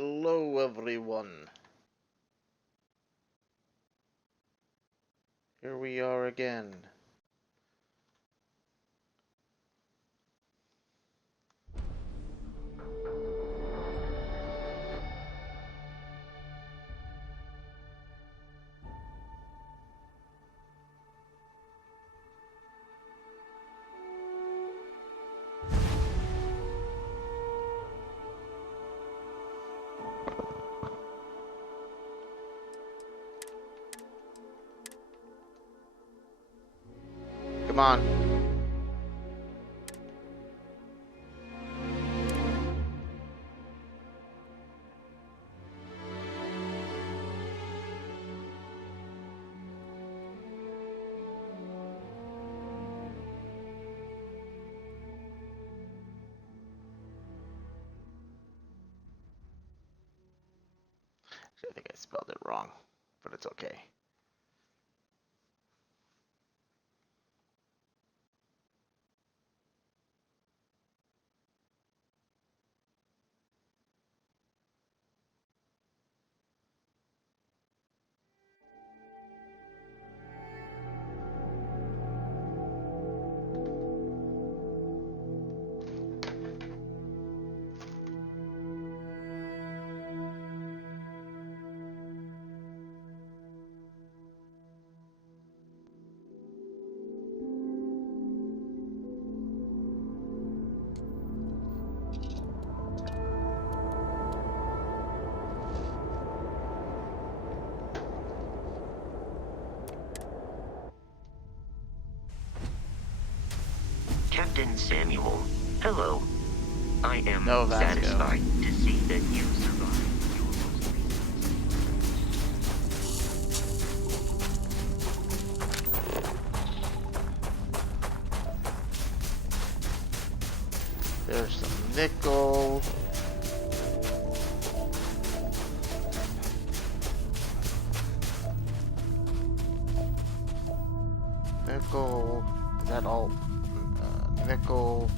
Hello everyone. Here we are again. Come on. I think I spelled it wrong, but it's okay. Captain Samuel, hello. I am No, Vasco. satisfied to see that you survived your most There's some nickel. Nickel. Is that all? Nickel.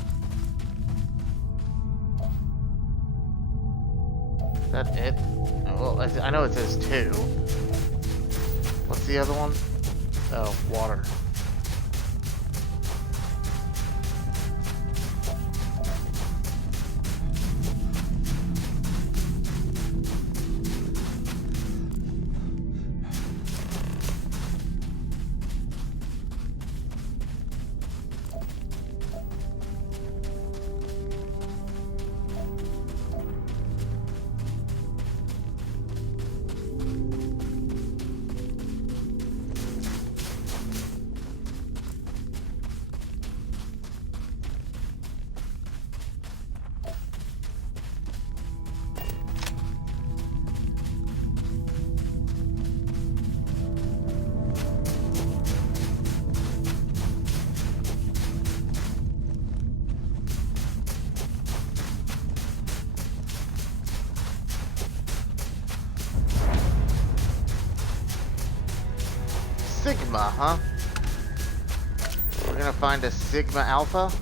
Is that it? Well, I know it says 2. What's the other one? Oh, water. Sigma, huh? We're gonna find a Sigma Alpha?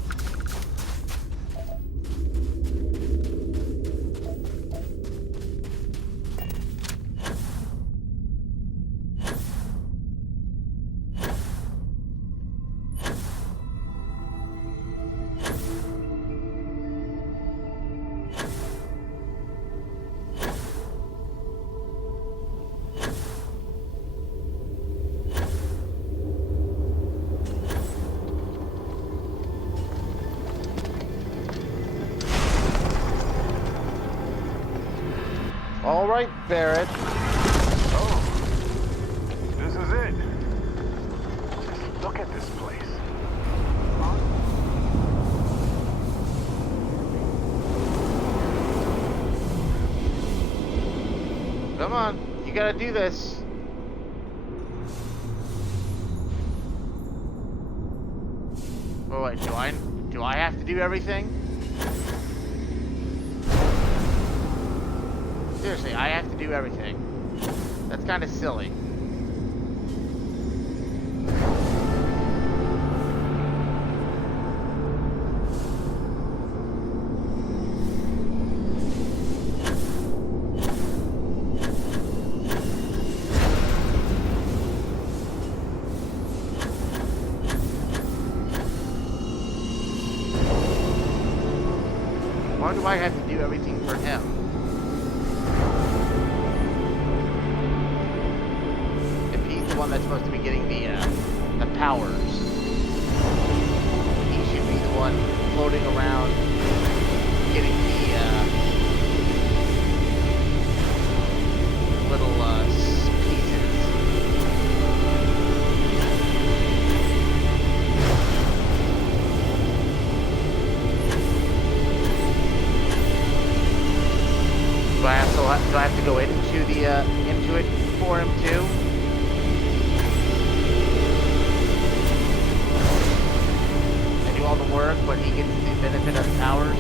All right, Barrett. Oh, this is it. Just look at this place. Come on, you gotta do this. Oh wait, do I have to do everything? Seriously, I have to do everything. That's kind of silly. Why do I have to do everything for him? If he's the one that's supposed to be getting the powers, he should be the one floating around getting the little pieces. Do I have to go into it for him too? And do all the work, but he gets the benefit of the powers?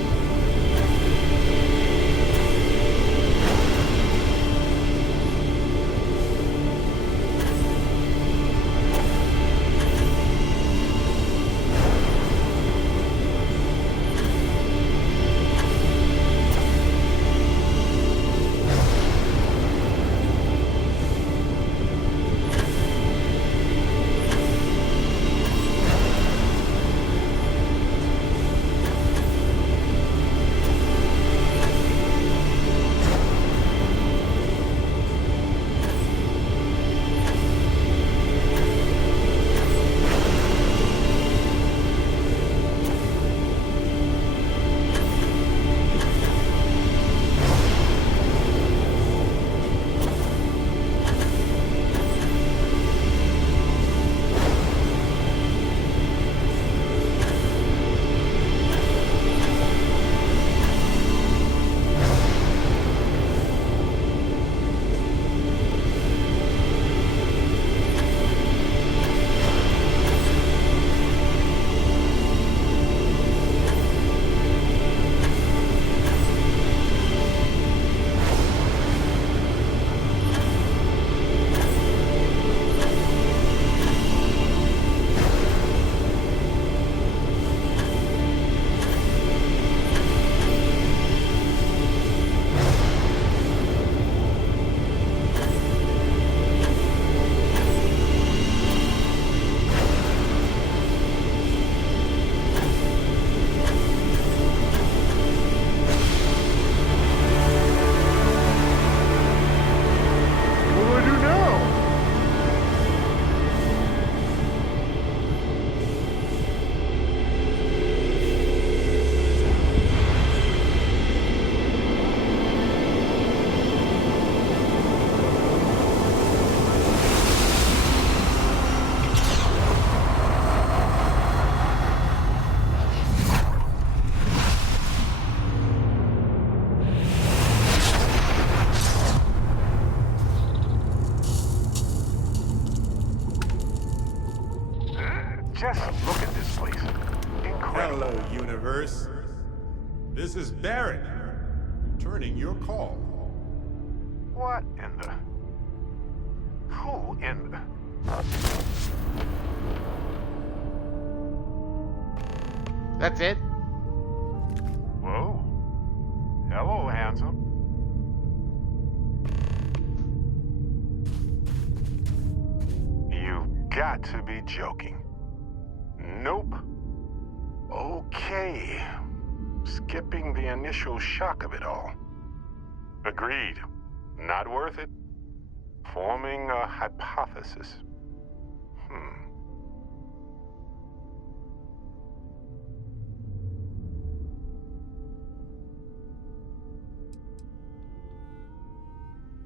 Just look at this place. Incredible. Hello, universe. This is Barrett, returning your call. What in the... Who in the... That's it? Whoa. Hello, handsome. You've got to be joking. Nope. Okay. Skipping the initial shock of it all. Agreed. Not worth it. Forming a hypothesis.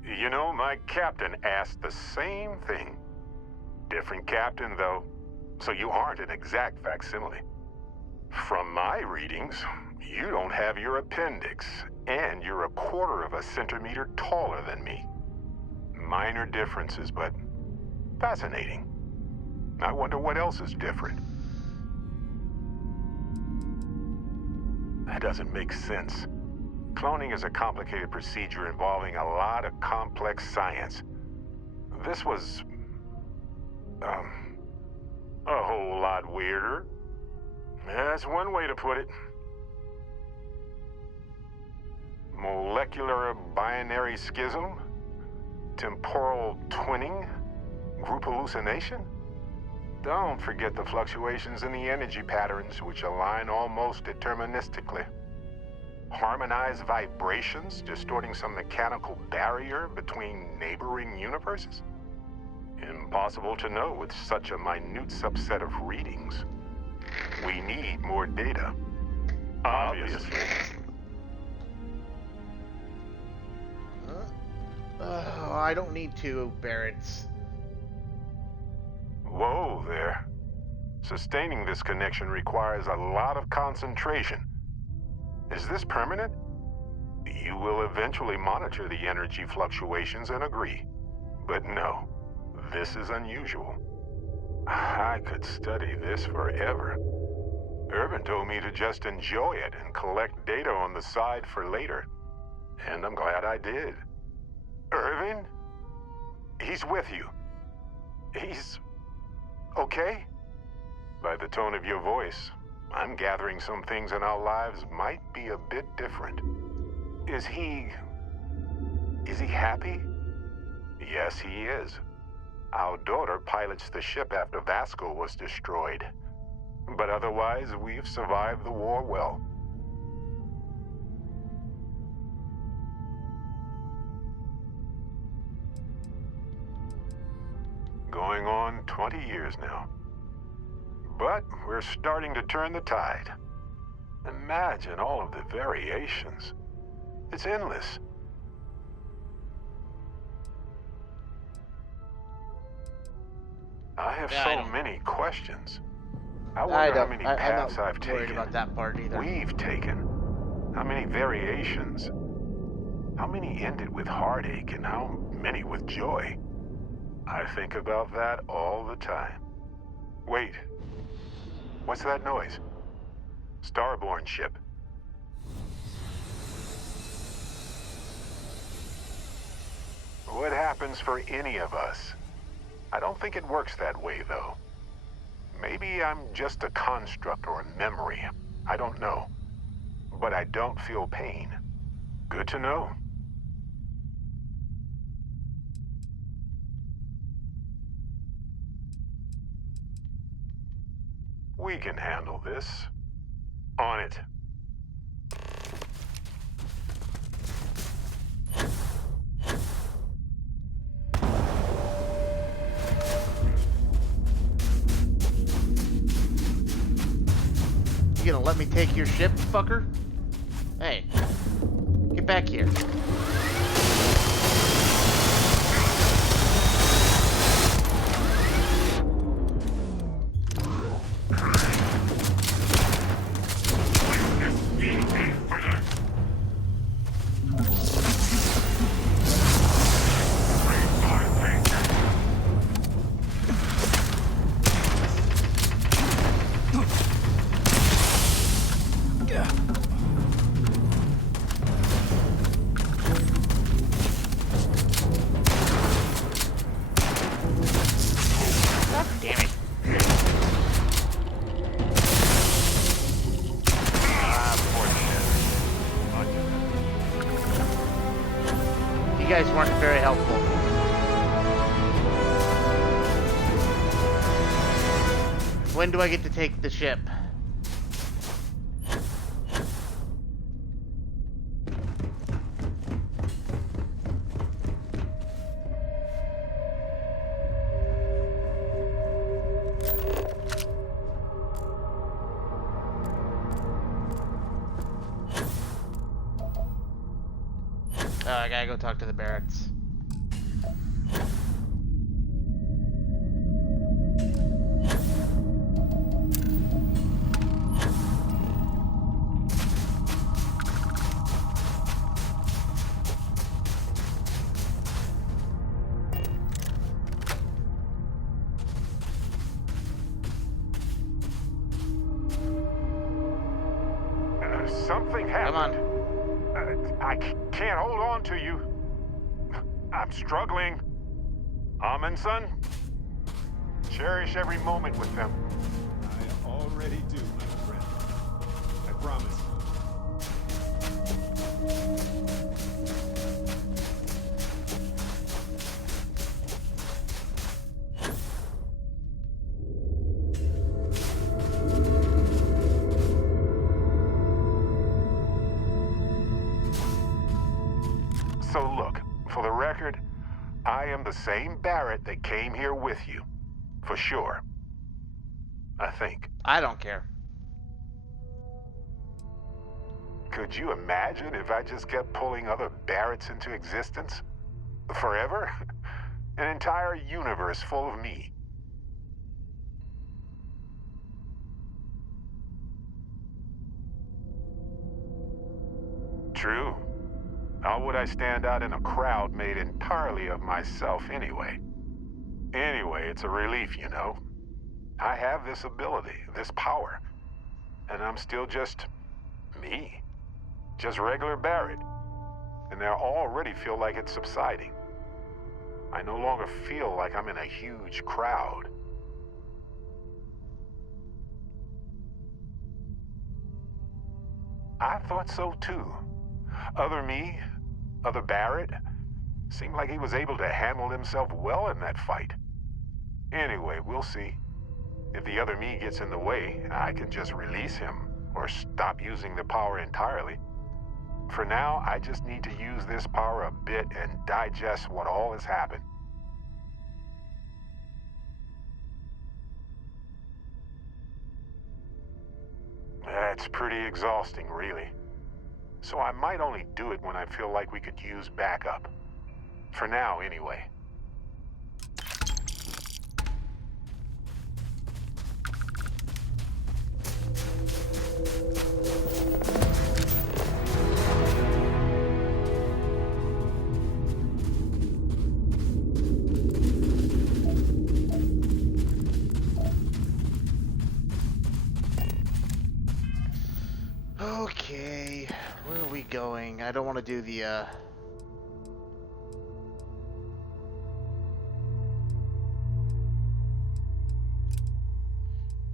You know, my captain asked the same thing. Different captain, though. So you aren't an exact facsimile. From my readings, you don't have your appendix, and you're a quarter of a centimeter taller than me. Minor differences, but fascinating. I wonder what else is different. That doesn't make sense. Cloning is a complicated procedure involving a lot of complex science. This was... a whole lot weirder. That's one way to put it. Molecular binary schism? Temporal twinning? Group hallucination? Don't forget the fluctuations in the energy patterns, which align almost deterministically. Harmonized vibrations distorting some mechanical barrier between neighboring universes? Impossible to know with such a minute subset of readings. We need more data. Obviously. Oh, I don't need to, Barrett's. Whoa there. Sustaining this connection requires a lot of concentration. Is this permanent? You will eventually monitor the energy fluctuations and agree. But no, this is unusual. I could study this forever. Irvin told me to just enjoy it and collect data on the side for later. And I'm glad I did. Irvin? He's with you. He's okay? By the tone of your voice, I'm gathering some things in our lives might be a bit different. Is he happy? Yes, he is. Our daughter pilots the ship after Vasco was destroyed. But otherwise, we've survived the war well. Going on 20 years now. But we're starting to turn the tide. Imagine all of the variations. It's endless. I have so many questions. I wonder how many paths I've taken. I'm not worried about that part either. We've taken. How many variations? How many ended with heartache and how many with joy? I think about that all the time. Wait. What's that noise? Starborn ship. What happens for any of us? I don't think it works that way, though. Maybe I'm just a construct or a memory. I don't know. But I don't feel pain. Good to know. We can handle this. On it. You gonna let me take your ship, fucker? Hey, get back here. You guys weren't very helpful. When do I get to take the ship? Oh, I gotta go talk to the barracks. Something happened. Come on. I can't hold on to you. I'm struggling. Amundsen, cherish every moment with them. I already do, my friend. I promise. am the same Barrett that came here with you. For sure. I think. I don't care. Could you imagine if I just kept pulling other Barretts into existence? Forever? An entire universe full of me. True. How would I stand out in a crowd made entirely of myself anyway? Anyway, it's a relief, you know. I have this ability, this power, and I'm still just me. Just regular Barrett. And I already feel like it's subsiding. I no longer feel like I'm in a huge crowd. I thought so too. Other me, other Barrett, seemed like he was able to handle himself well in that fight. Anyway, we'll see. If the other me gets in the way, I can just release him, or stop using the power entirely. For now, I just need to use this power a bit and digest what all has happened. That's pretty exhausting, really. So I might only do it when I feel like we could use backup. For now, anyway. Okay, where are we going? I don't want to do the,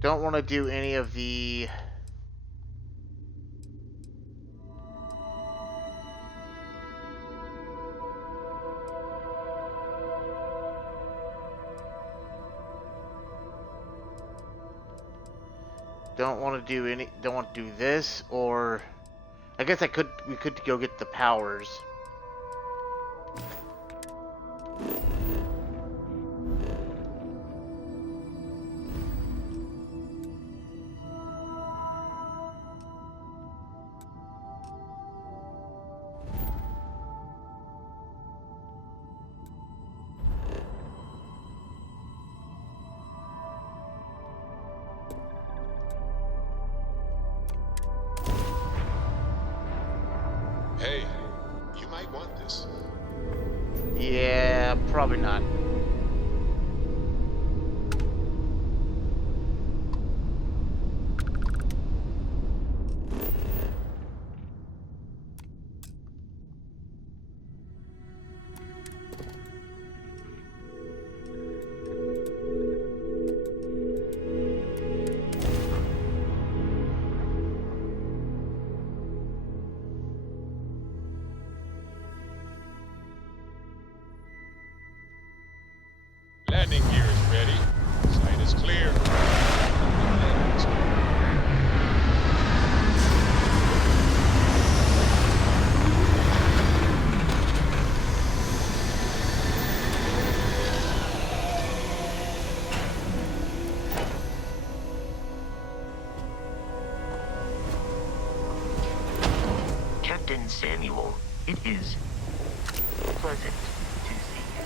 don't want to do any of the... Don't want to do this, or... I guess we could go get the powers. Hey, you might want this. Yeah, probably not. Landing gear is ready. Sight is clear. Captain Samuel, it is pleasant to see you.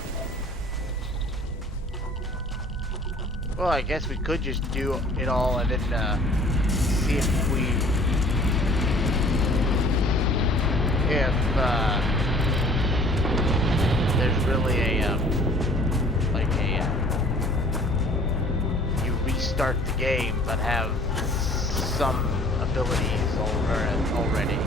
Well, I guess we could just do it all and then see if there's really a you restart the game but have some abilities already.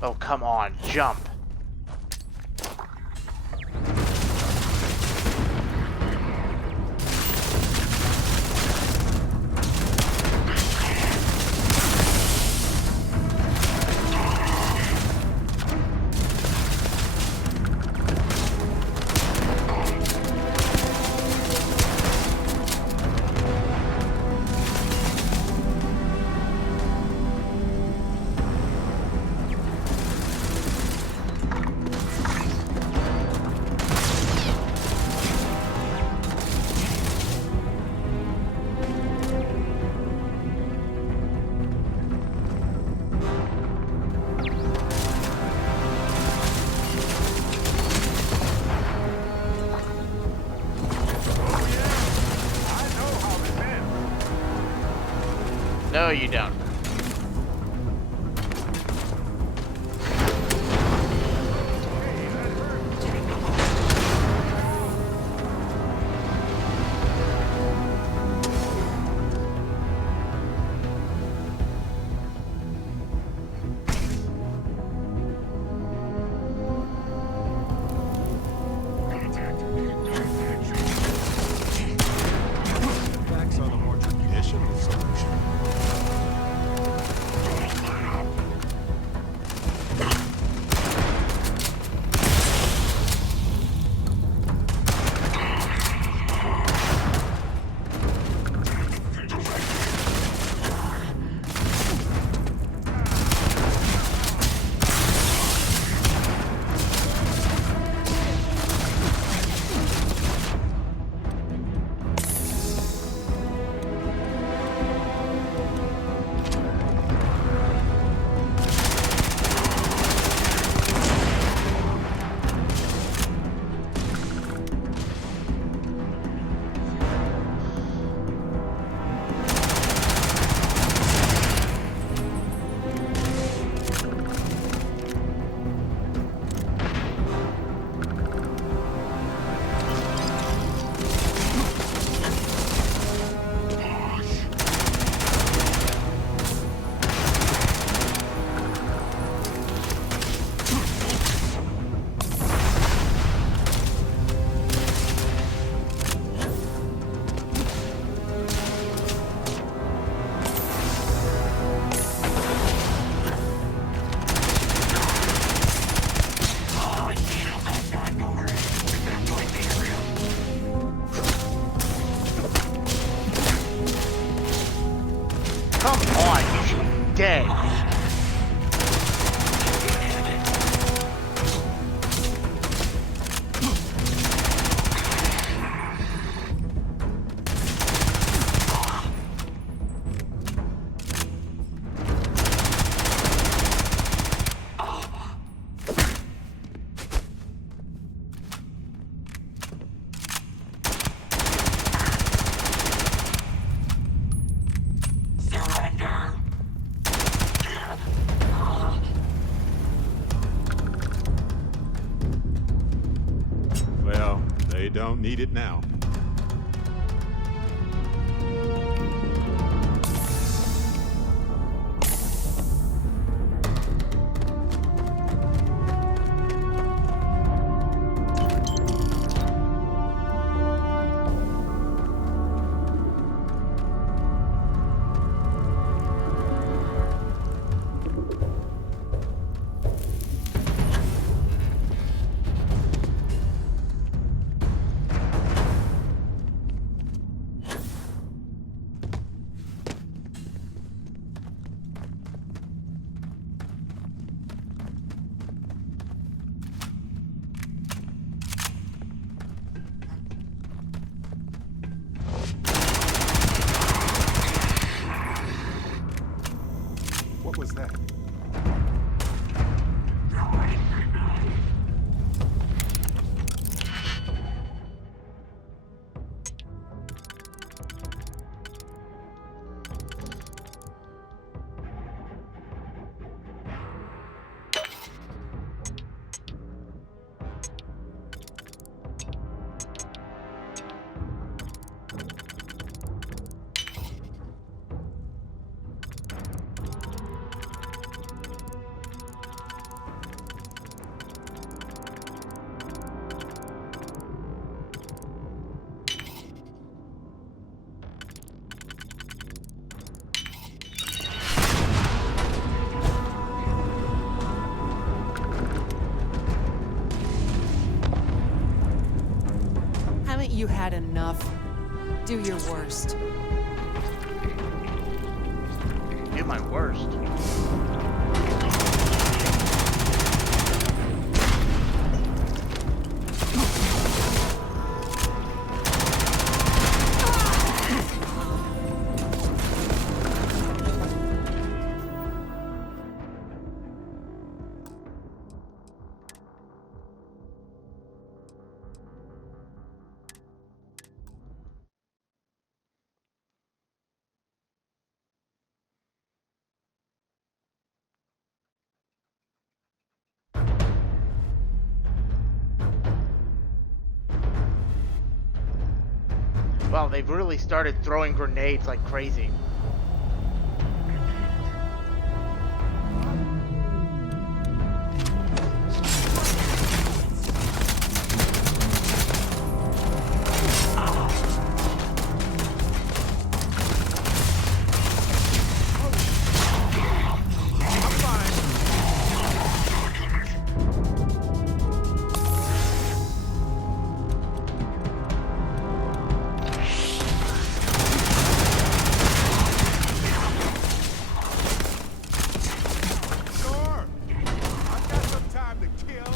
Oh, come on, jump. No, you don't. Facts are the more traditional solution. Come on, you should be dead. Well, they don't need it now. What was that? Haven't you had enough? Do your worst. Do my worst. Well, they've really started throwing grenades like crazy. Sure. I've got some time to kill.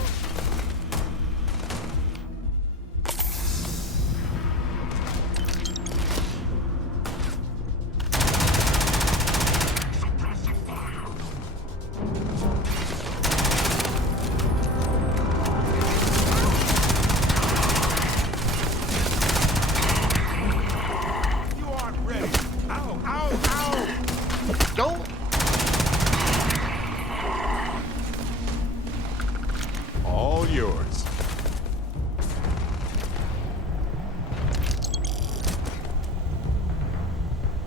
You aren't ready. Ow, ow, ow! Don't. All yours.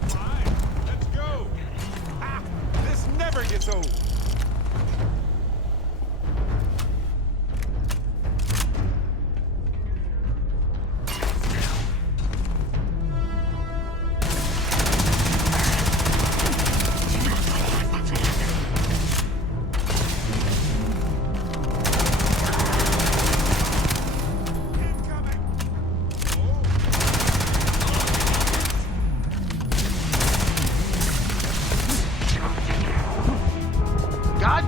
Fine, let's go. Ah, this never gets old. Incoming. Oh. God.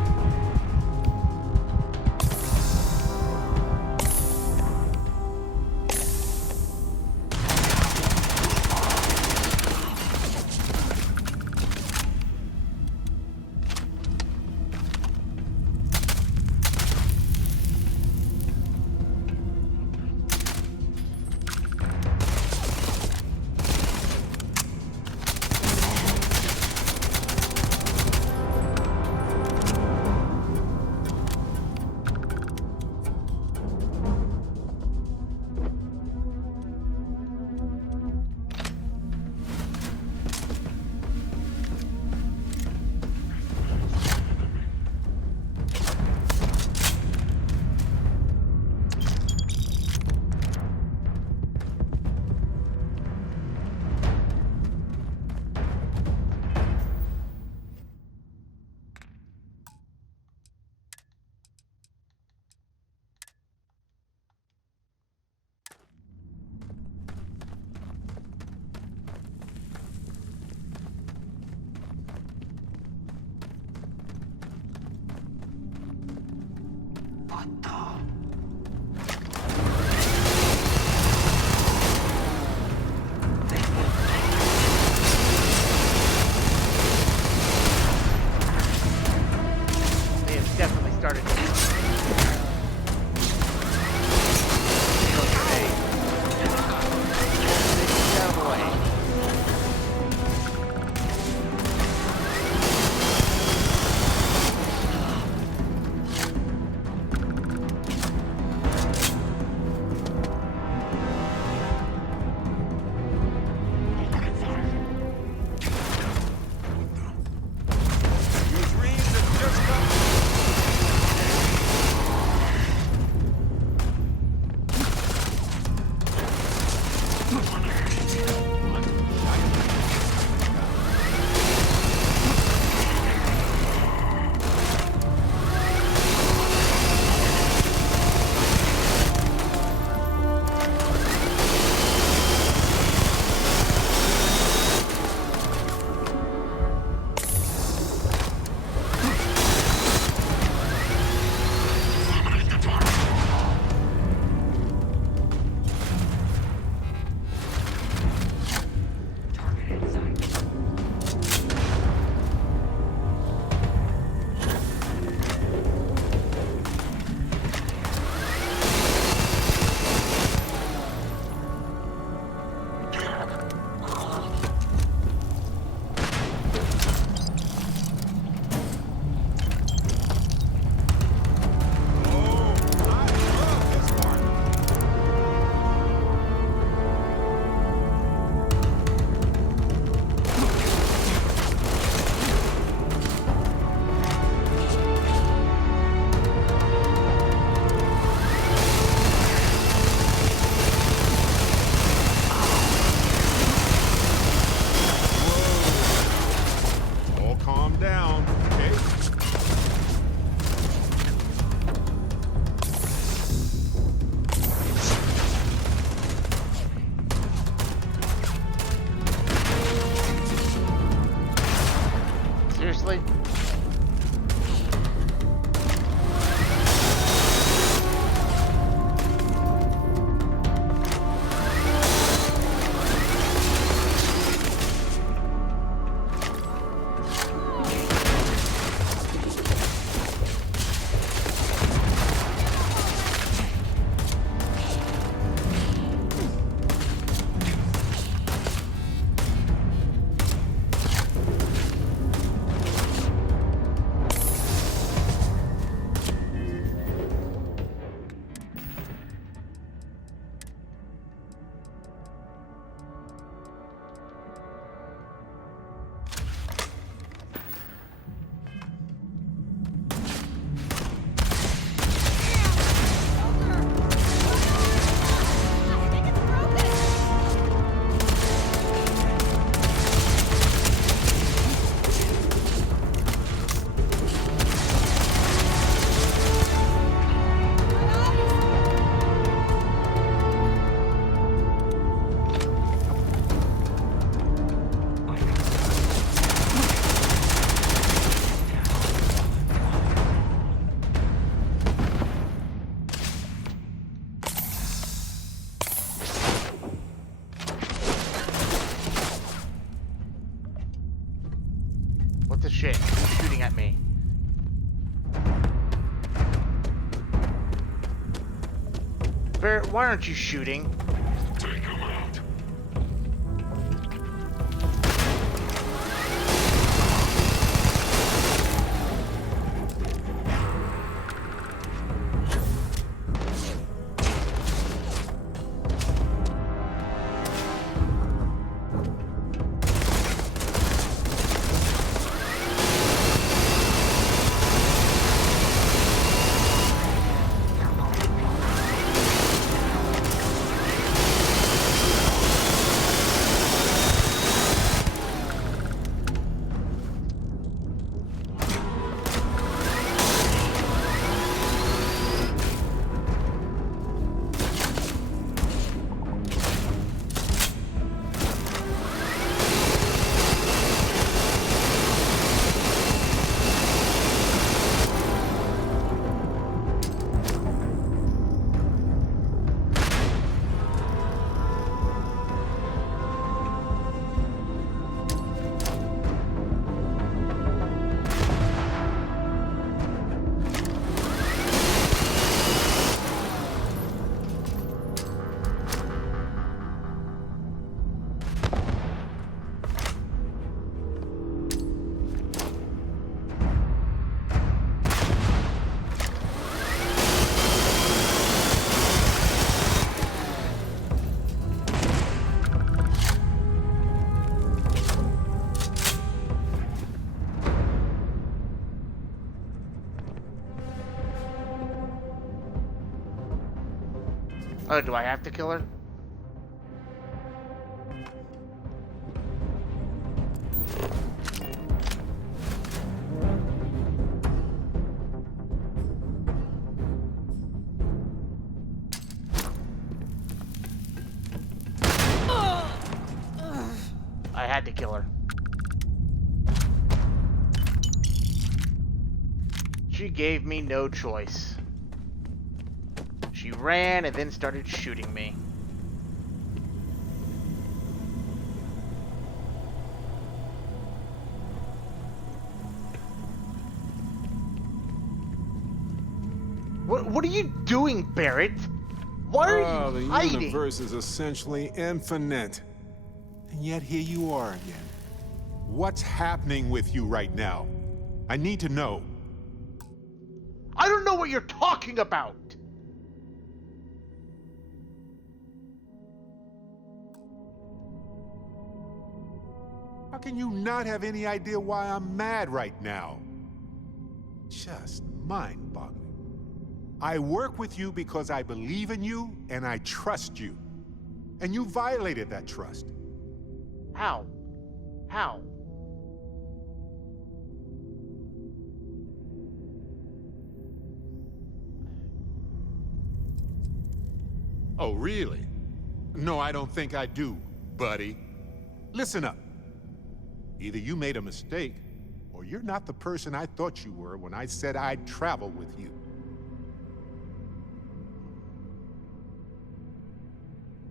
They have definitely started to Get out of the way. Your dreams have just come. shit. Who's shooting at me? Barrett, why aren't you shooting? Take him out. Oh, do I have to kill her? I had to kill her. She gave me no choice. She ran and then started shooting me. What are you doing, Barrett? Why are The you hiding? universe is essentially infinite. And yet here you are again. What's happening with you right now? I need to know. I don't know what you're talking about. How can you not have any idea why I'm mad right now? Just mind-boggling. I work with you because I believe in you and I trust you. And you violated that trust. How? How? Oh, really? No, I don't think I do, buddy. Listen up. Either you made a mistake, or you're not the person I thought you were when I said I'd travel with you.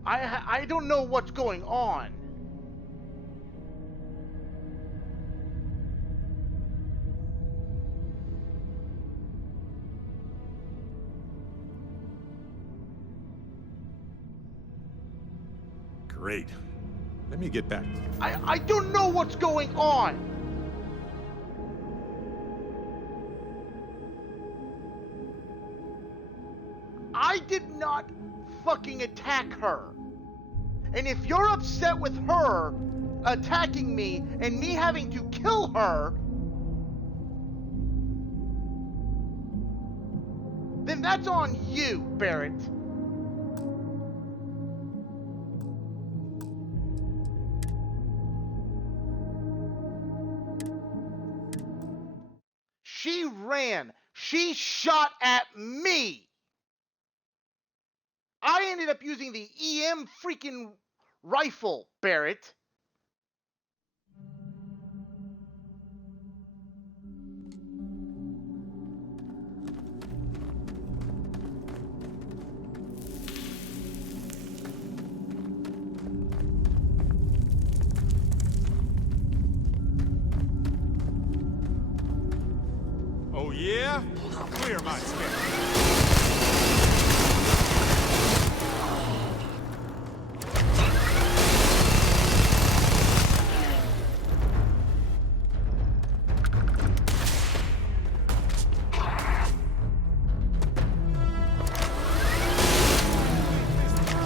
I don't know what's going on. Great. Let me get back. I don't know what's going on. I did not fucking attack her. And if you're upset with her attacking me and me having to kill her, then that's on you, Barrett. She ran. She shot at me. I ended up using the EM freaking rifle, Barrett. Yeah? Clear my schedule.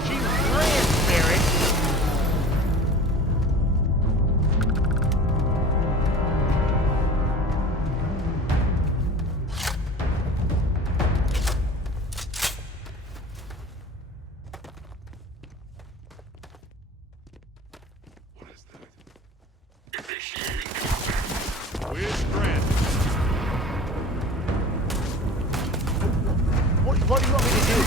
She ran, Barrett. Where's Brent? What do you want me to do?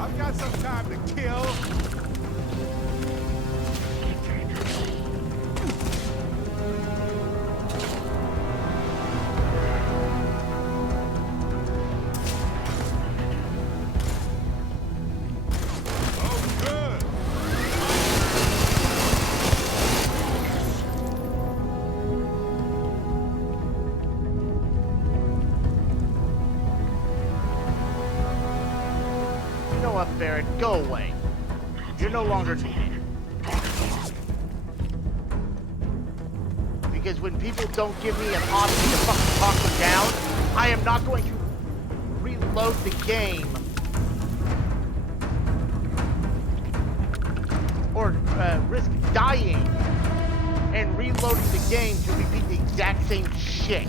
I've got some time to kill. Oh, good. You know what, Barrett? Go away. You're no longer needed. Because when people don't give me an option to fucking talk them down, I am not going to reload the game. Or risk dying and reloading the game to repeat the exact same shit.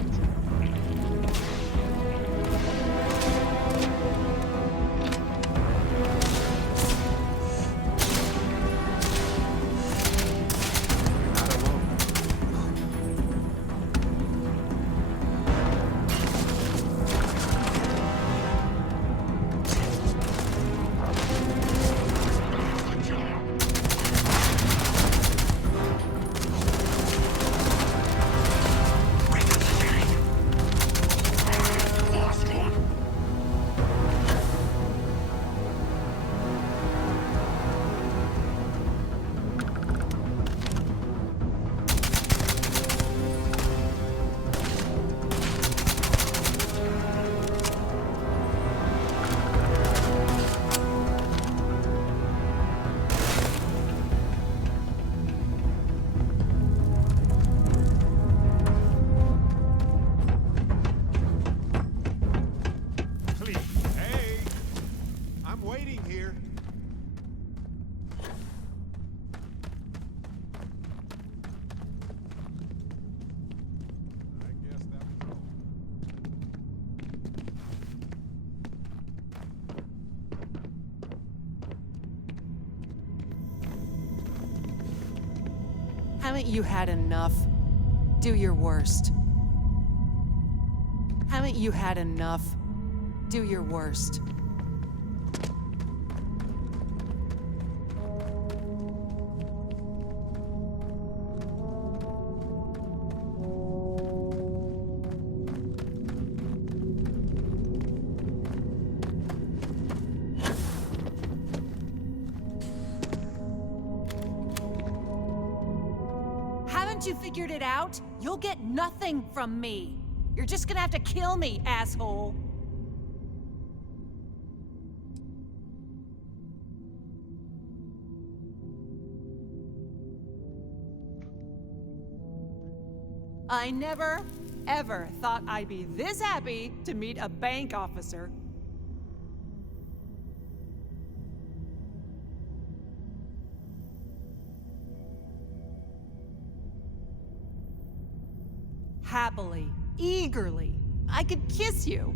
Not alone. Please. Hey. I'm waiting here. I guess that was all. Haven't you had enough? Do your worst. Haven't you had enough? Do your worst. Haven't you figured it out? You'll get nothing from me. You're just gonna have to kill me, asshole. I never, ever thought I'd be this happy to meet a bank officer. happily, eagerly. I could kiss you.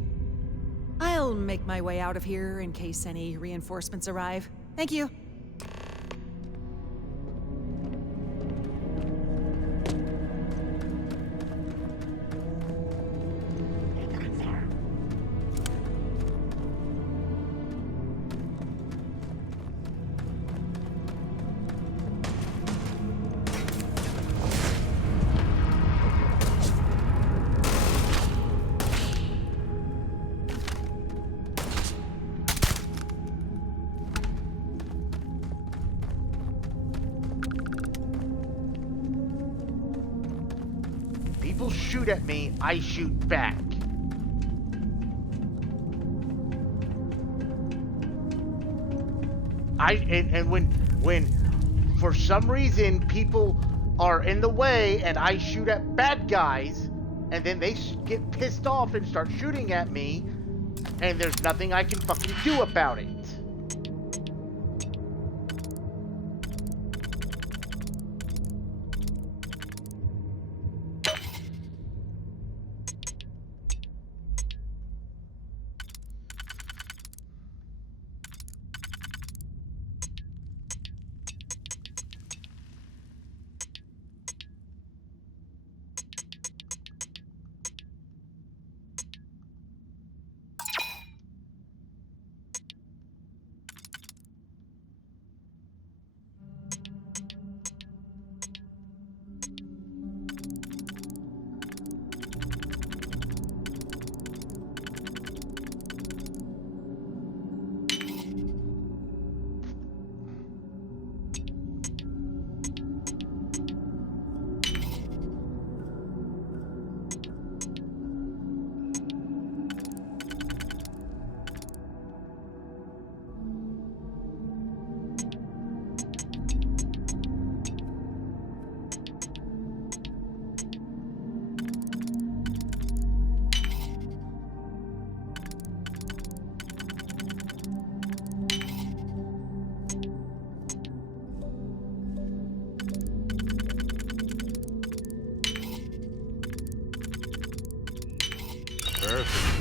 I'll make my way out of here in case any reinforcements arrive. Thank you. People shoot at me, I shoot back. And when for some reason people are in the way and I shoot at bad guys, and then they get pissed off and start shooting at me, and there's nothing I can fucking do about it. Perfect.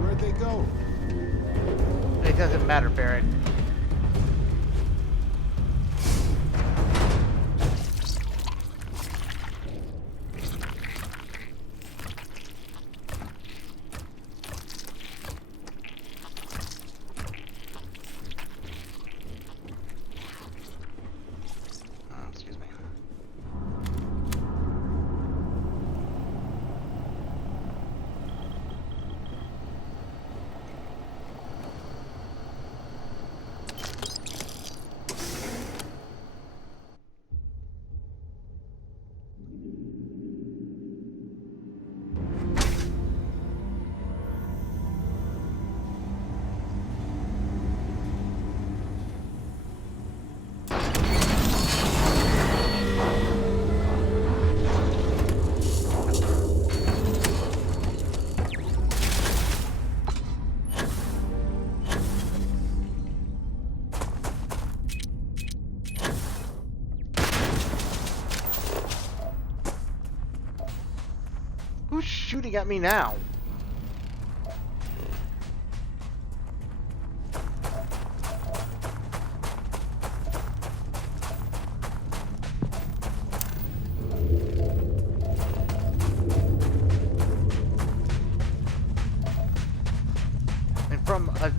Where'd they go? It doesn't matter, Barrett. Excuse me. shooting at me now? And from a...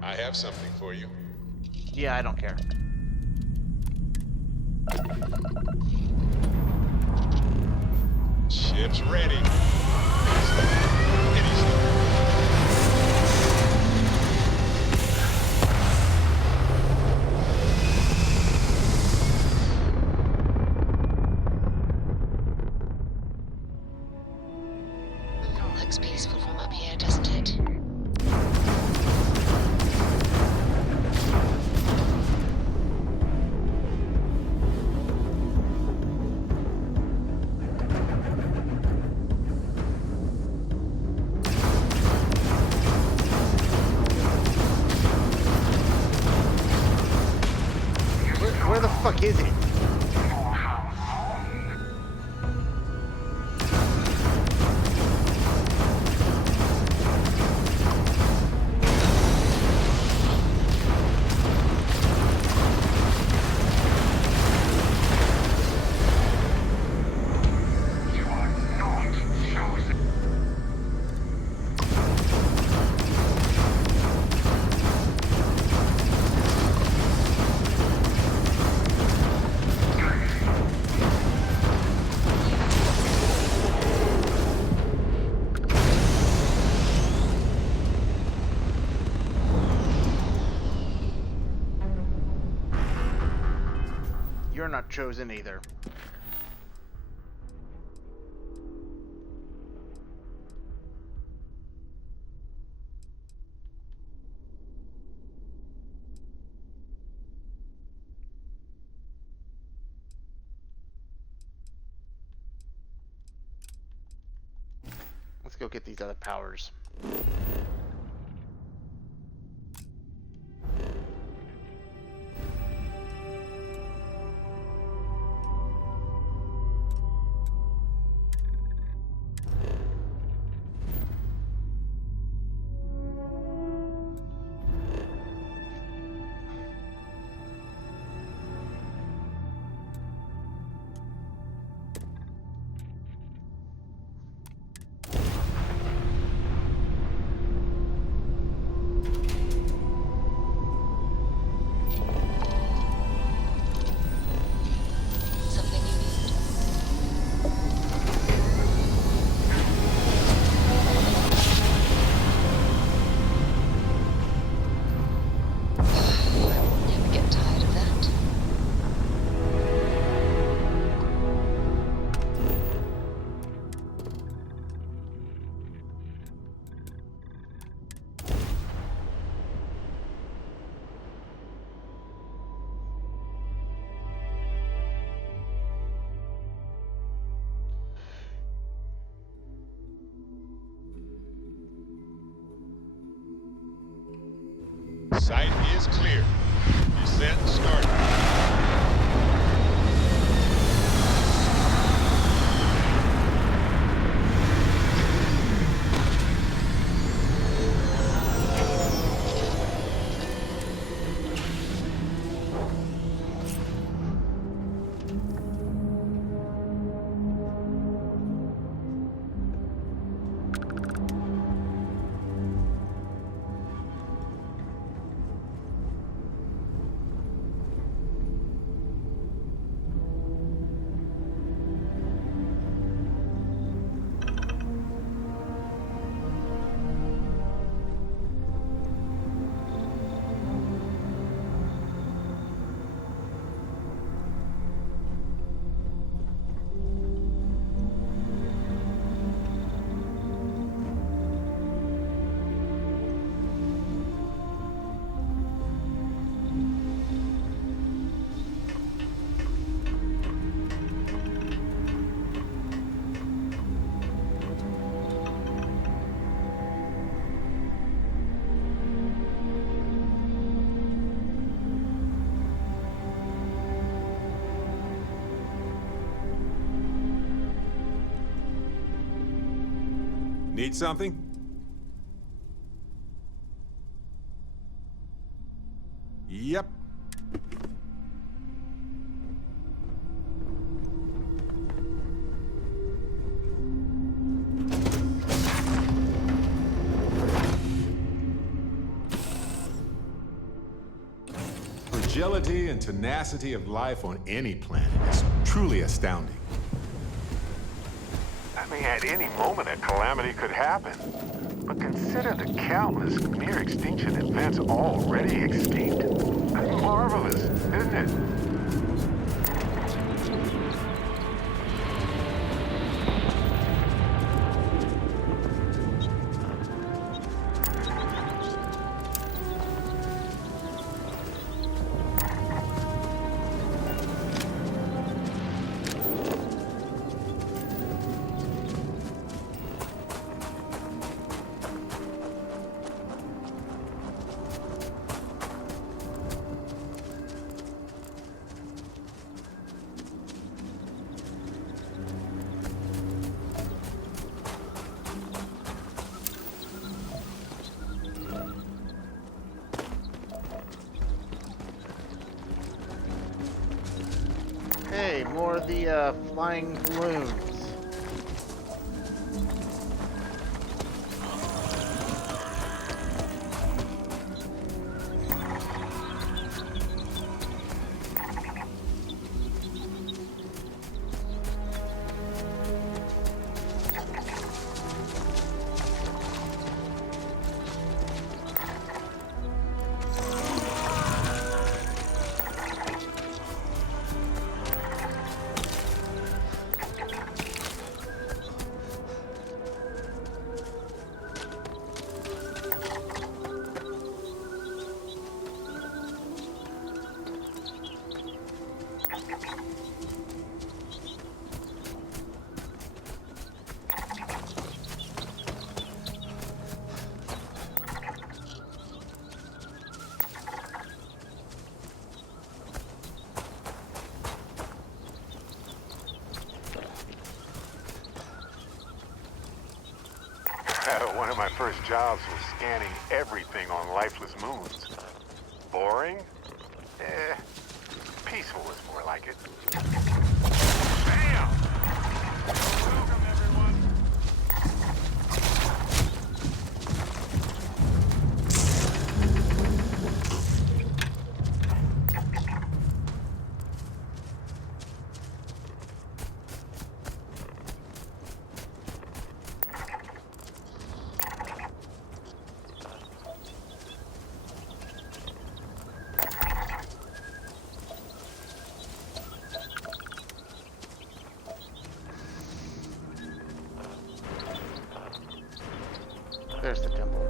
I have something for you. Yeah, I don't care. Ship's ready. Any start. It all looks peaceful from up here, doesn't it? Where the fuck is it? You're not chosen either. Let's go get these other powers. Something you need. Never get tired of that. Site is clear. Descent started. Need something? Yep. Fragility and tenacity of life on any planet is truly astounding. I mean, at any moment, a calamity could happen. But consider the countless near-extinction events already extinct. Marvelous, isn't it? Hey, more of the flying balloons. One of my first jobs was scanning everything on lifeless moons. Boring? Eh, peaceful is more like it. Bam! Welcome, everyone. There's the temple.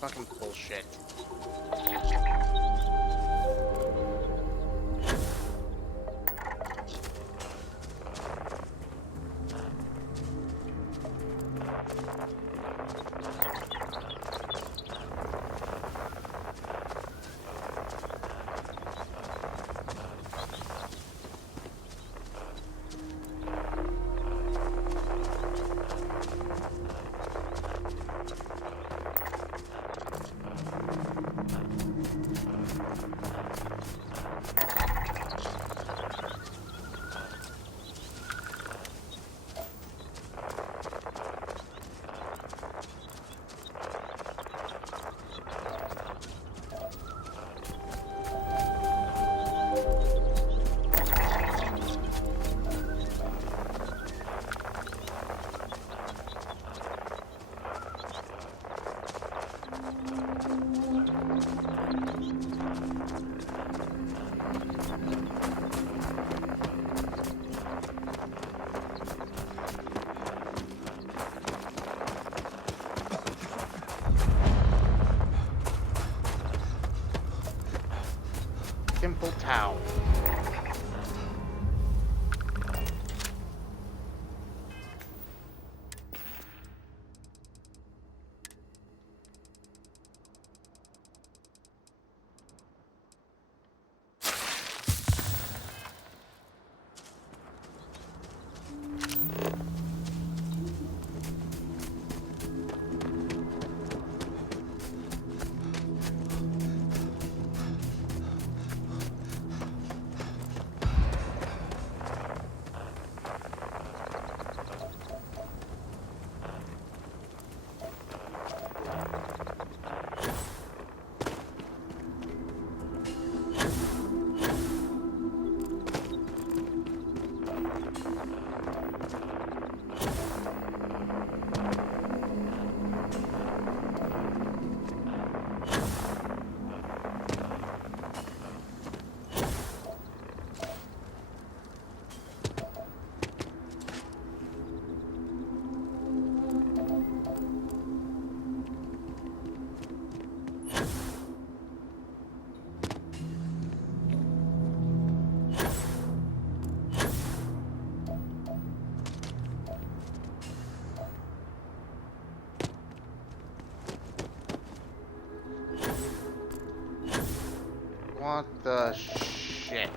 Fucking bullshit. now. What the shit?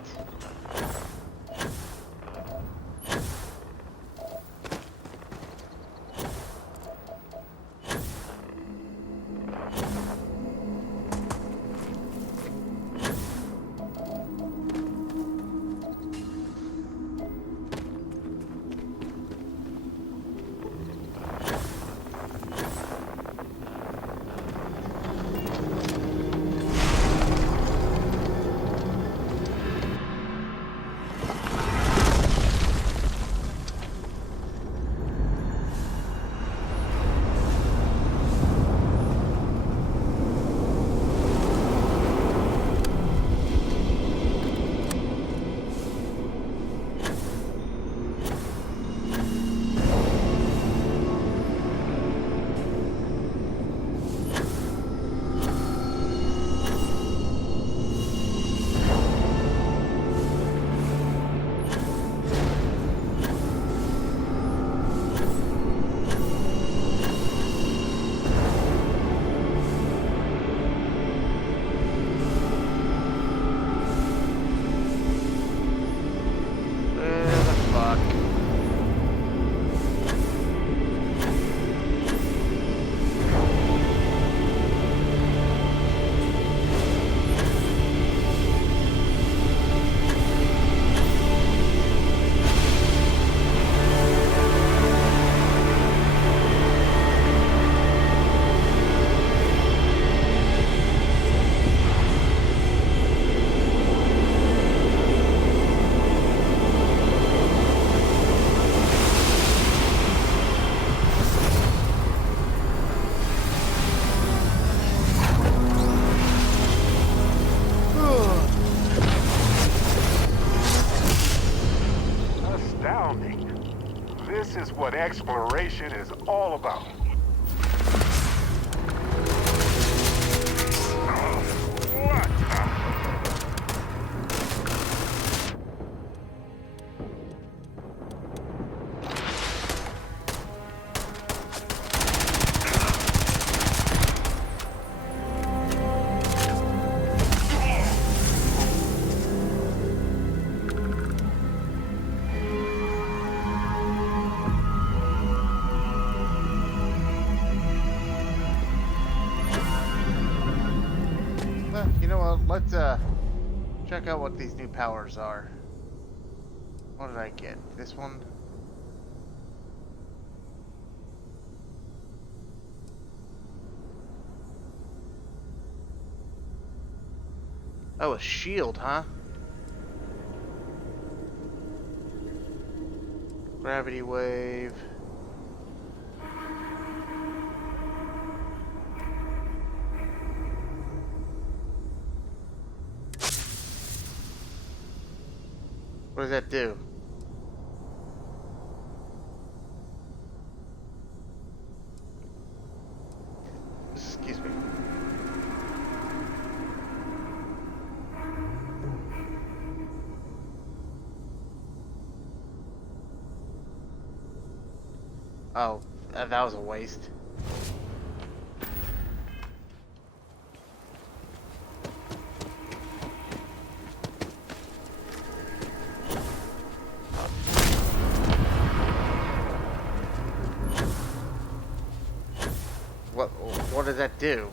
Where the fuck? Astounding. This is what exploration is all about. You know what? Let's check out what these new powers are. What did I get? This one? Oh, a shield, huh? Gravity wave. What does that do? Excuse me. Oh, that was a waste. What what does that do?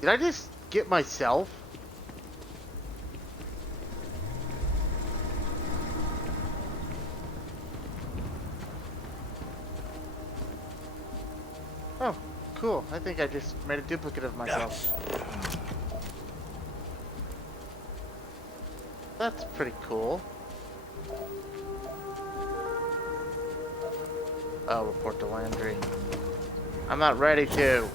Did I just get myself? Oh, cool. I think I just made a duplicate of myself. That's pretty cool. Oh, report to Landry. I'm not ready to.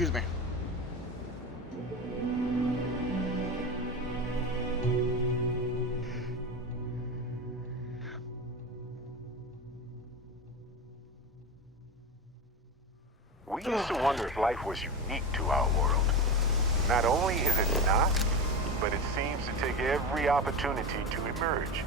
Excuse me. We used to wonder if life was unique to our world. Not only is it not, but it seems to take every opportunity to emerge.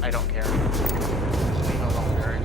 I don't care. Leave me alone, Barry.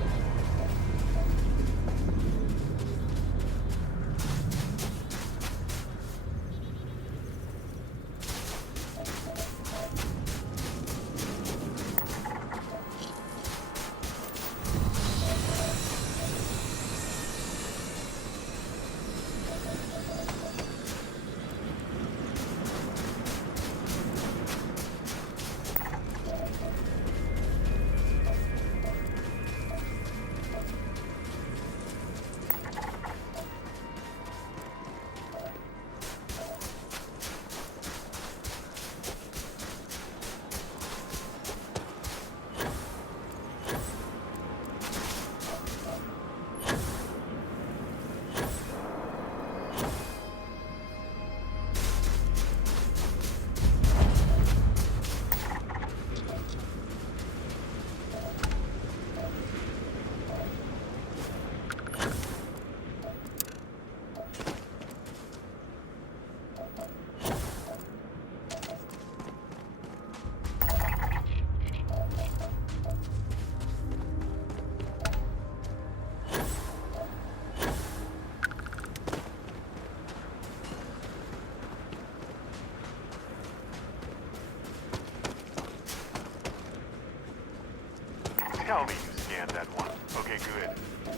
Tell me you scanned that one. Okay, good.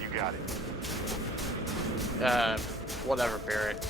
You got it. Whatever, Barrett.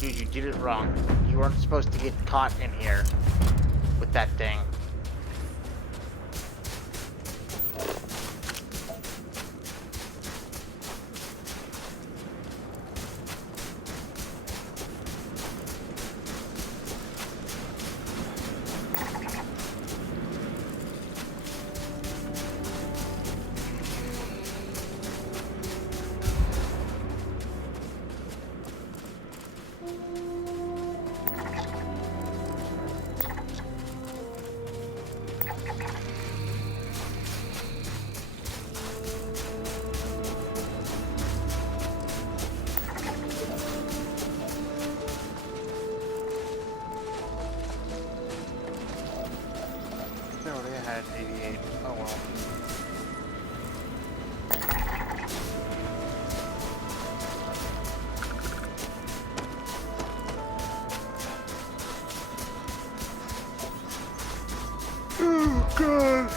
Dude, you did it wrong. You weren't supposed to get caught in here with that thing. No, they had 88. Oh well. Oh god.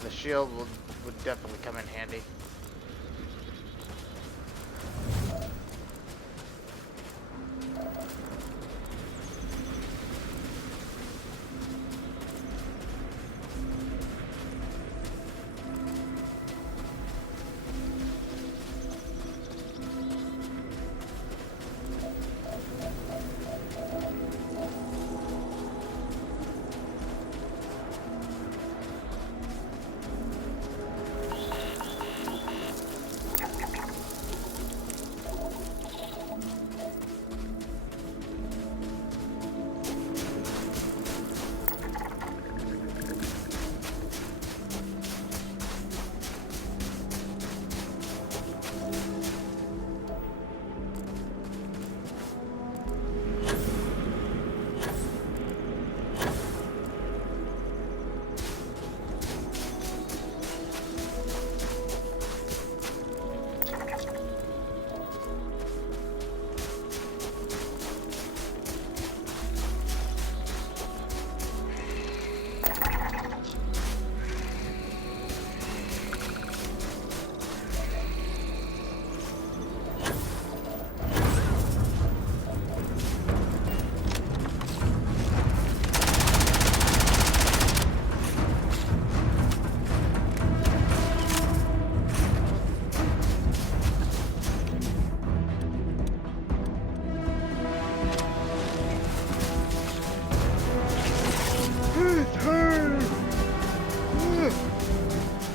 The shield would definitely come in handy.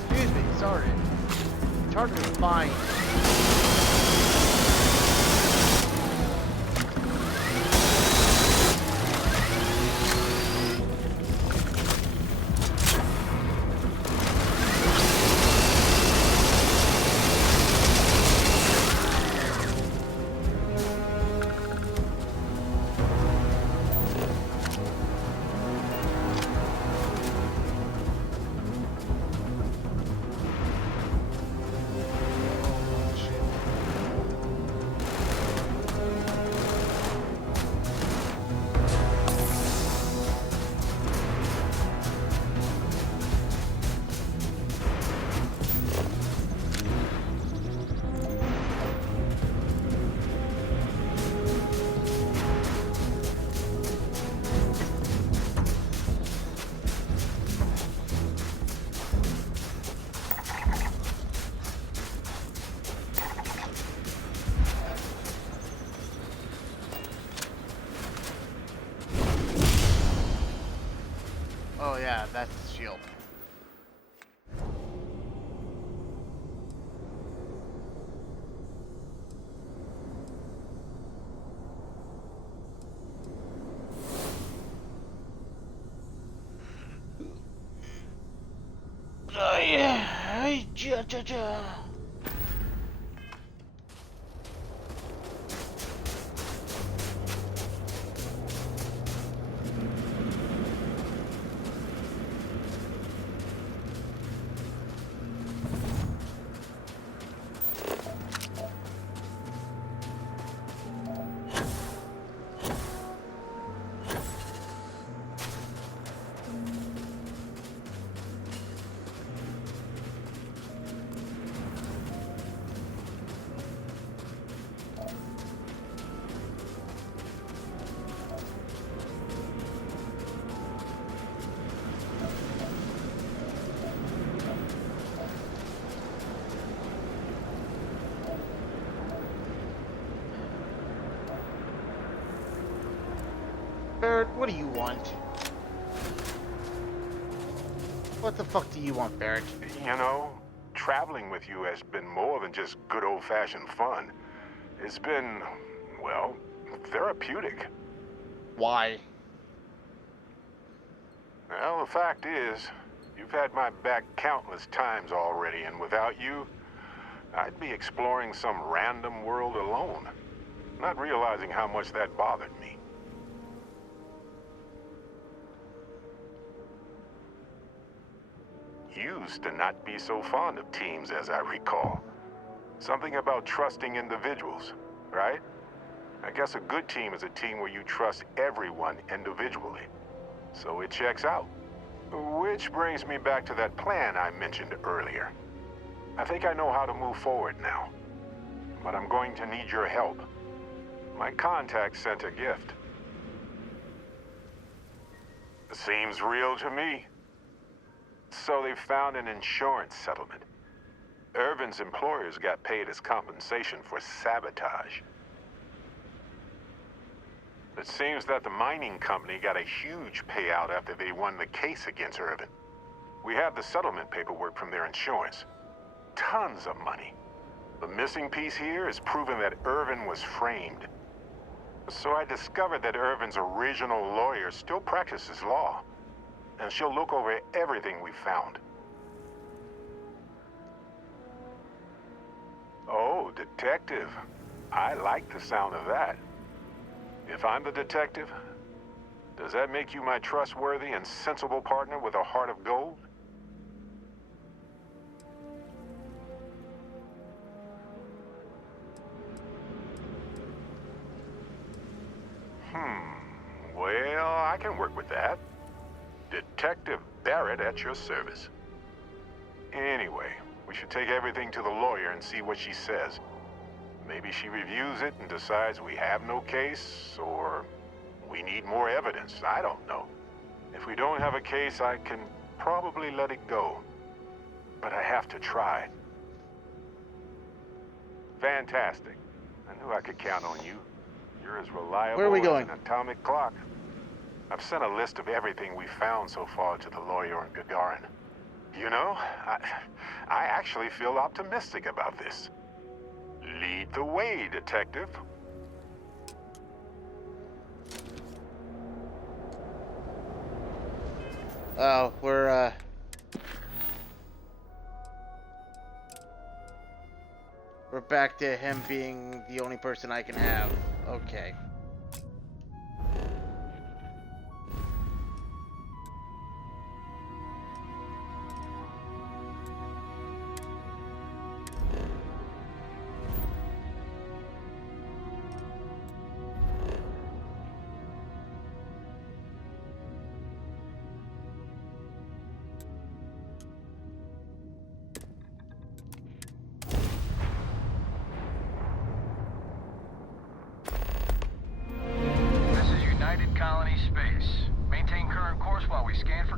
Excuse me, sorry. It's hard to find. Oh yeah, that's the shield. Oh yeah, ja. Barrett, what do you want? What the fuck do you want, Barrett? You know, traveling with you has been more than just good old-fashioned fun. It's been, well, therapeutic. Why? Well, the fact is, you've had my back countless times already, and without you, I'd be exploring some random world alone, not realizing how much that bothered me. Used to not be so fond of teams, as I recall. Something about trusting individuals, right? I guess a good team is a team where you trust everyone individually. So it checks out. Which brings me back to that plan I mentioned earlier. I think I know how to move forward now. But I'm going to need your help. My contact sent a gift. Seems real to me. So they found an insurance settlement. Irvin's employers got paid as compensation for sabotage. It seems that the mining company got a huge payout after they won the case against Irvin. We have the settlement paperwork from their insurance. Tons of money. The missing piece here is proving that Irvin was framed. So I discovered that Irvin's original lawyer still practices law, and she'll look over everything we found. Oh, detective. I like the sound of that. If I'm the detective, does that make you my trustworthy and sensible partner with a heart of gold? Well, I can work with that. Detective Barrett at your service. Anyway, we should take everything to the lawyer and see what she says. Maybe she reviews it and decides we have no case, or we need more evidence. I don't know. If we don't have a case, I can probably let it go. But I have to try. Fantastic. I knew I could count on you. You're as reliable Where are we going? as an atomic clock. I've sent a list of everything we found so far to the lawyer in Gagarin. You know, I actually feel optimistic about this. Lead the way, detective. Oh, we're back to him being the only person I can have. Okay.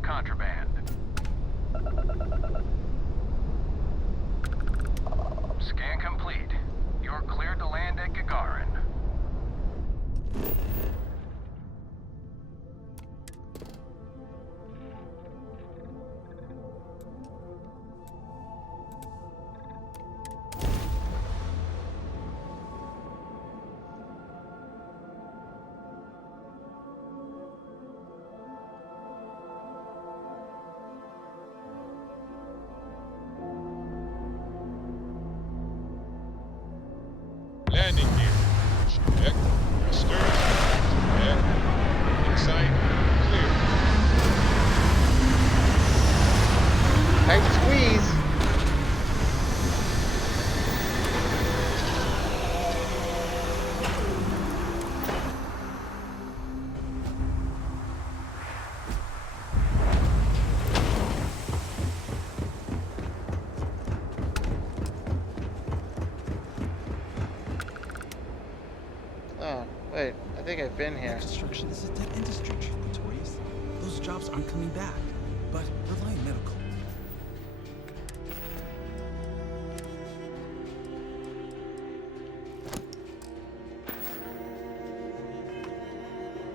Contraband. Scan complete. You're cleared to land at Gagarin. Landing gear. Check. Thrusters. Check. Inside. Clear. Tight squeeze. Oh, wait. I think I've been here. Construction is a dead industry, Notorious. Those jobs aren't coming back. But Reliant Medical.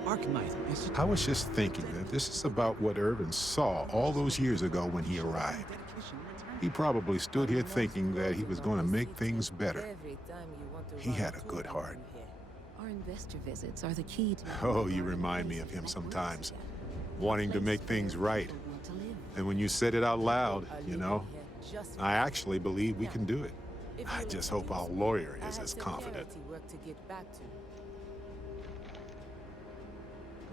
Arcanite Institute. I was just thinking that this is about what Irvin saw all those years ago when he arrived. He probably stood here thinking that he was going to make things better. He had a good heart. Our investor visits are the key to... Oh, you remind me of him sometimes, wanting to make things right. And when you said it out loud, you know, I actually believe we can do it. I just hope our lawyer is as confident.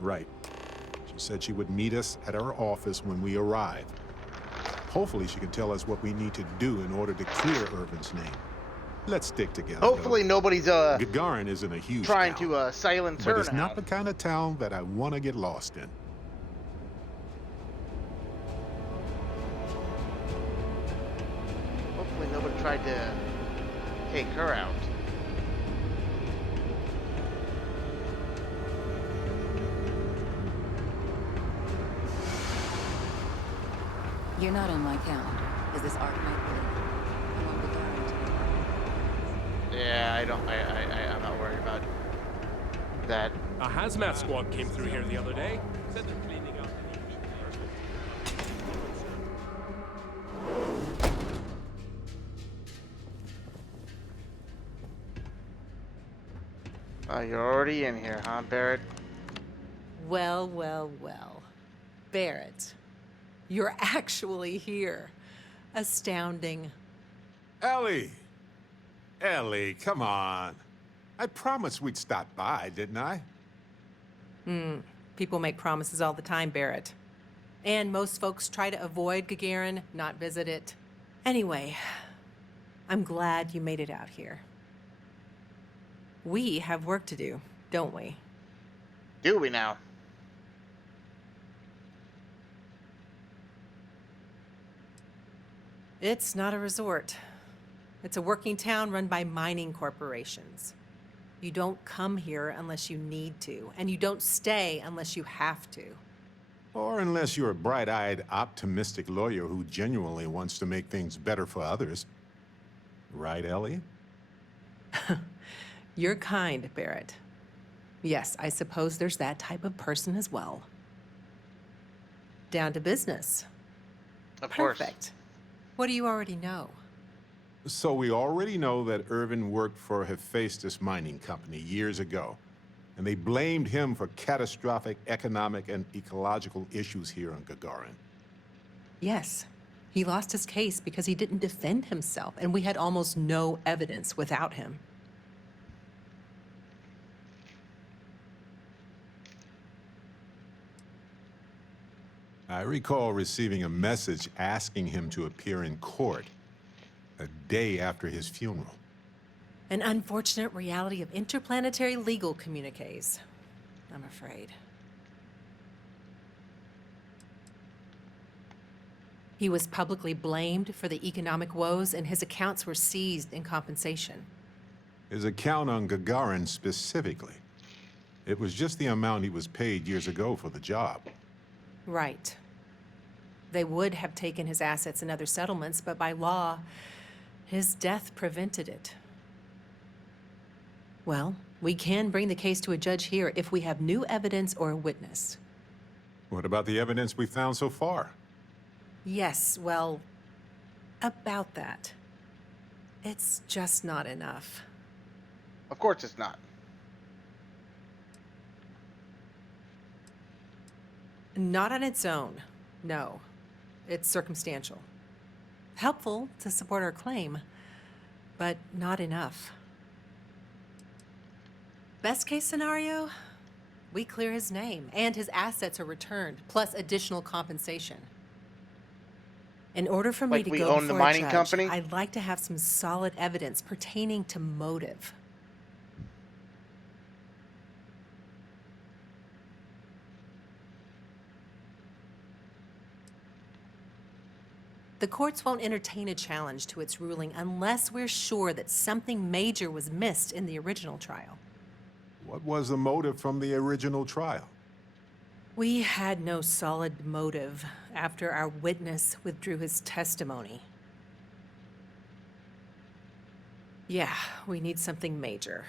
Right. She said she would meet us at our office when we arrive. Hopefully she can tell us what we need to do in order to clear Irvin's name. Let's stick together. Hopefully nobody's Gagarin isn't a huge trying town, to silence her. but it's not the kind of town that I want to get lost in. tried to take her out. You're not on my calendar, as this arc might be. I'm on the guarantee. Yeah, I'm not worried about that. A hazmat squad came through here the other day. Said they're cleaning out any heat Oh, you're already in here, huh, Barrett? Well, well, well. Barrett, you're actually here. Astounding. Ellie! Ellie, come on. I promised we'd stop by, didn't I? People make promises all the time, Barrett. And most folks try to avoid Gagarin, not visit it. Anyway, I'm glad you made it out here. We have work to do, don't we? Do we now? It's not a resort. It's a working town run by mining corporations. You don't come here unless you need to, and you don't stay unless you have to. Or unless you're a bright-eyed, optimistic lawyer who genuinely wants to make things better for others. Right, Ellie? You're kind, Barrett. Yes, I suppose there's that type of person as well. Down to business. Of course. Perfect. What do you already know? So we already know that Irvin worked for Hephaestus Mining Company years ago, and they blamed him for catastrophic economic and ecological issues here on Gagarin. Yes. He lost his case because he didn't defend himself, and we had almost no evidence without him. I recall receiving a message asking him to appear in court a day after his funeral. An unfortunate reality of interplanetary legal communiques, I'm afraid. He was publicly blamed for the economic woes, and his accounts were seized in compensation. His account on Gagarin specifically. It was just the amount he was paid years ago for the job. Right. They would have taken his assets and other settlements, but by law, his death prevented it. Well, we can bring the case to a judge here if we have new evidence or a witness. What about the evidence we found so far? Yes, well, about that. It's just not enough. Of course it's not. Not on its own, no. It's circumstantial. Helpful to support our claim, but not enough. Best case scenario, we clear his name and his assets are returned, plus additional compensation. In order for me Like to we go own the before a mining judge, company? I'd like to have some solid evidence pertaining to motive. The courts won't entertain a challenge to its ruling unless we're sure that something major was missed in the original trial. What was the motive from the original trial? We had no solid motive after our witness withdrew his testimony. Yeah, we need something major.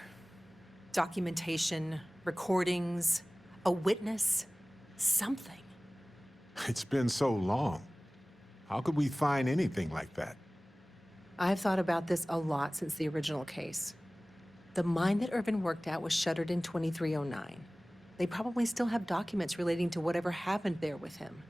Documentation, recordings, a witness, something. It's been so long. How could we find anything like that? I've thought about this a lot since the original case. The mine that Irvin worked at was shuttered in 2309. They probably still have documents relating to whatever happened there with him.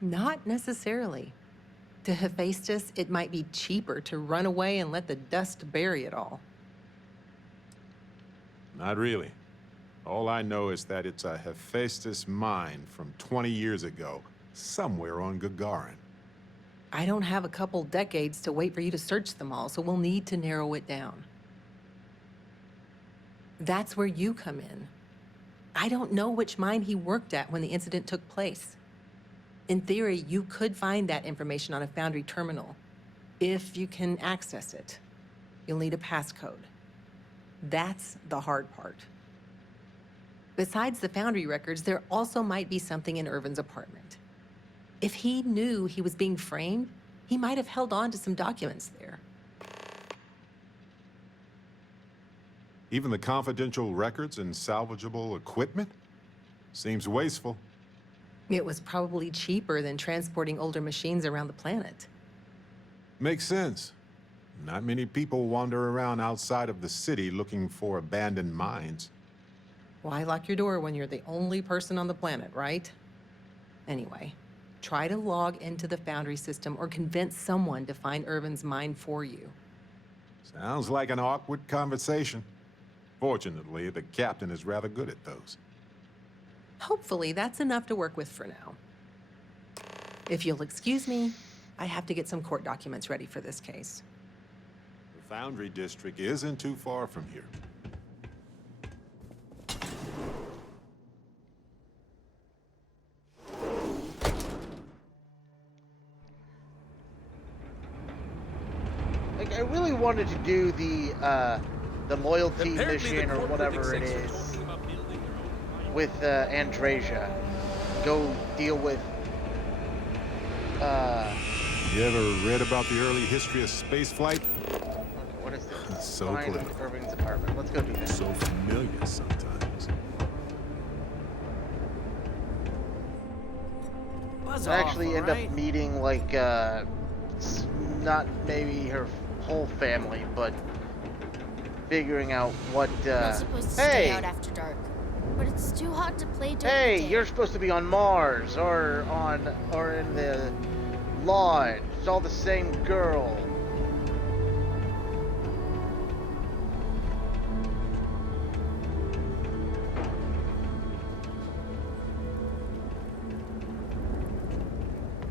Not necessarily. To Hephaestus, it might be cheaper to run away and let the dust bury it all. Not really. All I know is that it's a Hephaestus mine from 20 years ago, somewhere on Gagarin. I don't have a couple decades to wait for you to search them all, so we'll need to narrow it down. That's where you come in. I don't know which mine he worked at when the incident took place. In theory, you could find that information on a Foundry terminal, if you can access it. You'll need a passcode. That's the hard part. Besides the Foundry records, there also might be something in Irvin's apartment. If he knew he was being framed, he might have held on to some documents there. Even the confidential records and salvageable equipment? Seems wasteful. It was probably cheaper than transporting older machines around the planet. Makes sense. Not many people wander around outside of the city looking for abandoned mines. Why lock your door when you're the only person on the planet, right? Anyway, try to log into the Foundry system or convince someone to find Irvin's mine for you. Sounds like an awkward conversation. Fortunately, the captain is rather good at those. Hopefully, that's enough to work with for now. If you'll excuse me, I have to get some court documents ready for this case. The Foundry district isn't too far from here. Like, I really wanted to do the loyalty Apparently mission the or court whatever it execs are is talking about building their own mine. with Andresia. Go deal with. You ever read about the early history of spaceflight? What is this? It's so Find political. Irving's apartment. Let's go do that. So familiar sometimes. Buzz I off, actually end alright? up meeting like not maybe her whole family, but figuring out what. Not supposed to stay out after dark, but it's too hot to play during the Hey, day. you're supposed to be on Mars or in the lodge. It's all the same girl.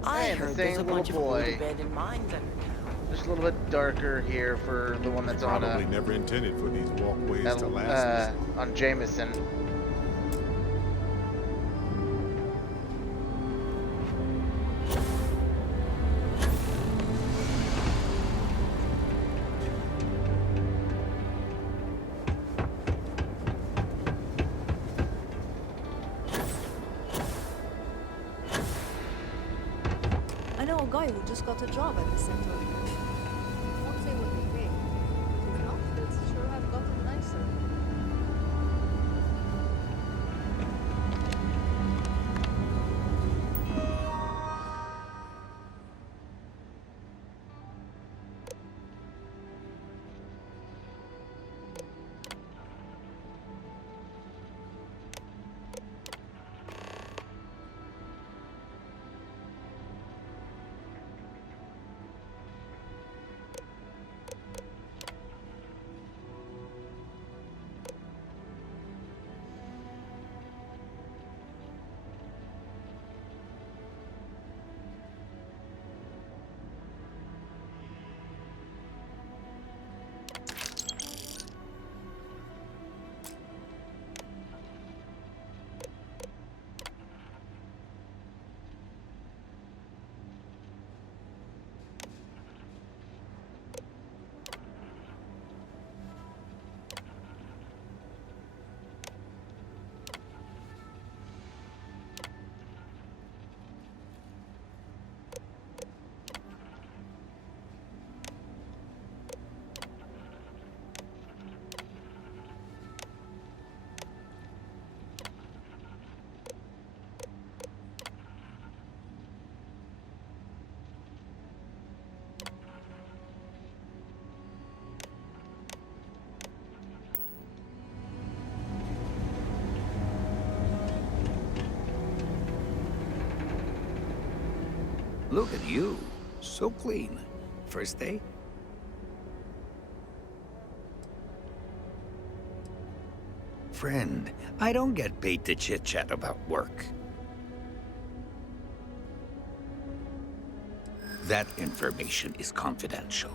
I And the heard same there's a little bunch of boy. old abandoned mines under town. Just a little bit darker here for the one that's on Probably never intended for these walkways to last this long. on Jameson. I know a guy who just got a job at the center. Won't say what they pay, but his outfits sure have gotten nicer. Look at you. So clean. First day? Friend, I don't get paid to chit-chat about work. That information is confidential.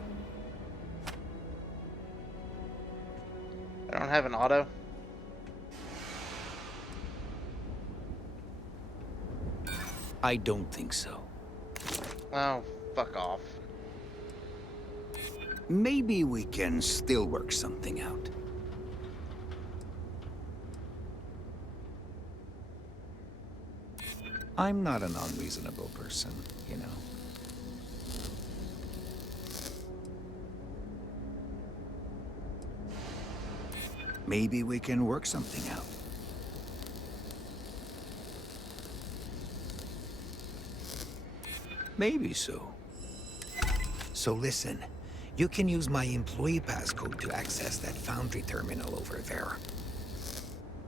I don't have an auto. I don't think so. Oh, fuck off. Maybe we can still work something out. I'm not an unreasonable person, you know. Maybe we can work something out. Maybe so. So listen, you can use my employee passcode to access that foundry terminal over there.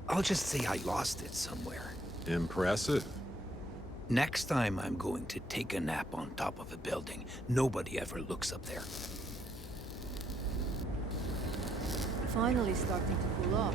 I'll just say I lost it somewhere. Impressive. Next time I'm going to take a nap on top of a building. Nobody ever looks up there. Finally starting to cool off.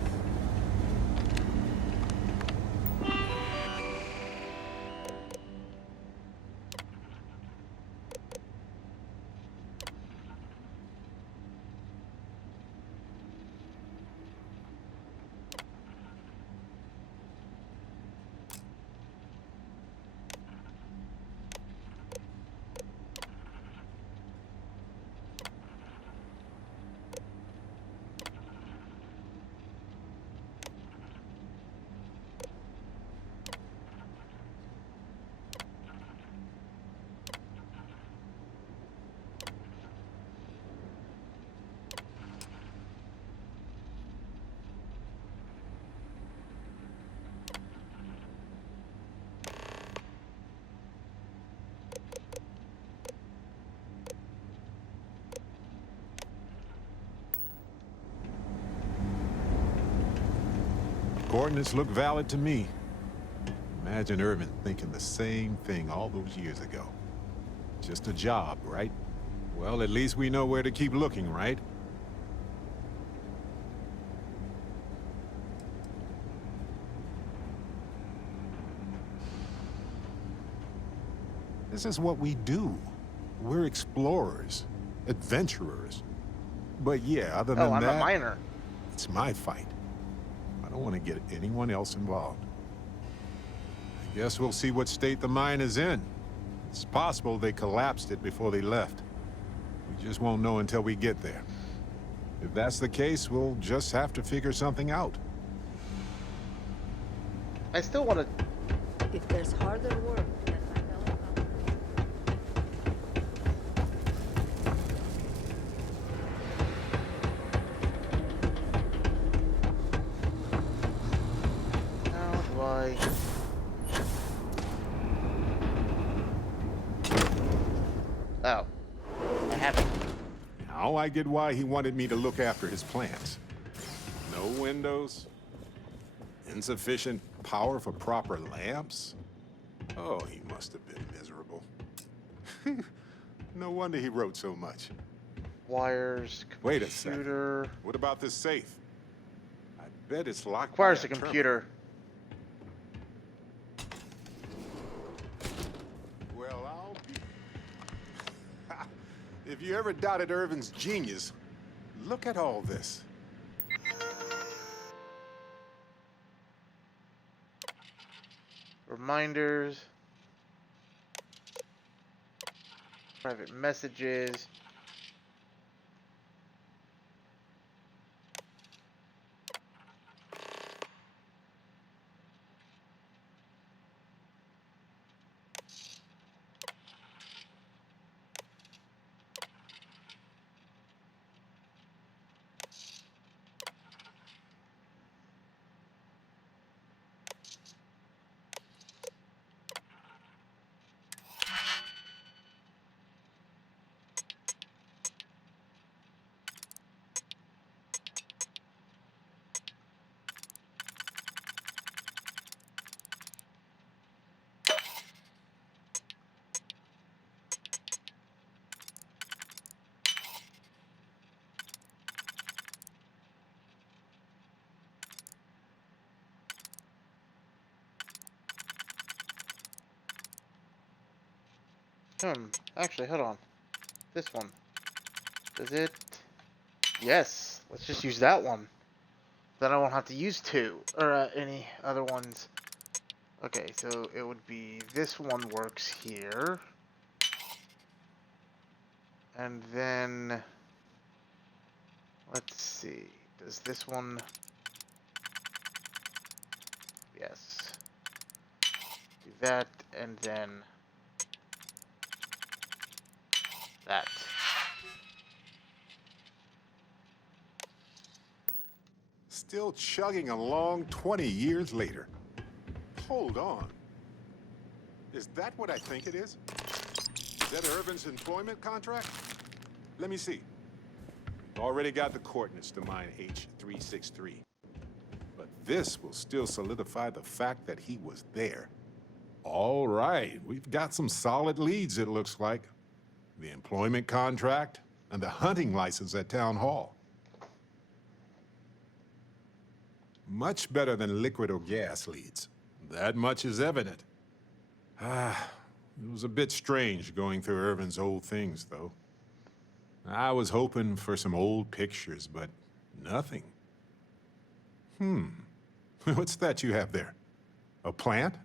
Coordinates look valid to me. Imagine Irvin thinking the same thing all those years ago. Just a job, right? Well, at least we know where to keep looking, right? This is what we do. We're explorers, adventurers. But yeah, other than I'm that, a miner. it's my fight. I don't want to get anyone else involved. I guess we'll see what state the mine is in. It's possible they collapsed it before they left. We just won't know until we get there. If that's the case, we'll just have to figure something out. I still want to... If there's harder work, then I know How do I... Oh. I haven't. Now I get why he wanted me to look after his plants. No windows, insufficient power for proper lamps. Oh, he must have been miserable. No wonder he wrote so much. Wires, computer... Wait a second. What about this safe? I bet it's locked. Requires by a computer. Well, I'll be... If you ever doubted Irvin's genius, look at all this. Reminders. Private messages. Actually, hold on. This one. Does it? Yes. Let's just use that one. Then I won't have to use two or any other ones. Okay, so it would be this one works here. And then, let's see, does this one, yes, do that, and then that. Still chugging along 20 years later. Hold on. Is that what I think it is? Is that Irvin's employment contract? Let me see. Already got the coordinates to mine H363. But this will still solidify the fact that he was there. All right, we've got some solid leads, it looks like. The employment contract and the hunting license at Town Hall. Much better than liquid or gas leads. That much is evident. It was a bit strange going through Irvin's old things, though. I was hoping for some old pictures, but nothing. What's that you have there? A plant?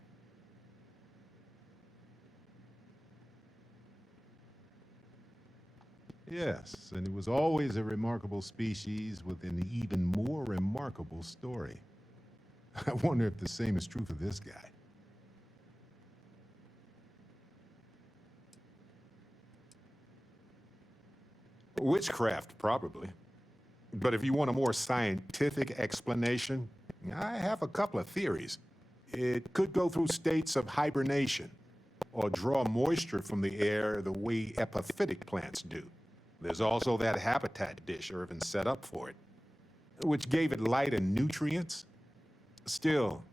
Yes, and it was always a remarkable species with an even more remarkable story. I wonder if the same is true for this guy. Witchcraft, probably. But if you want a more scientific explanation, I have a couple of theories. It could go through states of hibernation, or draw moisture from the air the way epiphytic plants do. There's also that habitat dish Irvin set up for it, which gave it light and nutrients. Still,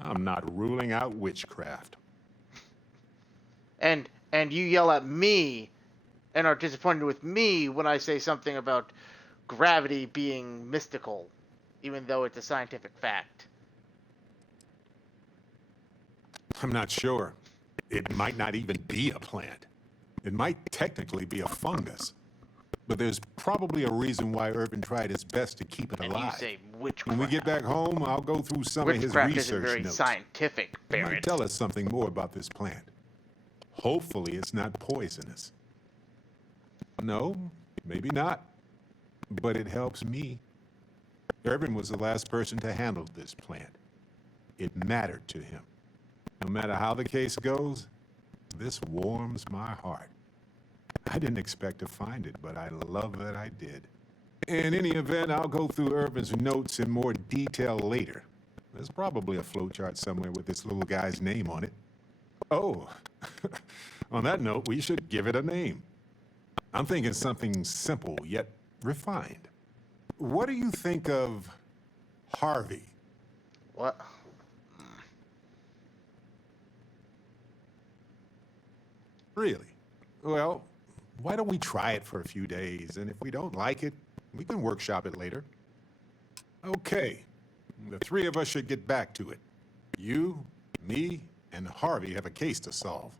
I'm not ruling out witchcraft. And you yell at me and are disappointed with me when I say something about gravity being mystical, even though it's a scientific fact. I'm not sure. It might not even be a plant. It might technically be a fungus. But there's probably a reason why Irvin tried his best to keep it alive. And you say witchcraft. When we get back home, I'll go through some of his Witchcraft research isn't very notes. scientific, He Barrett. might tell us something more about this plant. Hopefully it's not poisonous. No, maybe not. But it helps me. Irvin was the last person to handle this plant. It mattered to him. No matter how the case goes, this warms my heart. I didn't expect to find it, but I love that I did. In any event, I'll go through Irvin's notes in more detail later. There's probably a flowchart somewhere with this little guy's name on it. Oh, on that note, we should give it a name. I'm thinking something simple yet refined. What do you think of Harvey? What? Really? Well, why don't we try it for a few days, and if we don't like it, we can workshop it later. Okay, the three of us should get back to it. You, me, and Harvey have a case to solve.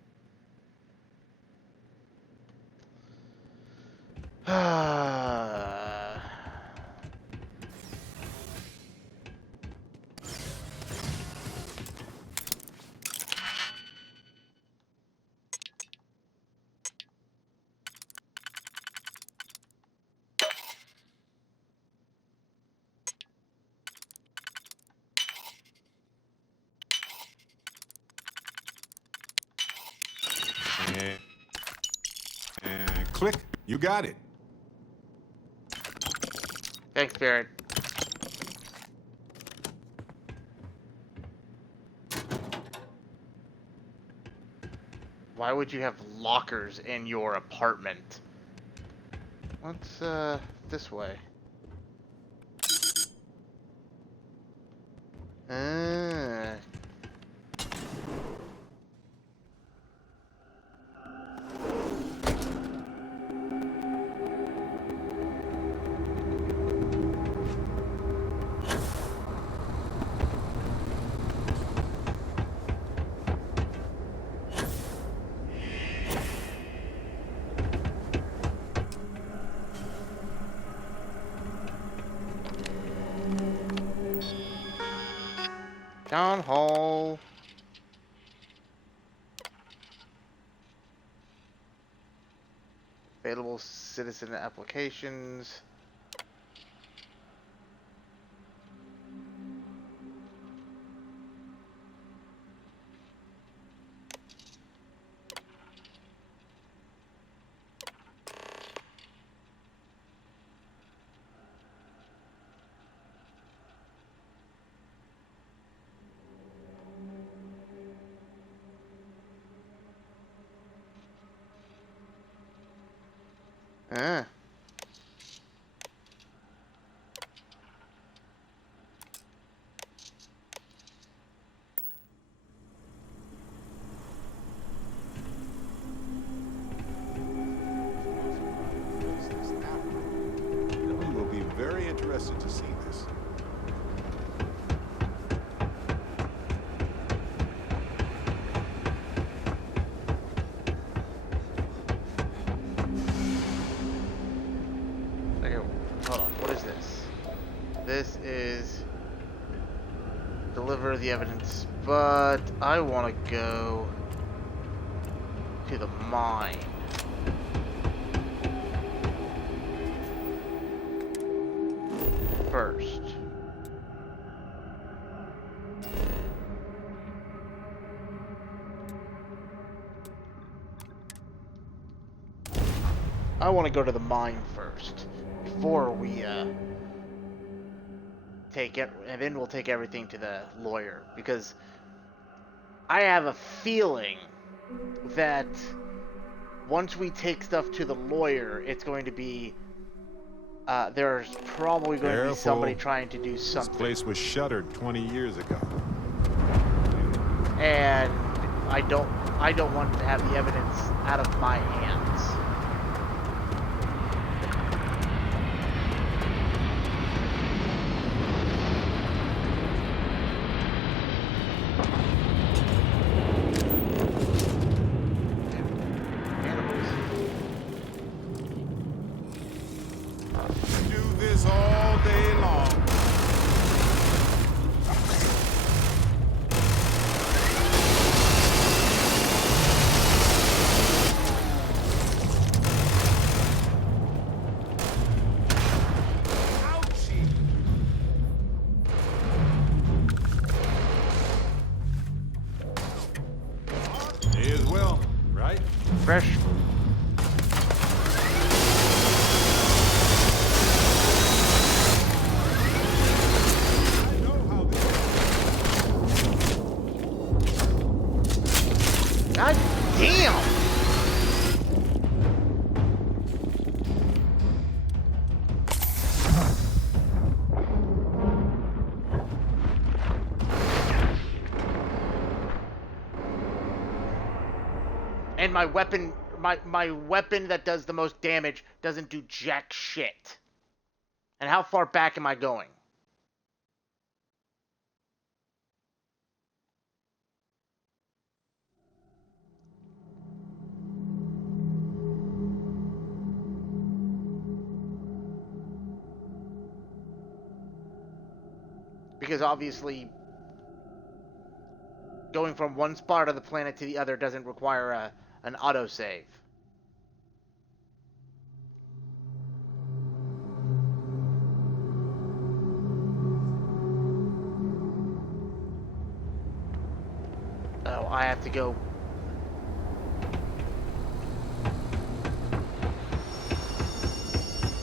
And click, you got it. Thanks, Barrett. Why would you have lockers in your apartment? What's, this way? Town Hall. Available citizen applications. Ah. We will be very interested to see this. Okay, hold on. What is this? This is deliver the evidence, but I want to go to the mine. First. I want to go to the mine first before we take it, and then we'll take everything to the lawyer, because I have a feeling that once we take stuff to the lawyer, it's going to be there's probably going to be somebody trying to do something. This place was shuttered 20 years ago. And I don't want to have the evidence out of my hands. Do this all day long. May as well, right? Fresh. God damn! And my weapon, my weapon that does the most damage doesn't do jack shit. And how far back am I going? Because obviously, going from one part of the planet to the other doesn't require an autosave. Oh, I have to go.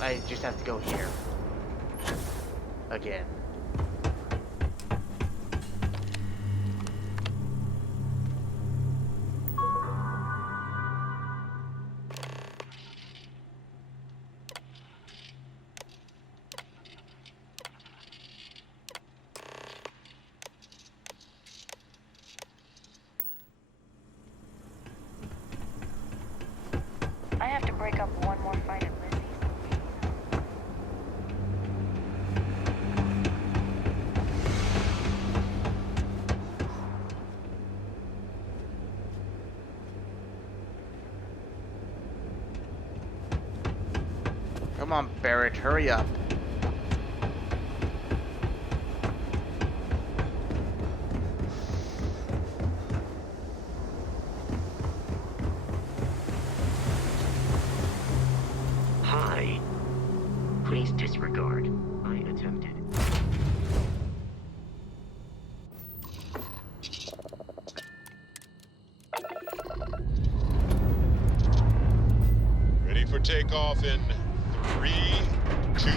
I just have to go here. Again. I have to break up one more fight at Lizzie's. Come on, Barrett, hurry up. Please disregard. I attempted. Ready for takeoff in 3, 2,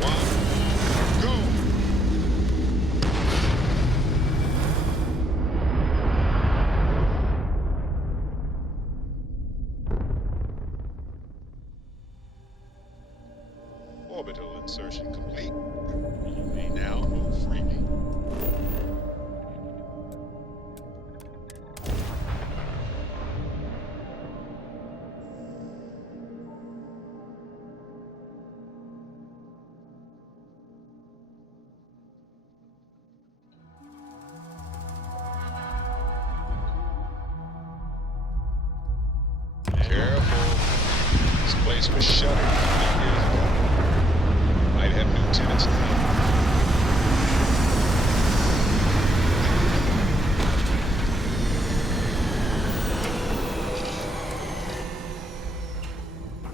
1, go! Orbital insertion complete. You may now move freely. Careful. This place was shuttered 3 years ago. Might have new tenants now.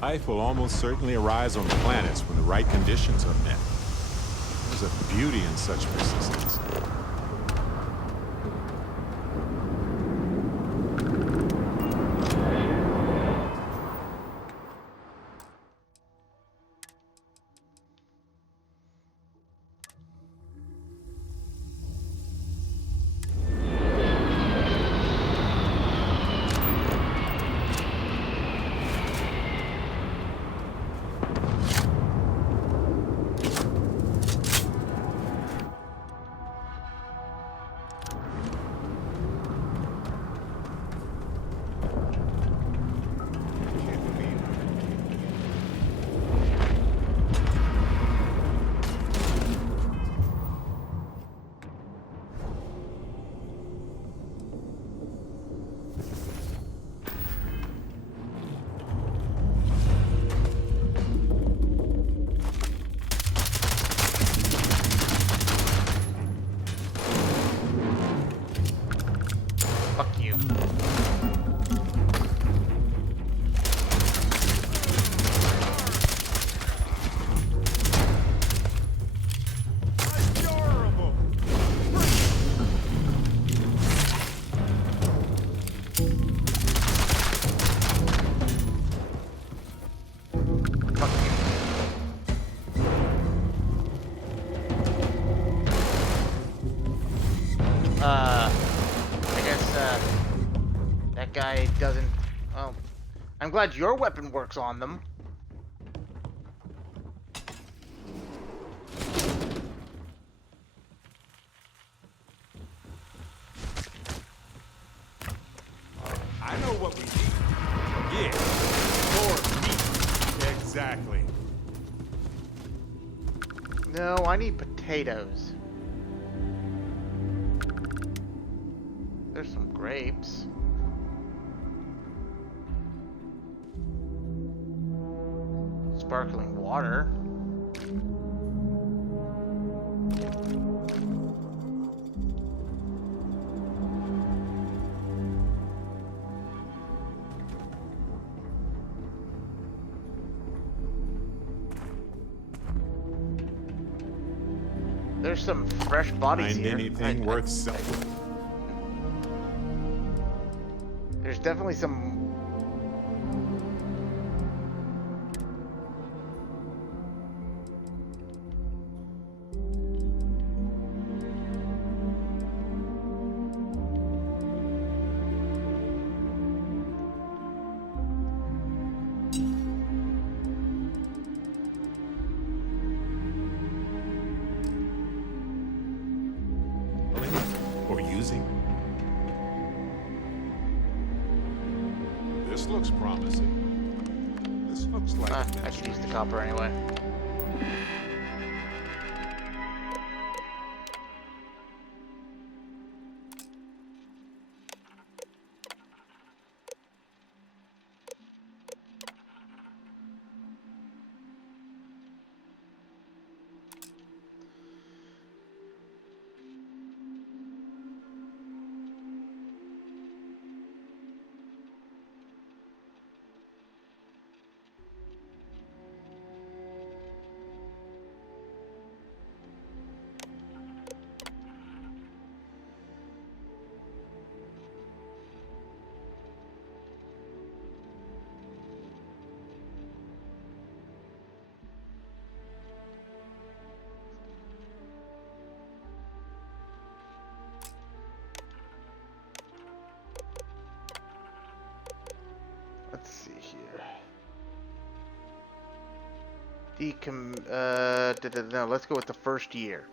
Life will almost certainly arise on planets when the right conditions are met. There's a beauty in such persistence. Fuck you. Adorable! Fuck you. I guess, that guy doesn't... Oh. I'm glad your weapon works on them. I know what we need. Yeah, more meat. Exactly. No, I need potatoes. There's some grapes. Sparkling water. There's some fresh bodies Find here. anything worth selling? There's definitely some... Or using? This looks promising. This looks like I could use the copper anyway. No, let's go with the first year.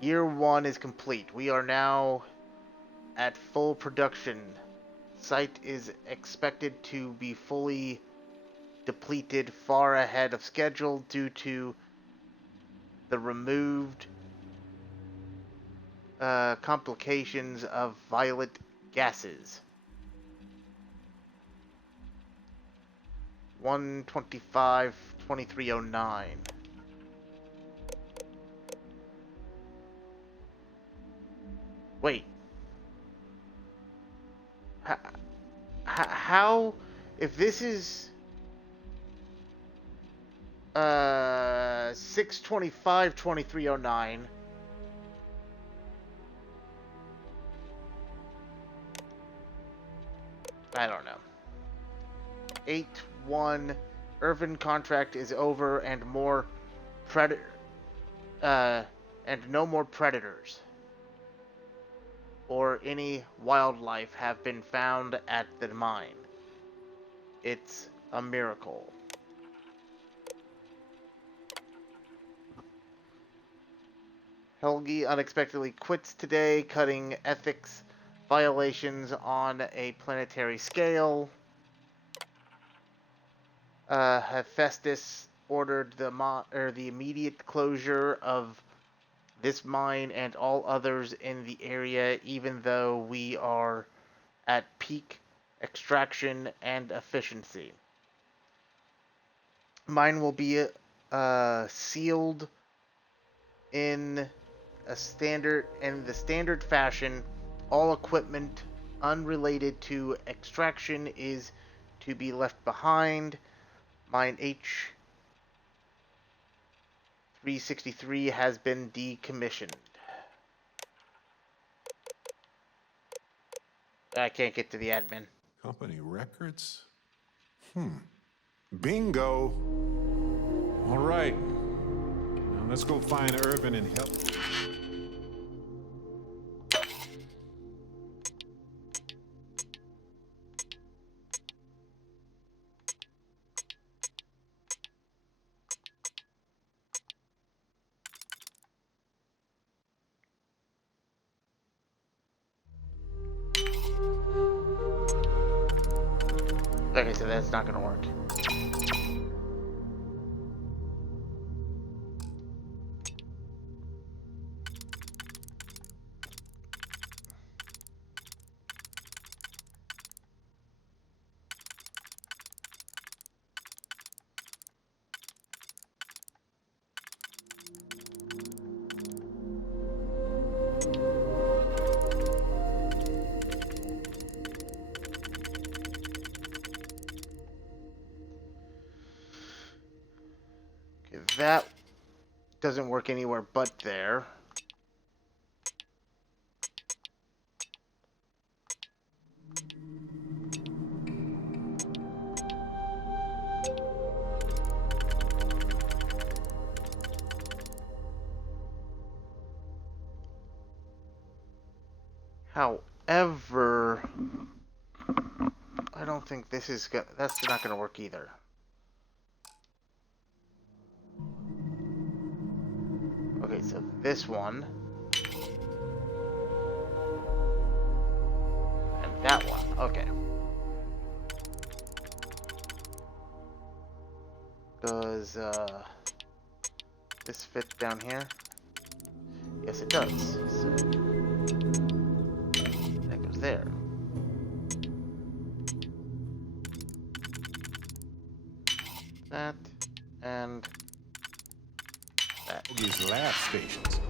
Year 1 is complete. We are now at full production. Site is expected to be fully depleted far ahead of schedule due to the removed complications of violet gases. 125-2309. Wait. How? If this is 625-2309. I don't know. 8-1. Irvin contract is over and more predator. And no more predators or any wildlife have been found at the mine. It's a miracle. Helgi unexpectedly quits today, cutting ethics violations on a planetary scale. Hephaestus ordered the immediate closure of this mine and all others in the area, even though we are at peak extraction and efficiency. Mine will be sealed in the standard fashion. All equipment unrelated to extraction is to be left behind. Mine H363 has been decommissioned. I can't get to the admin. Company records? Bingo! All right. Now let's go find Irvin and help. Okay, so that's not gonna work. Okay, that doesn't work anywhere but there. However, I don't think this is that's not gonna work either. Okay, so this one. And that one. Okay. Does this fit down here? Yes, it does. So that goes there. That and that. These lab stations.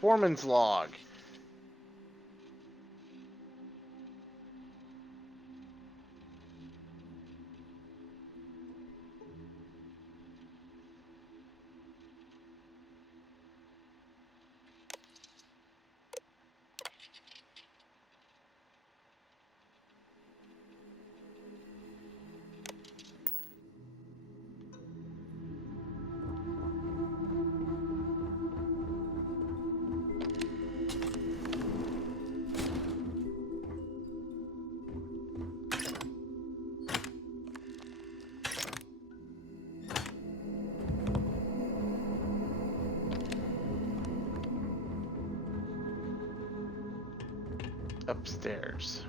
Foreman's log. upstairs.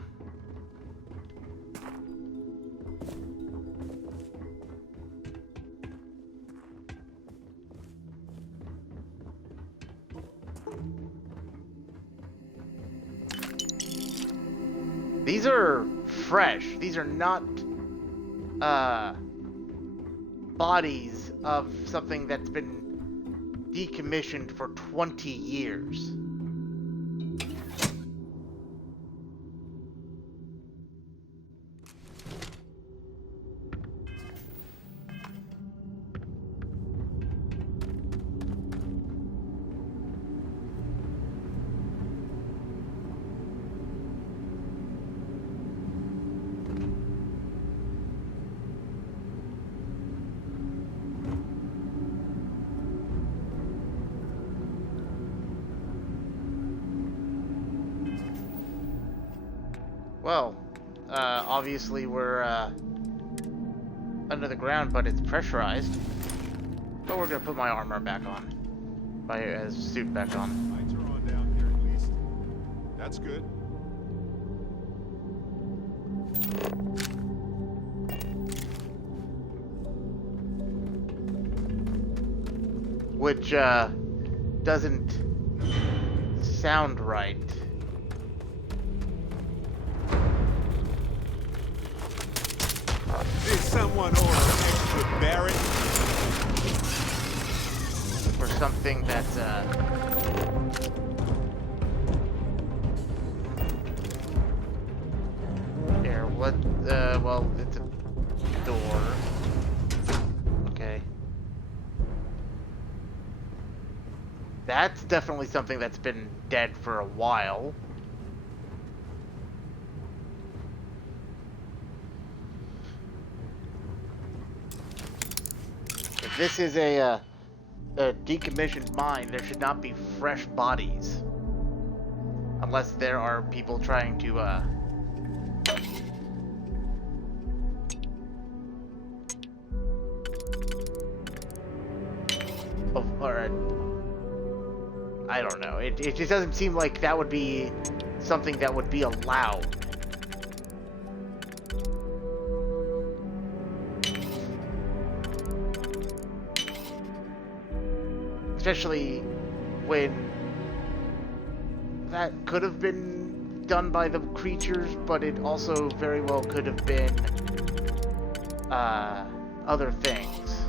These are fresh. These are not bodies of something that's been decommissioned for 20 years. Well, obviously we're under the ground, but it's pressurized. But we're gonna put my armor back on, my suit back on. Lights are on down here at least. That's good. Which doesn't sound right. Did someone order extra Barrett? For something that's here, what well, it's a door. Okay. That's definitely something that's been dead for a while. If this is a decommissioned mine, there should not be fresh bodies. Unless there are people trying to, or, I don't know. It just doesn't seem like that would be something that would be allowed. Especially when that could have been done by the creatures, but it also very well could have been other things.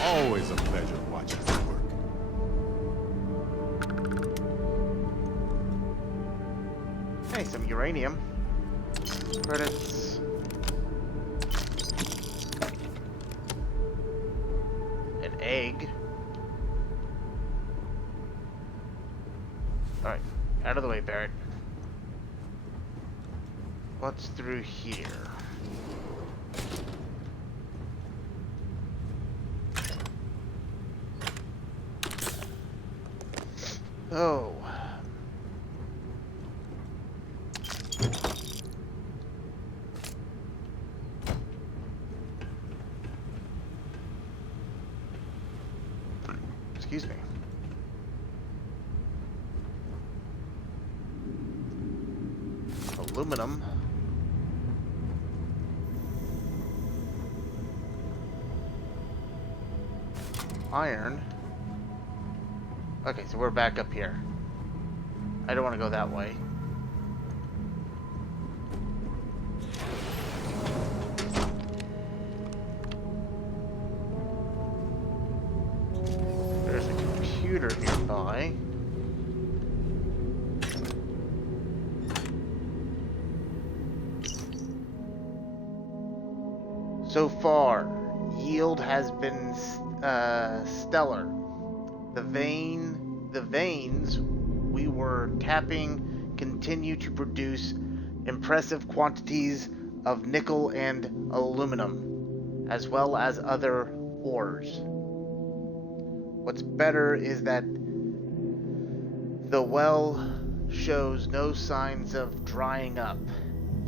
Always a pleasure watching you work. Hey, some uranium. Credits. An egg. Alright, out of the way, Barrett. What's through here? Oh. Excuse me. Aluminum. Iron. Okay, so we're back up here. I don't want to go that way. There's a computer nearby. So far, yield has been stellar. The veins we were tapping continue to produce impressive quantities of nickel and aluminum, as well as other ores. What's better is that the well shows no signs of drying up.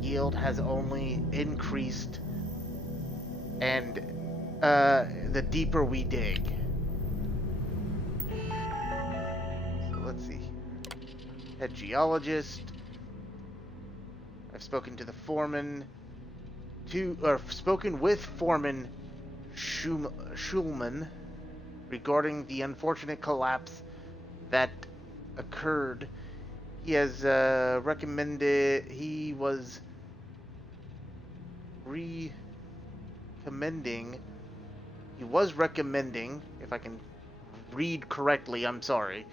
Yield has only increased, and the deeper we dig. So let's see. head geologist. I've spoken to the foreman, spoken with Foreman Schulman regarding the unfortunate collapse that occurred. He has recommended, he was recommending, if I can read correctly, I'm sorry,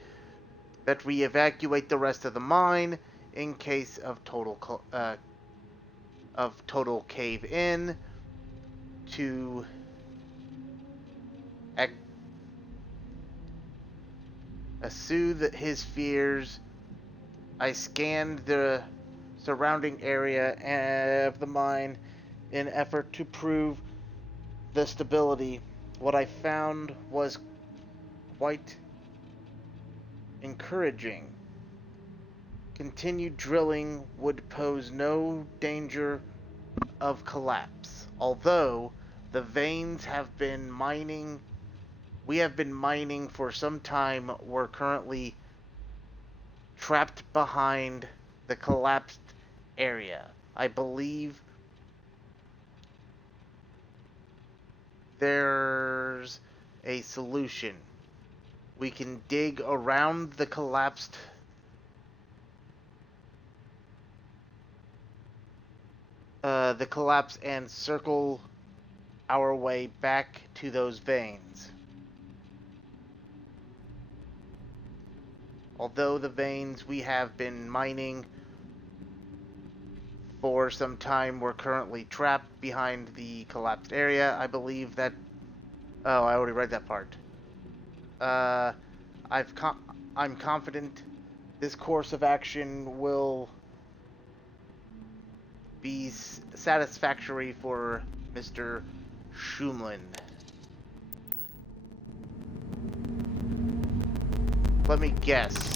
that we evacuate the rest of the mine in case of total cave-in to soothe his fears. I scanned the surrounding area of the mine in effort to prove the stability. What I found was quite encouraging. Continued drilling would pose no danger of collapse, although the veins we have been mining for some time. We're currently trapped behind the collapsed area. I believe there's a solution. We can dig around the collapsed collapse and circle our way back to those veins. Although the veins we have been mining for some time, we're currently trapped behind the collapsed area. I believe that... Oh, I already read that part. I'm confident this course of action will be satisfactory for Mr. Schumlin. Let me guess.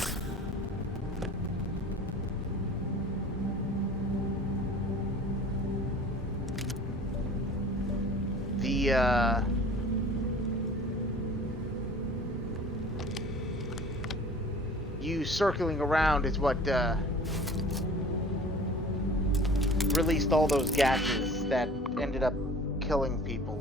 You circling around is what released all those gases that ended up killing people.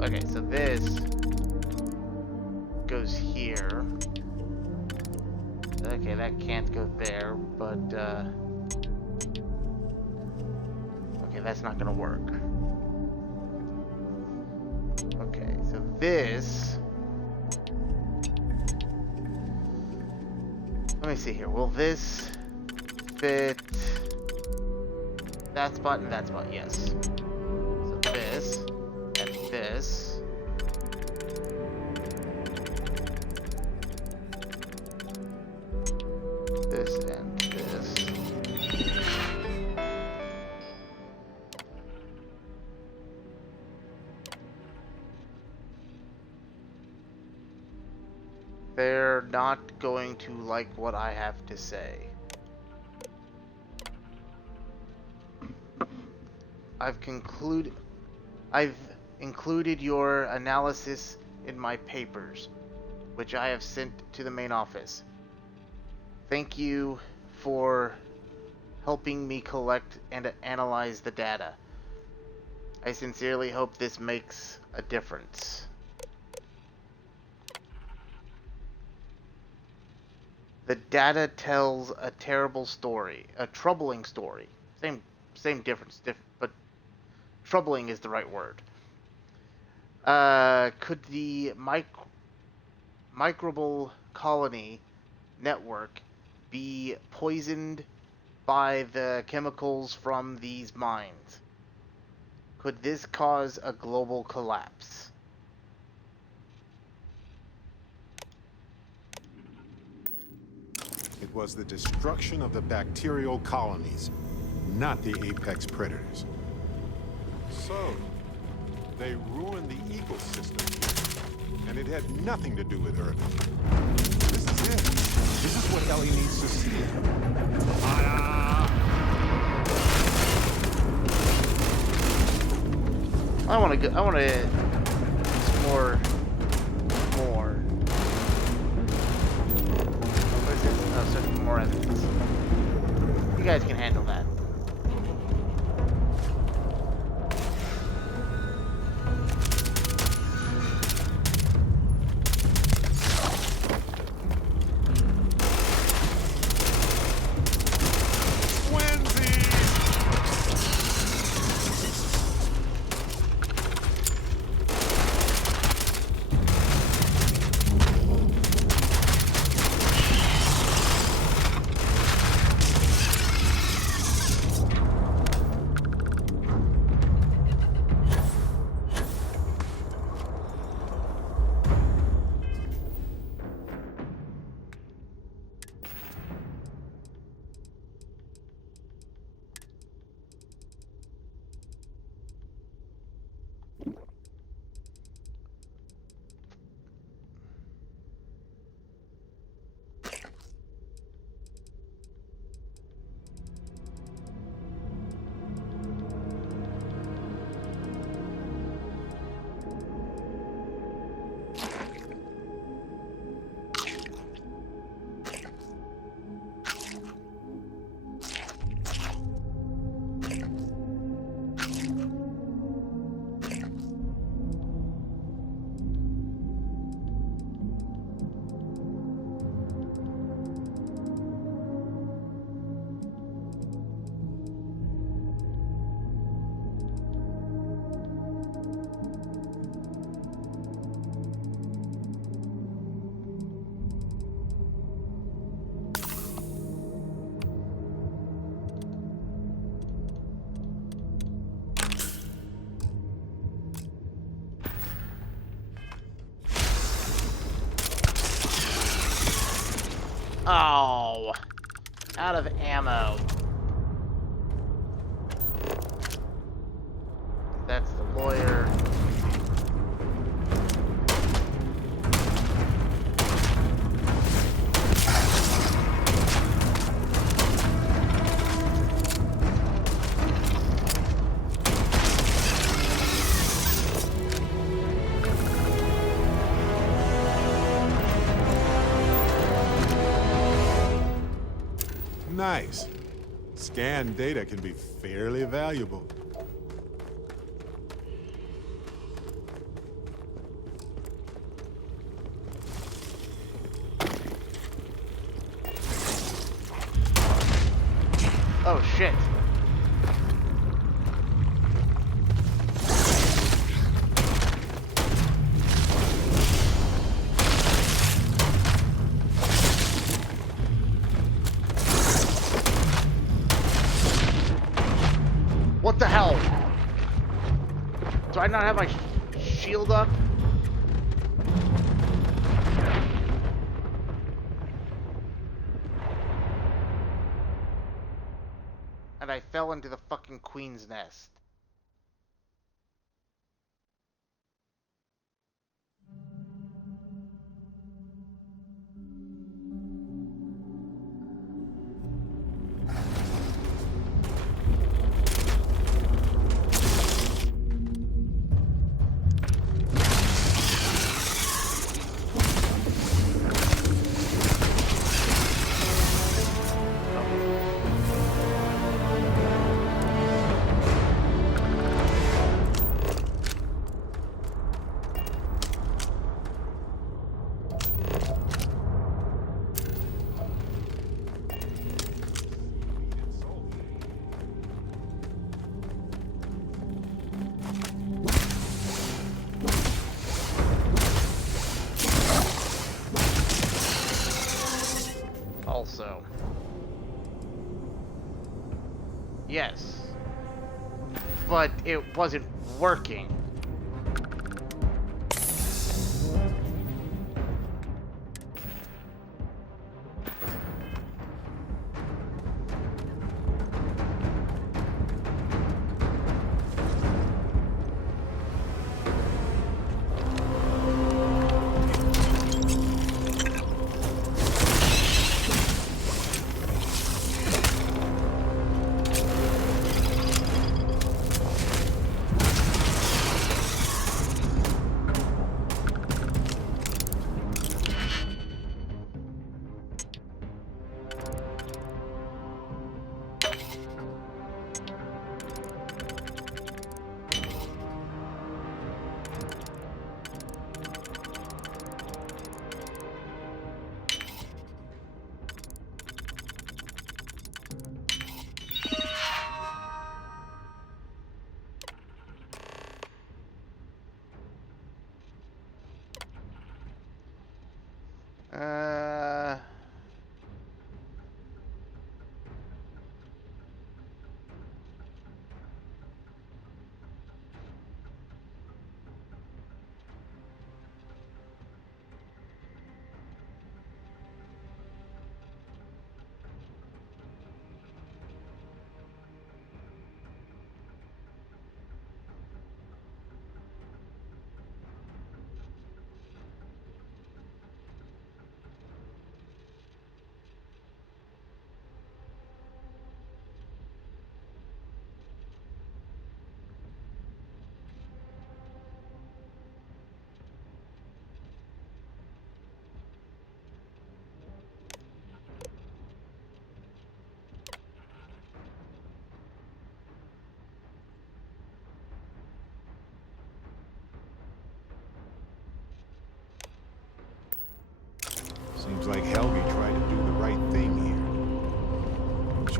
Okay, so this goes here. Okay, that can't go there, but okay, that's not gonna work. Okay, so this... Let me see here. Will this fit that spot and that spot? Yes. So this and this. This and this. They're not going to like what I have to say. I've included your analysis in my papers, which I have sent to the main office. Thank you for helping me collect and analyze the data. I sincerely hope this makes a difference. The data tells a terrible story, a troubling story. Same difference, but troubling is the right word. Could the microbial colony network be poisoned by the chemicals from these mines? Could this cause a global collapse? It was the destruction of the bacterial colonies, not the apex predators. So, they ruined the ecosystem. And it had nothing to do with Irving. This is it. This is what Ellie needs to see. I want to explore more. What is this? Oh, search for more evidence. You guys can handle that. Oh, out of ammo. That's the lawyer. Nice. Scan data can be fairly valuable. Oh shit. What the hell? Do I not have my shield up? And I fell into the fucking queen's nest. Also. Yes. But it wasn't working.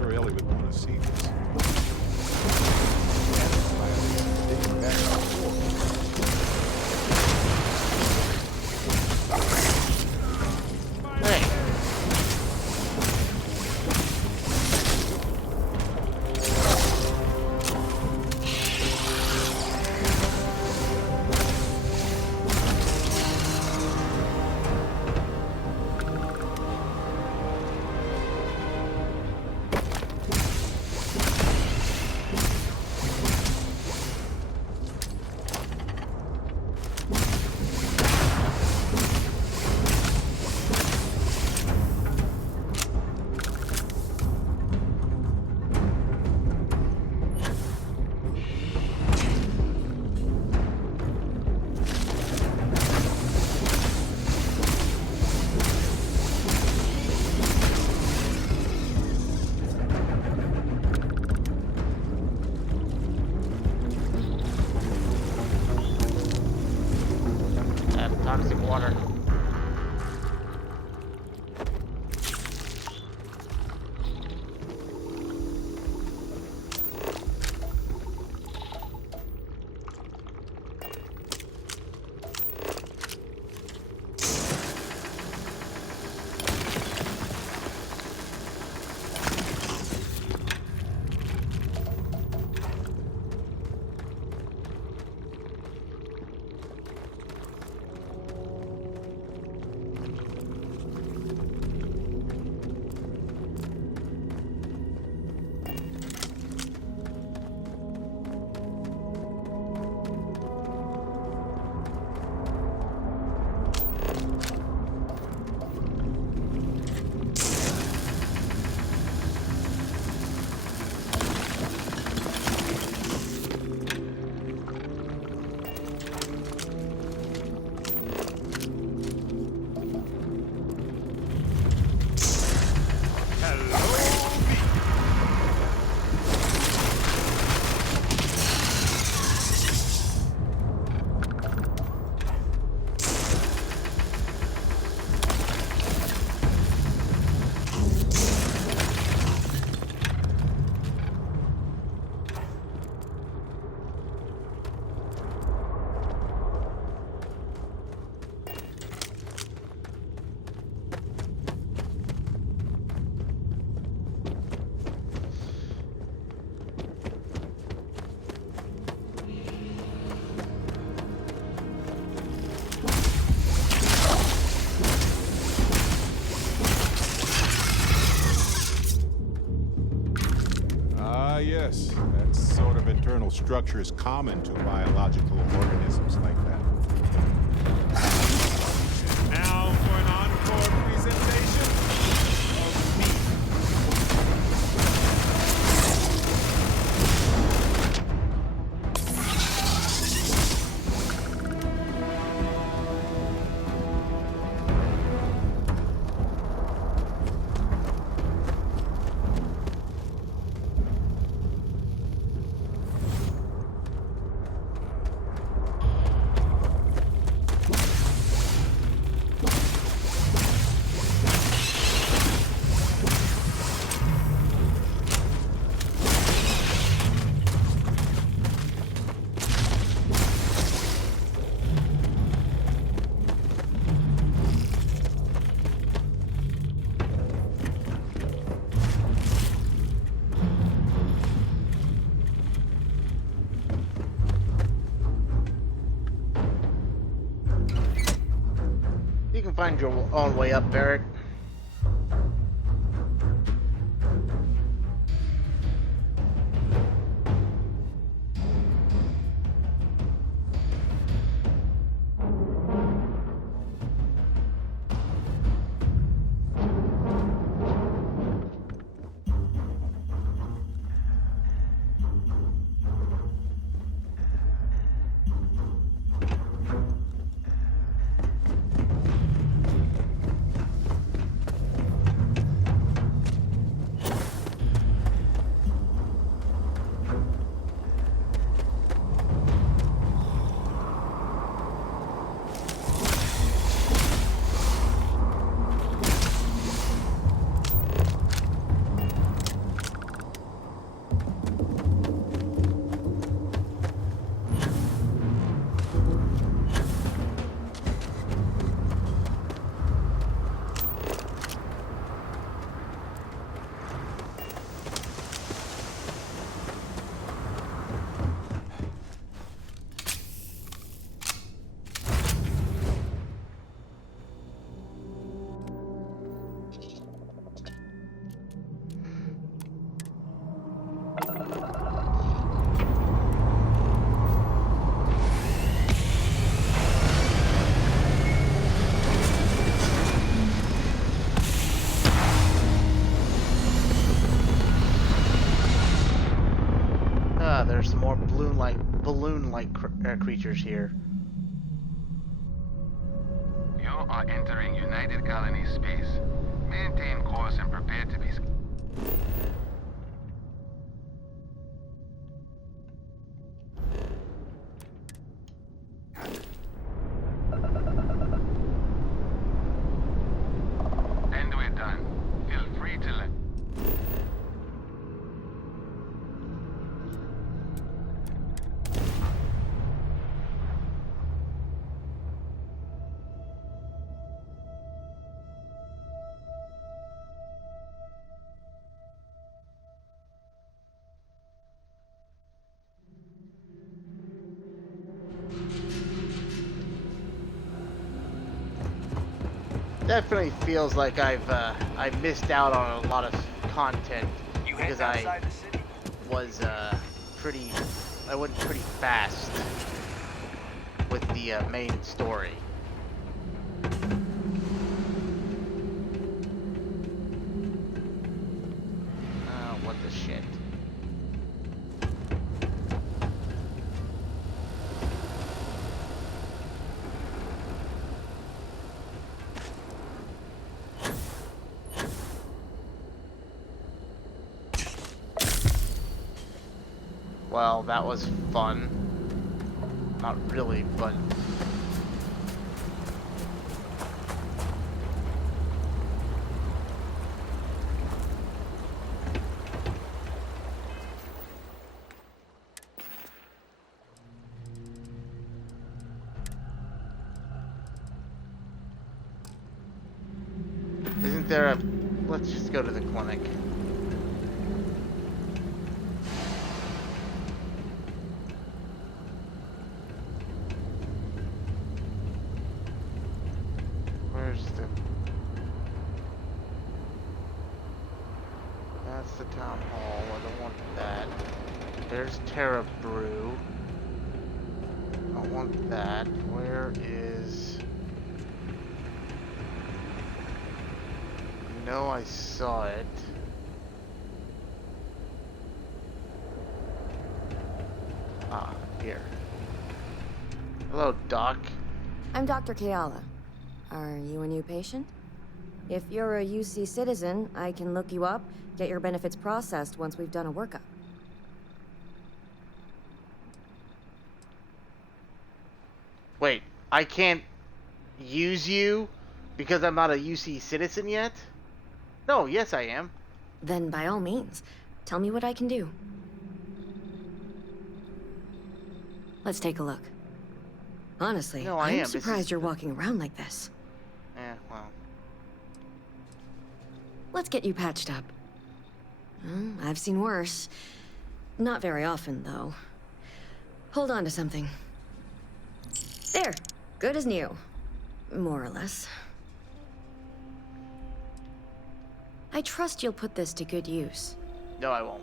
sure Ellie would want to see this. Digging back and forth. Hey. Toxic water. Yes, that sort of internal structure is common to biological organisms like that. And now for an encore presentation of me. You can find your own way up, Barrett. there's some more balloon-like creatures here. You are entering United Colony space. Maintain course and prepare to be... And we're done. Feel free to let... Definitely feels like I missed out on a lot of content because I was I went pretty fast with the main story. What the shit. Well, that was fun. Not really, but... Isn't there a... Let's just go to the clinic. Where's the... That's the town hall. I don't want that. There's Terra Brew. I don't want that. Where is... No, I saw it. Ah, here. Hello, Doc. I'm Dr. Keala. Are you a new patient? If you're a UC citizen, I can look you up, get your benefits processed once we've done a workup. Wait, I can't use you because I'm not a UC citizen yet? No, yes I am. Then by all means, tell me what I can do. Let's take a look. Honestly, No, I'm am. surprised you're walking around like this. Well. Let's get you patched up. I've seen worse. Not very often, though. Hold on to something. There. Good as new. More or less. I trust you'll put this to good use. No, I won't.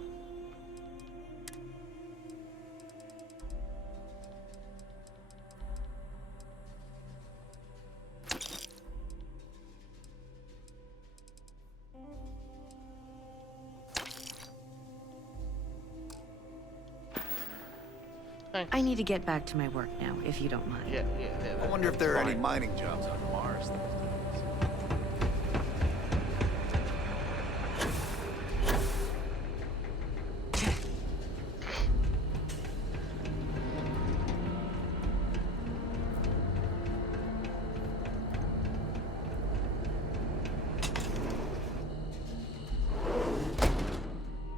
Thanks. I need to get back to my work now, if you don't mind. Yeah. I wonder if there are any mining jobs on Mars.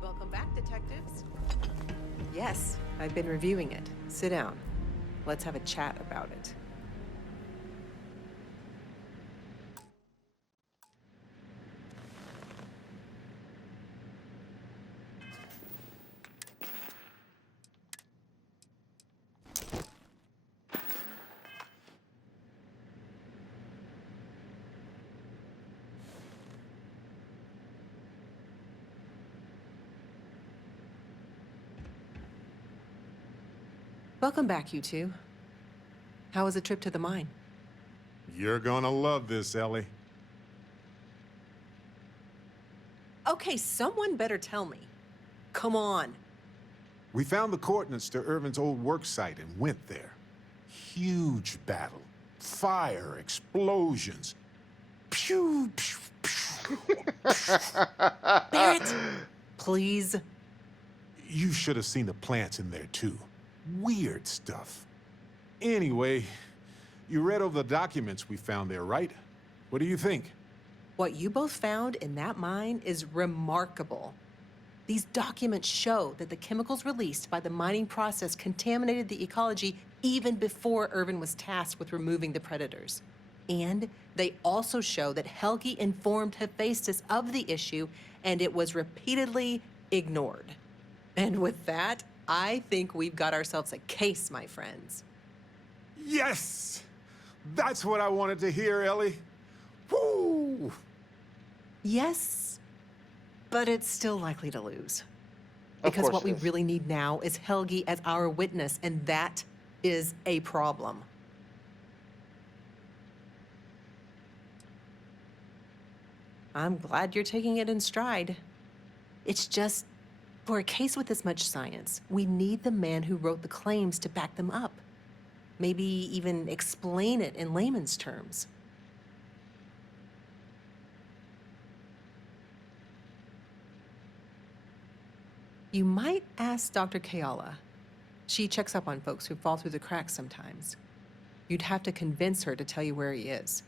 Welcome back, detectives. Yes, I've been reviewing it. Sit down. Let's have a chat about it. Welcome back, you two. How was the trip to the mine? You're gonna love this, Ellie. Okay, someone better tell me. Come on. We found the coordinates to Irvin's old work site and went there. Huge battle. Fire, explosions. Pew, pew, pew. Barrett, please. You should have seen the plants in there, too. Weird stuff. Anyway, you read over the documents we found there, right? What do you think? What you both found in that mine is remarkable. These documents show that the chemicals released by the mining process contaminated the ecology even before Irvin was tasked with removing the predators. And they also show that Helgi informed Hephaestus of the issue, and it was repeatedly ignored. And with that, I think we've got ourselves a case, my friends. Yes! That's what I wanted to hear, Ellie. Woo! Yes, but it's still likely to lose. Because what we really need now is Helgi as our witness, and that is a problem. I'm glad you're taking it in stride. It's just, for a case with this much science, we need the man who wrote the claims to back them up. Maybe even explain it in layman's terms. You might ask Dr. Kayala. She checks up on folks who fall through the cracks sometimes. You'd have to convince her to tell you where he is.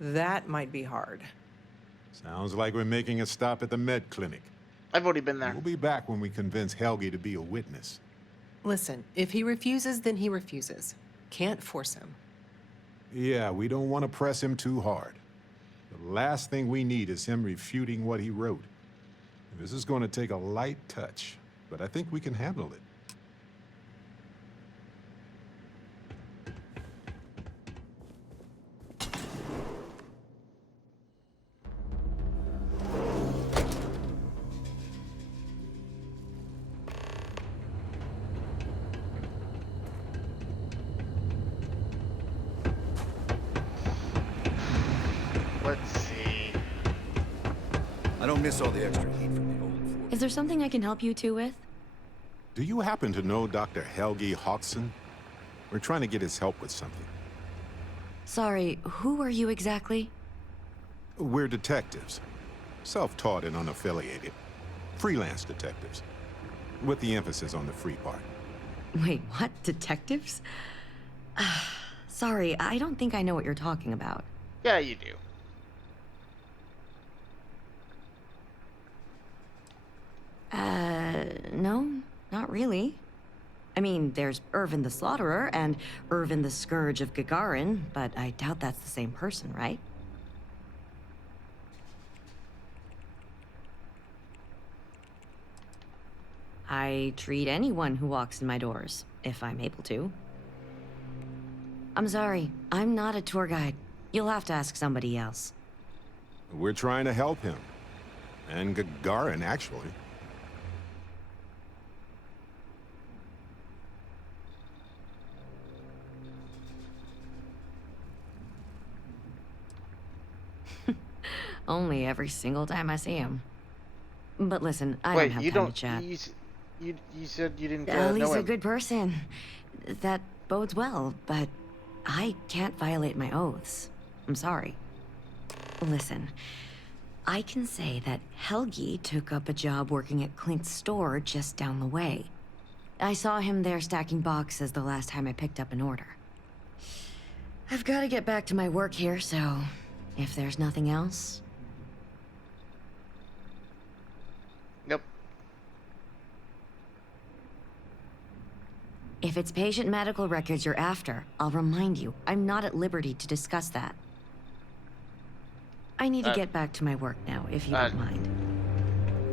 That might be hard. Sounds like we're making a stop at the med clinic. I've already been there. We'll be back when we convince Helgi to be a witness. Listen, if he refuses, then he refuses. Can't force him. Yeah, we don't want to press him too hard. The last thing we need is him refuting what he wrote. This is going to take a light touch, but I think we can handle it. Let's see. I don't miss all the extra heat from the old floor. Is there something I can help you two with? Do you happen to know Dr. Helgi Hodgson? We're trying to get his help with something. Sorry, who are you exactly? We're detectives. Self-taught and unaffiliated. Freelance detectives. With the emphasis on the free part. Wait, what? Detectives? Sorry, I don't think I know what you're talking about. Yeah, you do. No, not really. I mean, there's Irvin the Slaughterer and Irvin the Scourge of Gagarin, but I doubt that's the same person, right? I treat anyone who walks in my doors, if I'm able to. I'm sorry, I'm not a tour guide. You'll have to ask somebody else. We're trying to help him. And Gagarin, actually. Only every single time I see him. But listen, I don't have time to chat. You said you didn't At least know a him. good person. That bodes well, but I can't violate my oaths. I'm sorry. Listen, I can say that Helgi took up a job working at Clint's store just down the way. I saw him there stacking boxes the last time I picked up an order. I've got to get back to my work here, so if there's nothing else... Nope. If it's patient medical records you're after, I'll remind you, I'm not at liberty to discuss that. I need to get back to my work now, if you don't mind.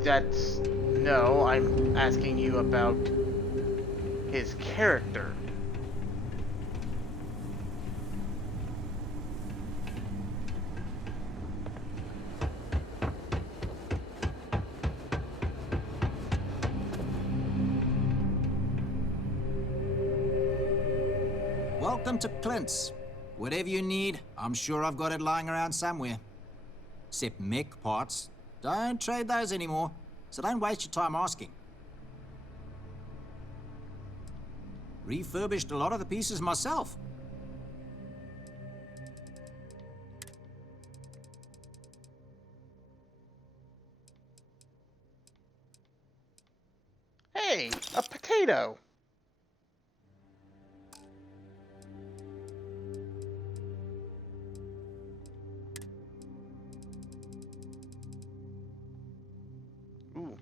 That's... No, I'm asking you about his character. Welcome to Clint's. Whatever you need, I'm sure I've got it lying around somewhere. Except mech parts. Don't trade those anymore, so don't waste your time asking. Refurbished a lot of the pieces myself. Hey, a potato. Ooh,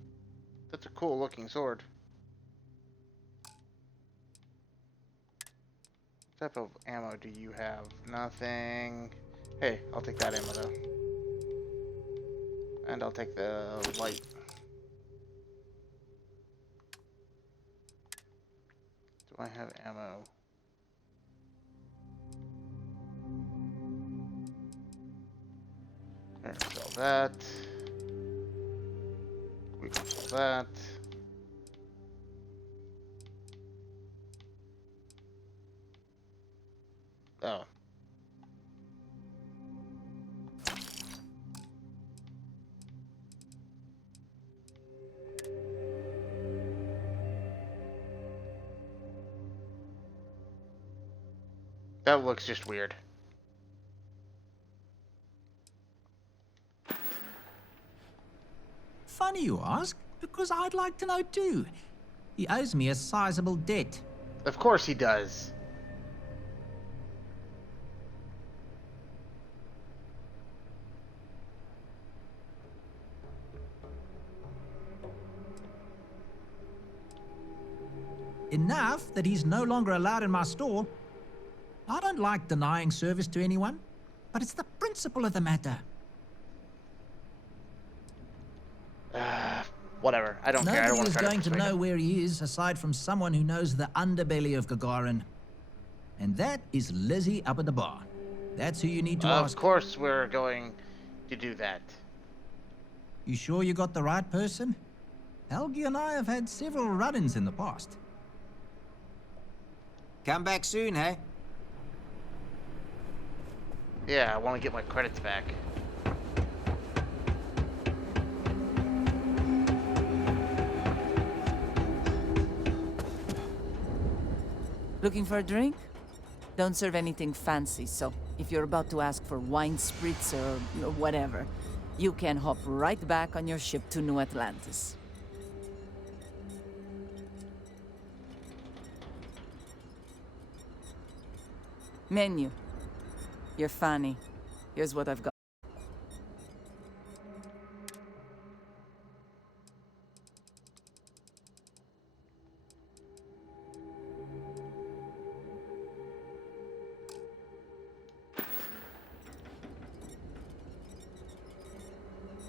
that's a cool looking sword. What type of ammo do you have? Nothing. Hey, I'll take that ammo though. And I'll take the light. Do I have ammo? There, sell that. We can sell that. Oh. That looks just weird. Funny you ask, because I'd like to know too. He owes me a sizable debt. Of course he does. Enough that he's no longer allowed in my store. I don't like denying service to anyone, but it's the principle of the matter. Whatever. I don't care. I don't Nobody want is to try going to persuade know him. where he is aside from someone who knows the underbelly of Gagarin. And that is Lizzie up at the bar. That's who you need to ask. Of course we're going to do that. You sure you got the right person? Helgi and I have had several run-ins in the past. Come back soon, eh? Yeah, I want to get my credits back. Looking for a drink? Don't serve anything fancy, so if you're about to ask for wine spritz or whatever, you can hop right back on your ship to New Atlantis. Menu. You're funny. Here's what I've got.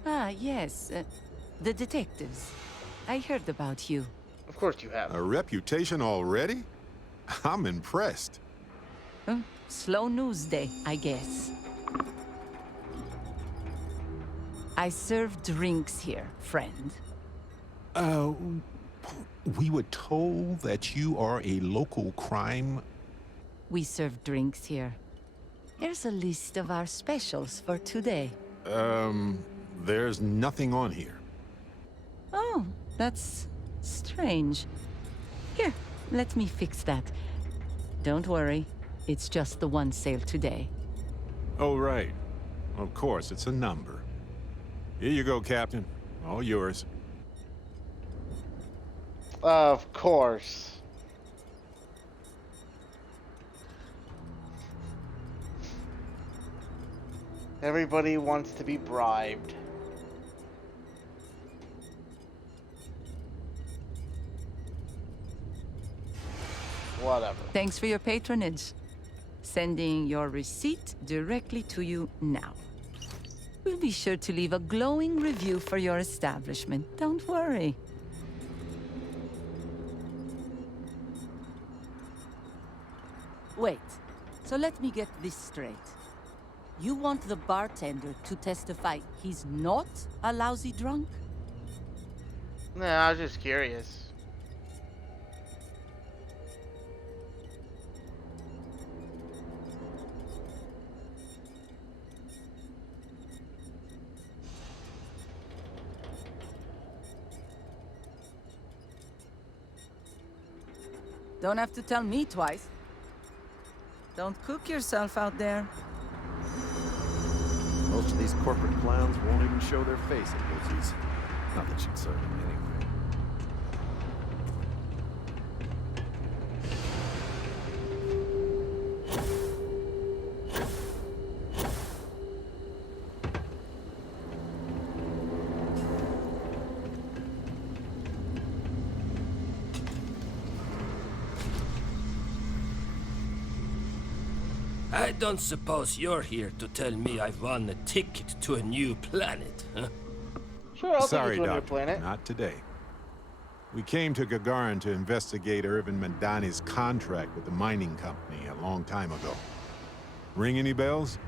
Ah, yes. The detectives. I heard about you. Of course you have. A reputation already? I'm impressed. Slow news day, I guess. I serve drinks here, friend. We were told that you are a local crime. We serve drinks here. Here's a list of our specials for today. There's nothing on here. Oh, that's strange. Here, let me fix that. Don't worry, it's just the one sale today. Oh, right. Of course, it's a number. Here you go, Captain. All yours. Of course. Everybody wants to be bribed. Whatever. Thanks for your patronage. Sending your receipt directly to you now. We'll be sure to leave a glowing review for your establishment. Don't worry. Wait. So let me get this straight. You want the bartender to testify he's not a lousy drunk? No, I was just curious. Don't have to tell me twice. Don't cook yourself out there. Most of these corporate clowns won't even show their face at Lizzie's. Not that she'd serve them anyway. I don't suppose you're here to tell me I've won a ticket to a new planet, huh? Sure, I'll Sorry, take you to your Doctor, planet. not today. We came to Gagarin to investigate Irvin Mandani's contract with the mining company a long time ago. Ring any bells?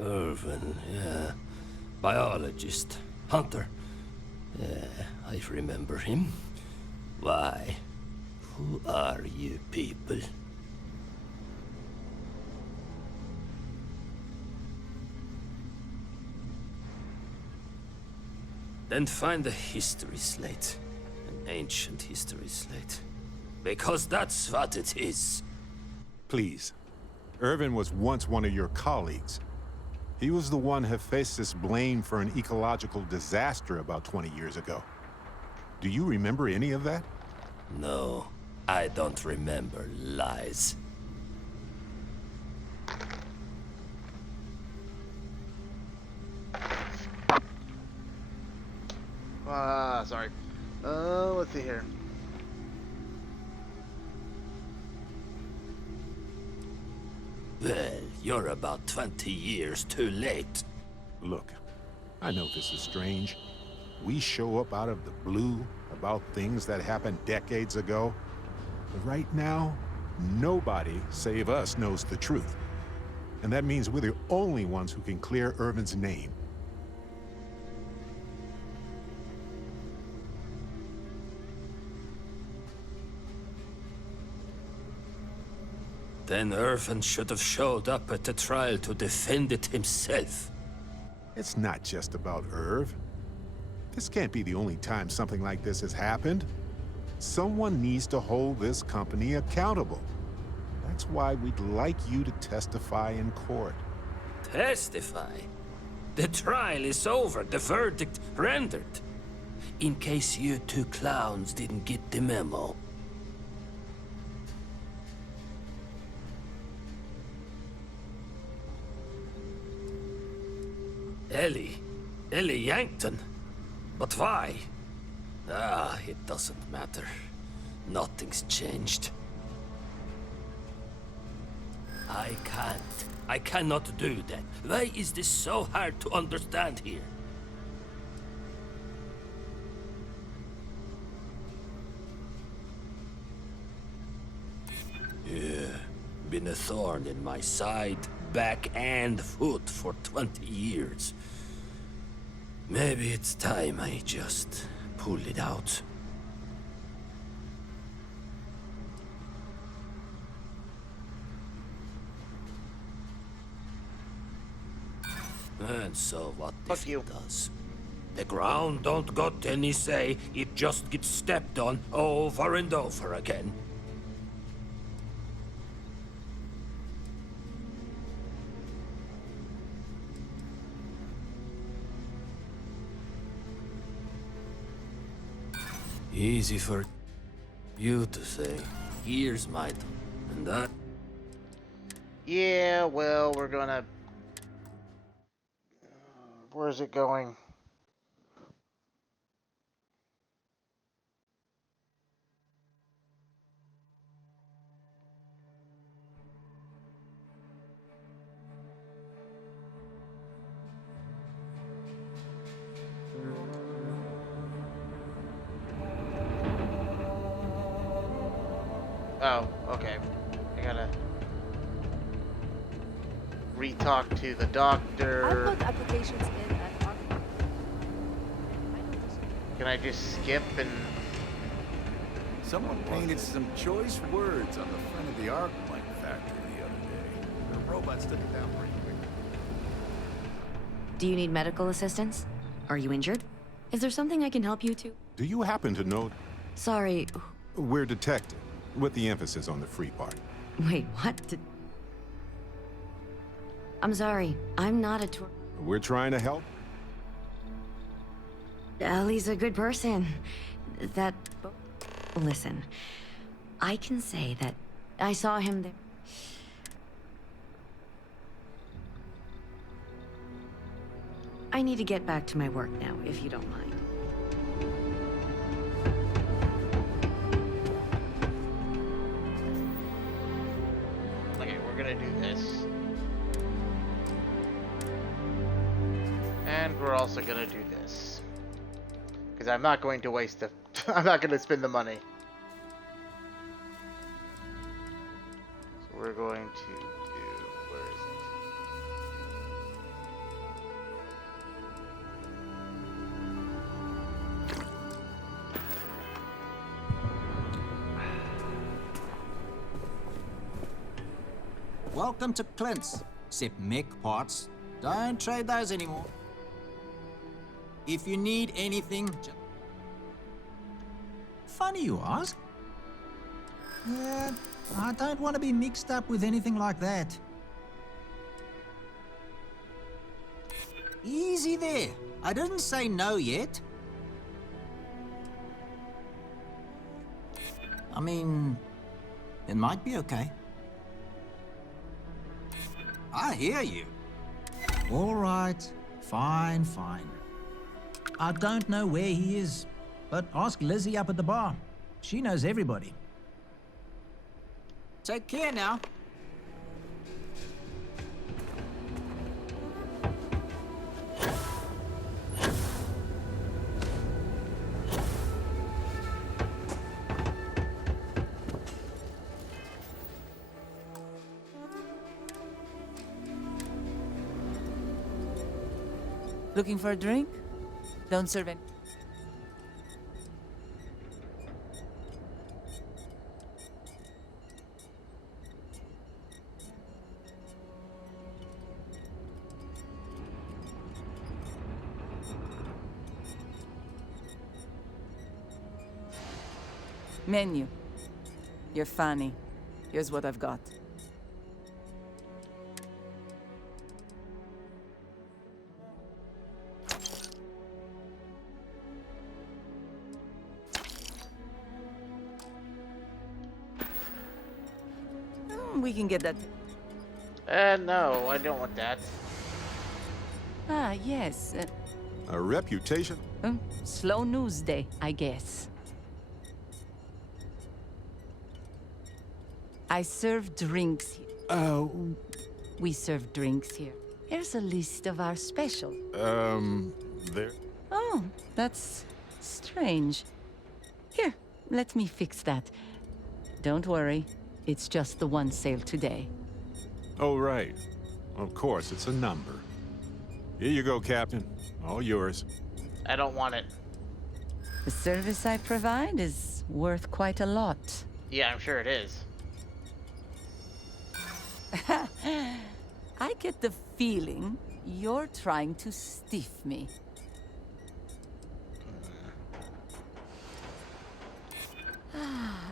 Irvin, yeah. Biologist. Hunter. Yeah, I remember him. Why? Who are you people? Then find the history slate. An ancient history slate. Because that's what it is. Please. Irvin was once one of your colleagues. He was the one Hephaestus blamed for an ecological disaster about 20 years ago. Do you remember any of that? No, I don't remember lies. Sorry. Let's see here. Well, you're about 20 years too late. Look, I know this is strange. We show up out of the blue about things that happened decades ago. But right now, nobody save us knows the truth. And that means we're the only ones who can clear Irvin's name. Then Irvin should have showed up at the trial to defend it himself. It's not just about Irv. This can't be the only time something like this has happened. Someone needs to hold this company accountable. That's why we'd like you to testify in court. Testify? The trial is over, the verdict rendered. In case you two clowns didn't get the memo. Ellie Yankton? But why? Ah, it doesn't matter. Nothing's changed. I cannot do that. Why is this so hard to understand here? Yeah, been a thorn in my side, back and foot for 20 years. Maybe it's time I just pull it out. And so what if it does? The ground don't got any say, it just gets stepped on over and over again. Easy for you to say. Here's my and that. Yeah, well, we're gonna... Where's it going? Oh, okay. I gotta re-talk to the doctor. I've got applications in at Arc. Can I just skip and... Someone painted some choice words on the front of the arc light factory the other day. The robots took it down pretty quick. Do you need medical assistance? Are you injured? Is there something I can help you to? Do you happen to know? Sorry. We're detectives. with the emphasis on the free part. Wait, what? I'm sorry. I'm not a tour. We're trying to help. Ellie's a good person. That... Listen, I can say that I saw him there. I need to get back to my work now, if you don't mind. Okay, we're gonna do this. And we're also gonna do this. Because I'm not going to waste the... I'm not going to spend the money. So we're going to do... Where is Welcome to Clint's. Except mech parts. Don't trade those anymore. If you need anything, funny you ask. Yeah, I don't want to be mixed up with anything like that. Easy there. I didn't say no yet. I mean, it might be okay. I hear you. All right. Fine, fine. I don't know where he is, but ask Lizzie up at the bar. She knows everybody. Take care now. Looking for a drink? Don't serve any. Menu. You're funny. Here's what I've got. We can get that. No, I don't want that. Ah, yes. A reputation? Slow news day, I guess. I serve drinks here. Oh. We serve drinks here. Here's a list of our special. There. Oh, that's strange. Here, let me fix that. Don't worry. It's just the one sale today. Oh, right. Of course, it's a number. Here you go, Captain. All yours. I don't want it. The service I provide is worth quite a lot. Yeah, I'm sure it is. I get the feeling you're trying to stiff me.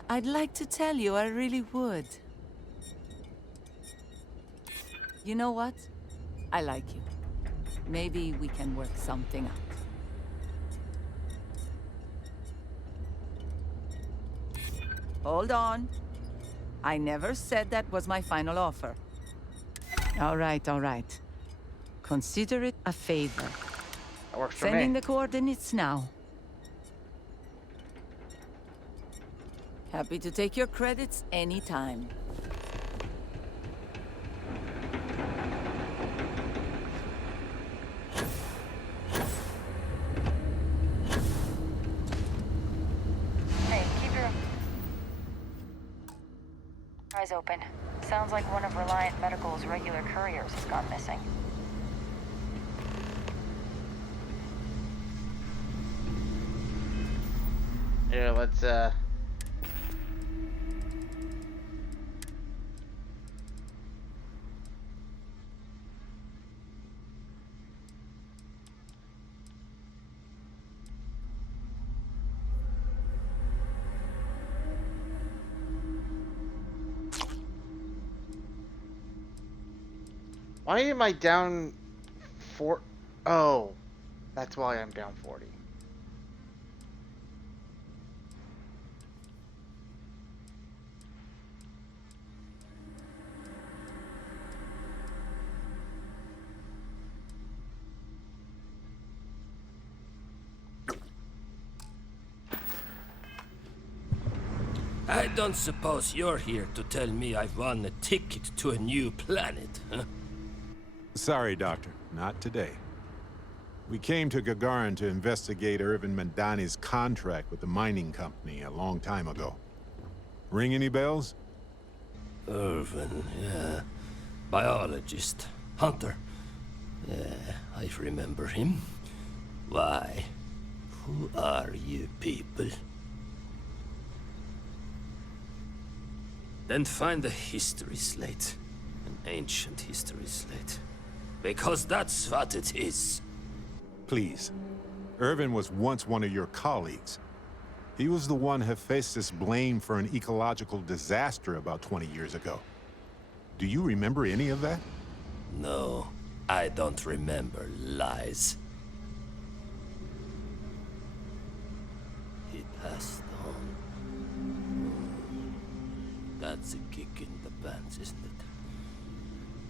I'd like to tell you I really would. You know what? I like you. Maybe we can work something out. Hold on. I never said that was my final offer. All right, all right. Consider it a favor. That works for Sending me. the coordinates now. Happy to take your credits anytime. Hey, keep your eyes open. Sounds like one of Reliant Medical's regular couriers has gone missing. Here, let's Why am I down four? Oh, that's why I'm down 40. I don't suppose you're here to tell me I've won a ticket to a new planet, huh? Sorry, Doctor. Not today. We came to Gagarin to investigate Irvin Mandani's contract with the mining company a long time ago. Ring any bells? Irvin, yeah. Biologist. Hunter. Yeah, I remember him. Why? Who are you people? Then find a history slate. An ancient history slate. Because that's what it is. Please. Irvin was once one of your colleagues. He was the one Hephaestus blamed for an ecological disaster about 20 years ago. Do you remember any of that? No, I don't remember lies. He passed on. That's a kick in the pants, isn't it?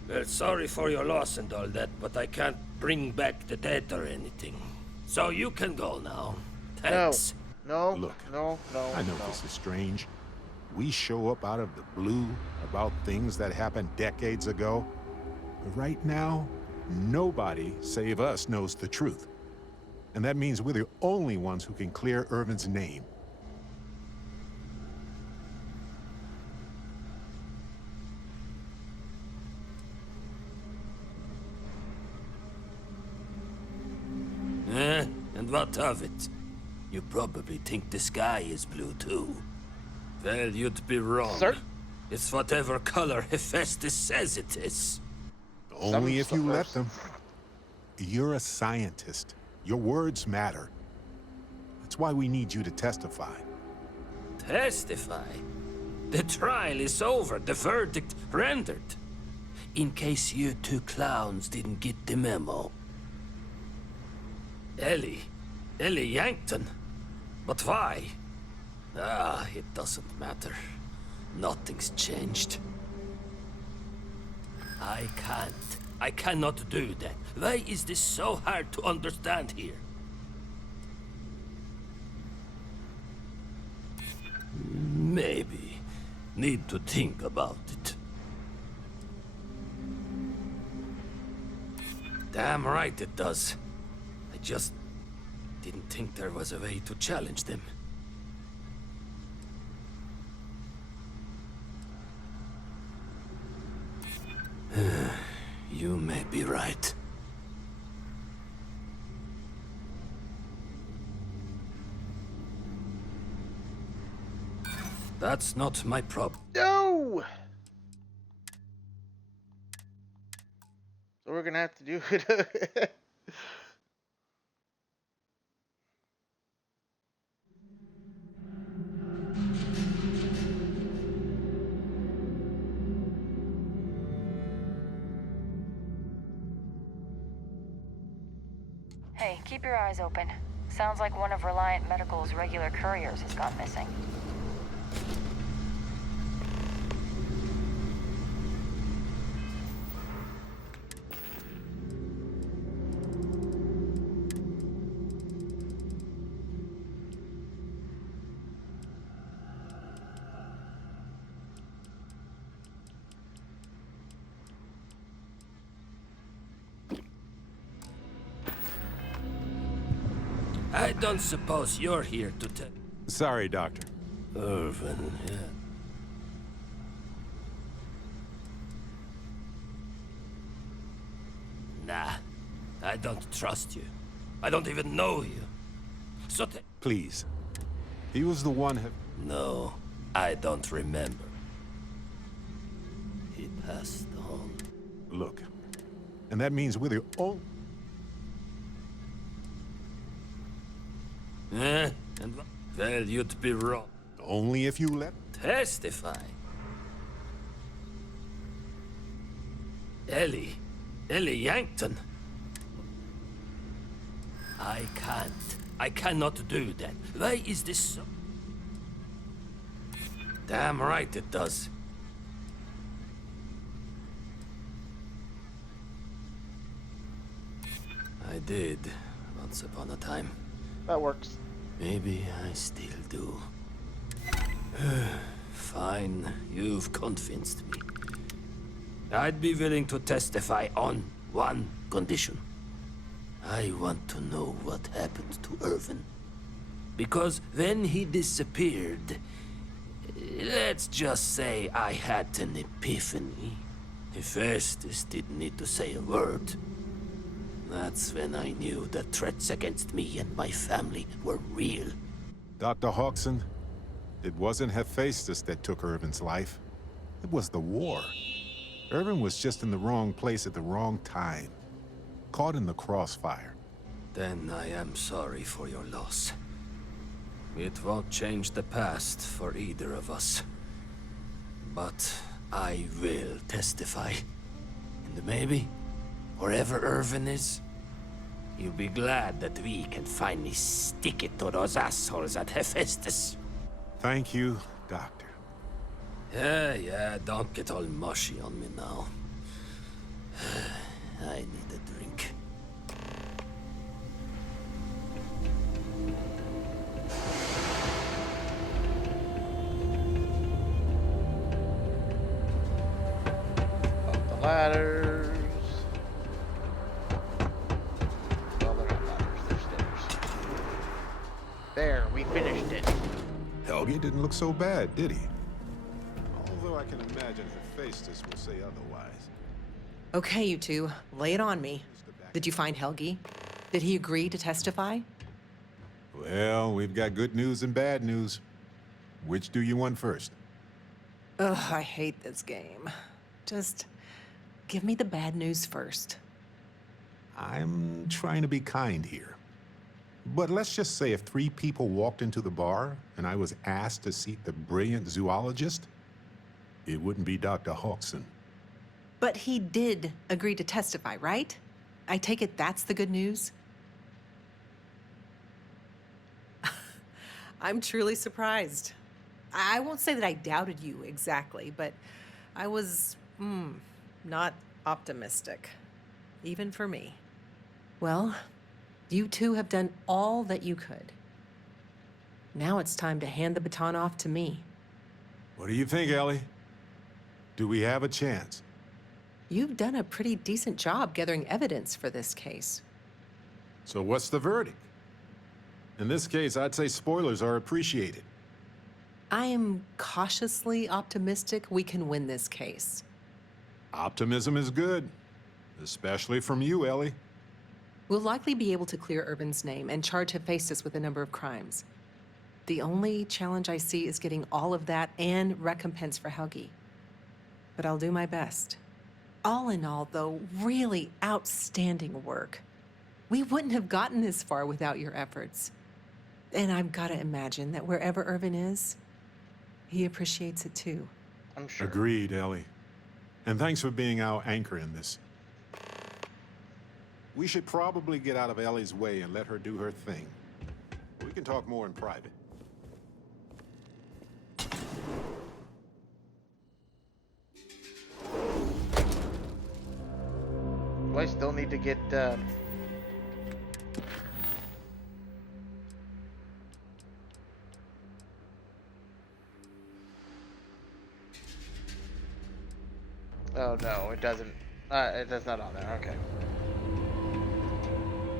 Well, sorry for your loss and all that, but I can't bring back the dead or anything. So you can go now. Thanks. No, Look, no. I know this is strange. We show up out of the blue about things that happened decades ago. But right now, nobody save us knows the truth. And that means we're the only ones who can clear Irvin's name. And what of it? You probably think the sky is blue too. Well, you'd be wrong. Sir? It's whatever color Hephaestus says it is. Only if you let them. You're a scientist. Your words matter. That's why we need you to testify. Testify? The trial is over, the verdict rendered. In case you two clowns didn't get the memo. Ellie Yankton? But why? It doesn't matter. Nothing's changed. I cannot do that. Why is this so hard to understand here? Maybe. Need to think about it. Damn right it does. I just didn't think there was a way to challenge them. You may be right. That's not my problem. No! So we're gonna have to do it. Hey, keep your eyes open. Sounds like one of Reliant Medical's regular couriers has gone missing. I don't suppose you're here to tell... Sorry, Doctor. Irvin, yeah. Nah, I don't trust you. I don't even know you. So Please. He was the one No, I don't remember. He passed on. Look. And that means we're the only... And well, you'd be wrong. Only if you let... Testify. Ellie Ellie Yankton? I cannot do that. Why is this so? Damn right it does. I did, once upon a time. That works. Maybe I still do. Fine, you've convinced me. I'd be willing to testify on one condition. I want to know what happened to Irvin. Because when he disappeared, let's just say I had an epiphany. Hephaestus didn't need to say a word. That's when I knew the threats against me and my family were real. Dr. Hodgson, it wasn't Hephaestus that took Irvin's life. It was the war. Irvin was just in the wrong place at the wrong time. Caught in the crossfire. Then I am sorry for your loss. It won't change the past for either of us. But I will testify. And maybe, wherever Irvin is, you'll be glad that we can finally stick it to those assholes at Hephaestus. Thank you, Doctor. Yeah, don't get all mushy on me now. I need a drink. Up the ladders. Well, they're not ladders, they're stairs. There, we finished it. Helgi didn't look so bad, did he? Although I can imagine Hephaestus will say otherwise. Okay, you two, lay it on me. Did you find Helgi? Did he agree to testify? Well, we've got good news and bad news. Which do you want first? Ugh, I hate this game. Just give me the bad news first. I'm trying to be kind here. But let's just say if 3 people walked into the bar and I was asked to seat the brilliant zoologist, it wouldn't be Dr. Hodgson. But he did agree to testify, right? I take it that's the good news? I'm truly surprised. I won't say that I doubted you exactly, but I was, not optimistic. Even for me. Well, you two have done all that you could. Now it's time to hand the baton off to me. What do you think, Ellie? Do we have a chance? You've done a pretty decent job gathering evidence for this case. So what's the verdict? In this case, I'd say spoilers are appreciated. I am cautiously optimistic we can win this case. Optimism is good, especially from you, Ellie. We'll likely be able to clear Irvin's name and charge Hephaestus with a number of crimes. The only challenge I see is getting all of that and recompense for Helgi. But I'll do my best. All in all, though, really outstanding work. We wouldn't have gotten this far without your efforts. And I've got to imagine that wherever Irvin is, he appreciates it too. I'm sure. Agreed, Ellie. And thanks for being our anchor in this. We should probably get out of Ellie's way and let her do her thing. We can talk more in private. Do I still need to get, Oh no, it doesn't. That's not on there. Okay.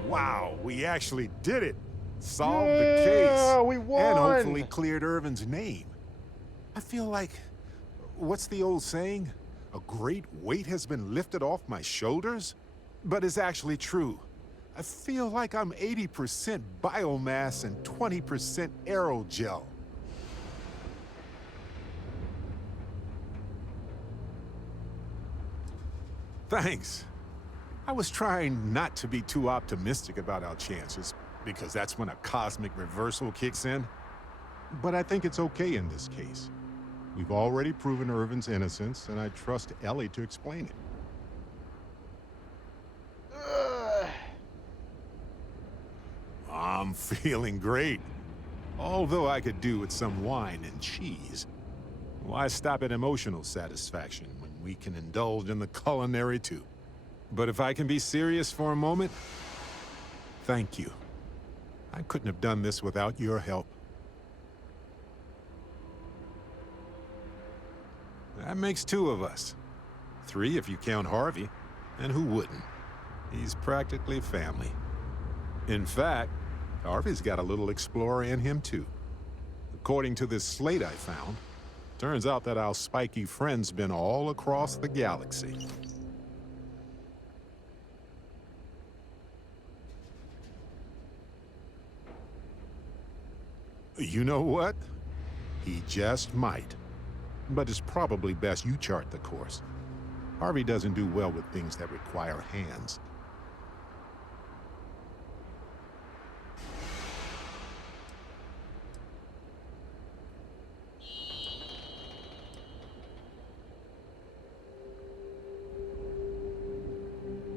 Wow, we actually did it! Solved the case! We won! And hopefully cleared Irvin's name. I feel like, what's the old saying? A great weight has been lifted off my shoulders? But it's actually true. I feel like I'm 80% biomass and 20% aerogel. Thanks. I was trying not to be too optimistic about our chances, because that's when a cosmic reversal kicks in. But I think it's okay in this case. We've already proven Irvin's innocence, and I trust Ellie to explain it. feeling great. Although I could do with some wine and cheese. Why stop at emotional satisfaction when we can indulge in the culinary too? But if I can be serious for a moment, thank you. I couldn't have done this without your help. That makes 2 of us. 3 if you count Harvey. And who wouldn't? He's practically family. In fact, Harvey's got a little explorer in him too. According to this slate I found, turns out that our spiky friend's been all across the galaxy. You know what? He just might. But it's probably best you chart the course. Harvey doesn't do well with things that require hands.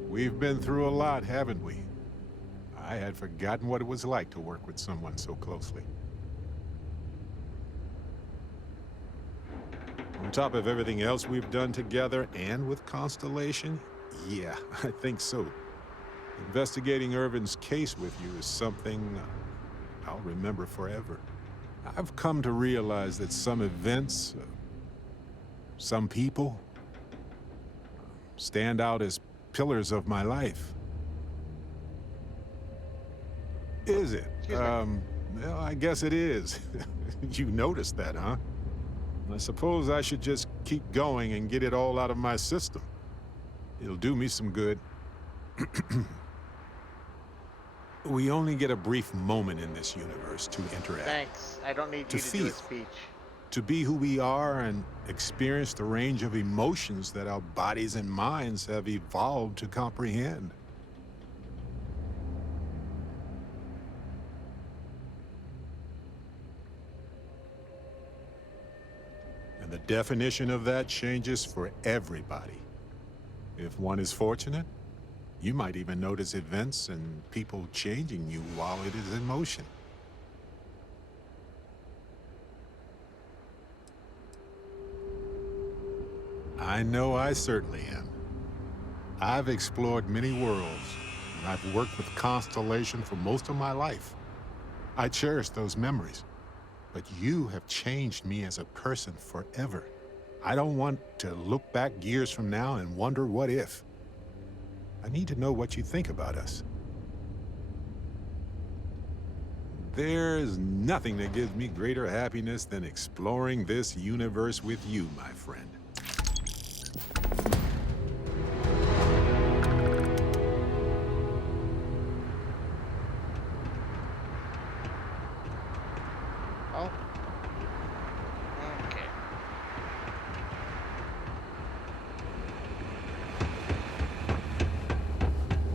We've been through a lot, haven't we? I had forgotten what it was like to work with someone so closely. On top of everything else we've done together and with Constellation, yeah, I think so. Investigating Irvin's case with you is something I'll remember forever. I've come to realize that some events, some people, stand out as pillars of my life. Is it? Well, I guess it is. You noticed that, huh? I suppose I should just keep going and get it all out of my system. It'll do me some good. We only get a brief moment in this universe to interact. Thanks. I don't need you to do a speech. To be who we are and experience the range of emotions that our bodies and minds have evolved to comprehend. And the definition of that changes for everybody. If one is fortunate, you might even notice events and people changing you while it is in motion. I know I certainly am. I've explored many worlds, and I've worked with Constellation for most of my life. I cherish those memories, but you have changed me as a person forever. I don't want to look back years from now and wonder what if. I need to know what you think about us. There's nothing that gives me greater happiness than exploring this universe with you, my friend. Oh. Okay.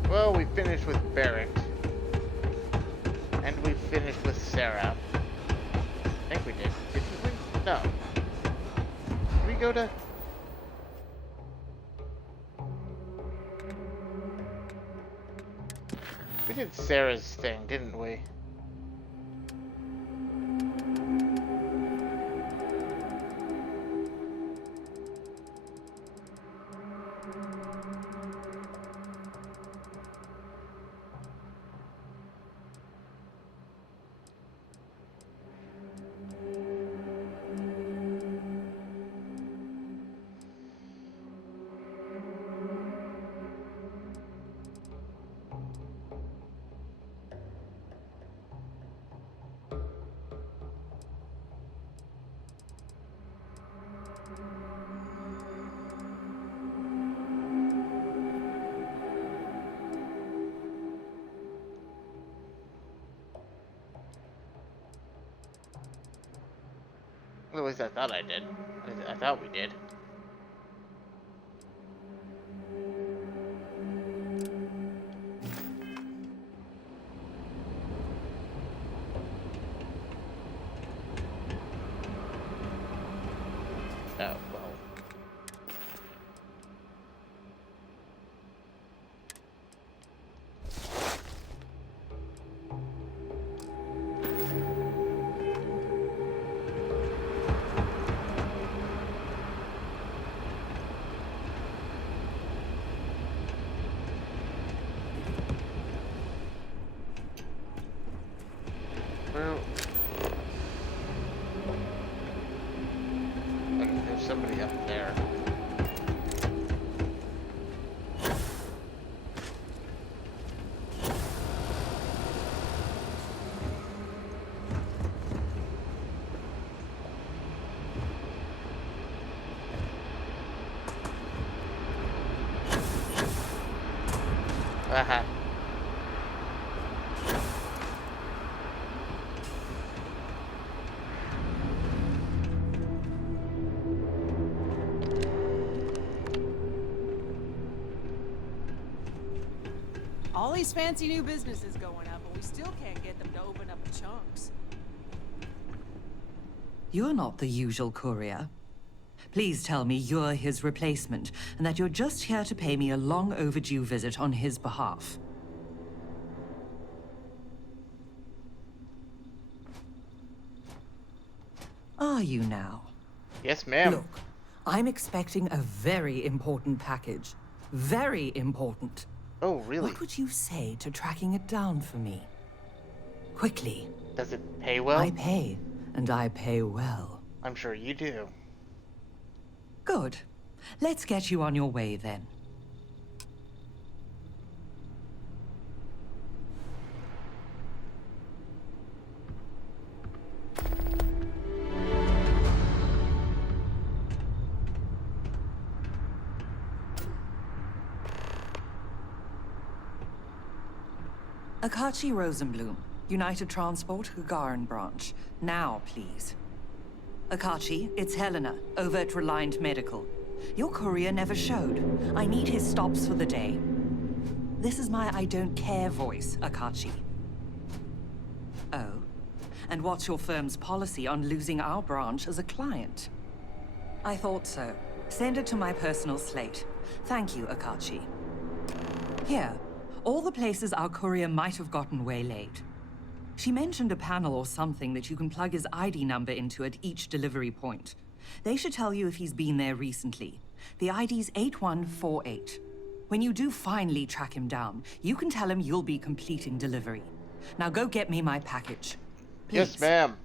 Well, we finished with Barrett. And we finished with Sarah. I think we did. Didn't we? No. Did we go to... We did Sarah's thing, didn't we? At least I thought I did. I thought we did. Oh, well. somebody up there. Uh-huh. All these fancy new businesses going up, but we still can't get them to open up the chunks. You're not the usual courier. Please tell me you're his replacement, and that you're just here to pay me a long overdue visit on his behalf. Are you now? Yes, ma'am. Look, I'm expecting a very important package. Very important. Oh, really? What would you say to tracking it down for me? Quickly. Does it pay well? I pay, and I pay well. I'm sure you do. Good. Let's get you on your way then. Akachi Rosenblum, United Transport, Gagarin Branch. Now, please. Akachi, it's Helena, over at Reliant Medical. Your courier never showed. I need his stops for the day. This is my I don't care voice, Akachi. Oh? And what's your firm's policy on losing our branch as a client? I thought so. Send it to my personal slate. Thank you, Akachi. Here, all the places our courier might have gotten waylaid. She mentioned a panel or something that you can plug his ID number into at each delivery point. They should tell you if he's been there recently. The ID's 8148. When you do finally track him down, you can tell him you'll be completing delivery. Now go get me my package. Please. Yes, ma'am.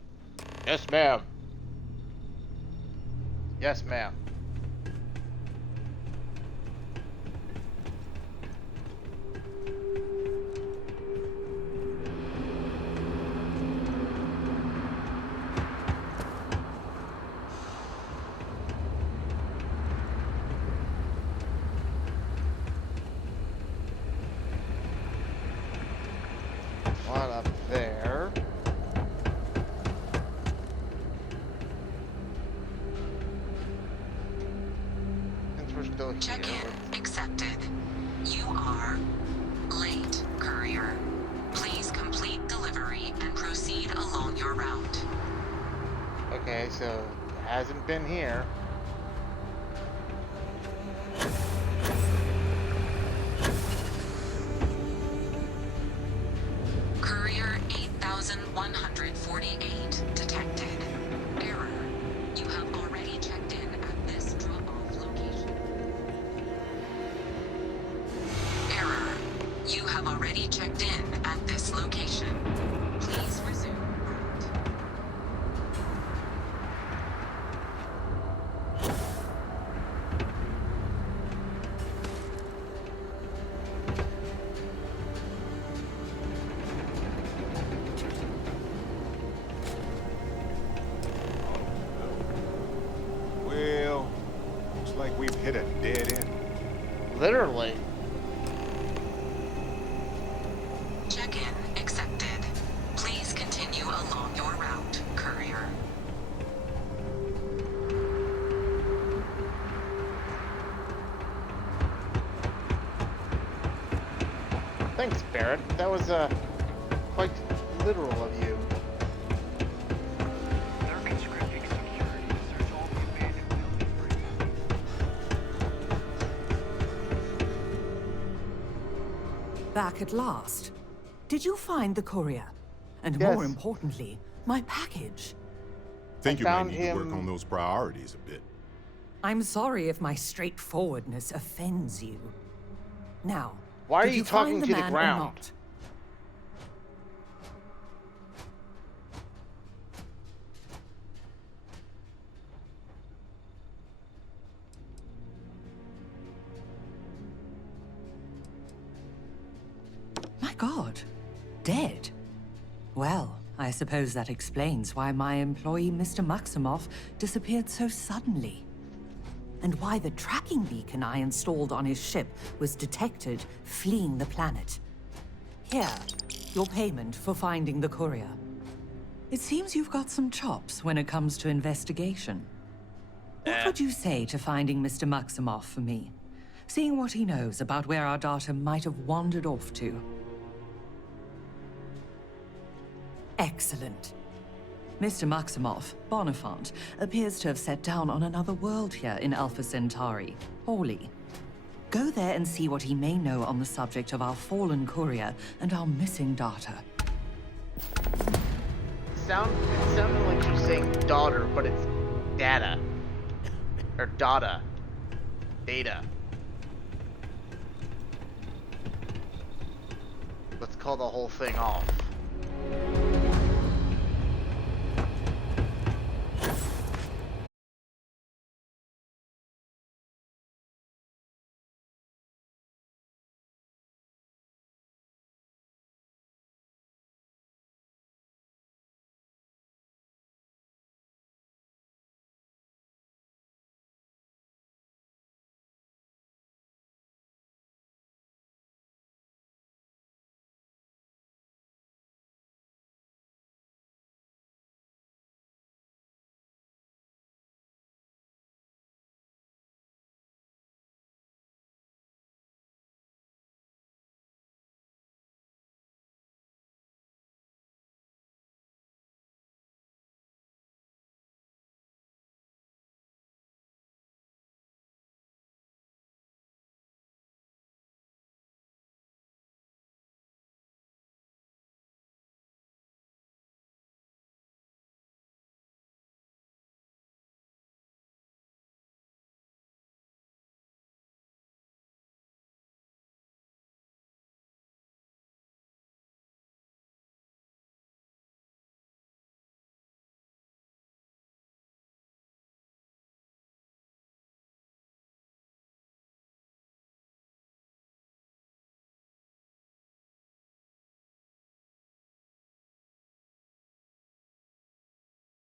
Yes, ma'am. Yes, ma'am. One up there. Since we're still here. Check-in accepted. You are late, courier. Please complete delivery and proceed along your route. Okay, so it hasn't been here. Courier 8148 detected. Error. You have already checked in at this drop-off location. Error. You have already checked in at this location. Please resume route. Well, looks like we've hit a dead end. Literally. Check-in accepted. Please continue along your route, courier. Thanks, Barrett. That was quite literal of you. They're conscripting security to search all the abandoned buildings for info. Back at last. Did you find the courier? And Yes. more importantly, my package? Think you might found need to work him- on those priorities a bit. I'm sorry if my straightforwardness offends you. Now, Why are did you find talking to the man or ground? not? God. Dead? Well, I suppose that explains why my employee, Mr. Maximoff, disappeared so suddenly. And why the tracking beacon I installed on his ship was detected fleeing the planet. Here, your payment for finding the courier. It seems you've got some chops when it comes to investigation. What would you say to finding Mr. Maximoff for me? Seeing what he knows about where our data might have wandered off to. Excellent. Mr. Maximoff, Bonifant, appears to have set down on another world here in Alpha Centauri, Hawley. Go there and see what he may know on the subject of our fallen courier and our missing data. It sounded like she's saying daughter, but it's data. Or data. Data. Let's call the whole thing off.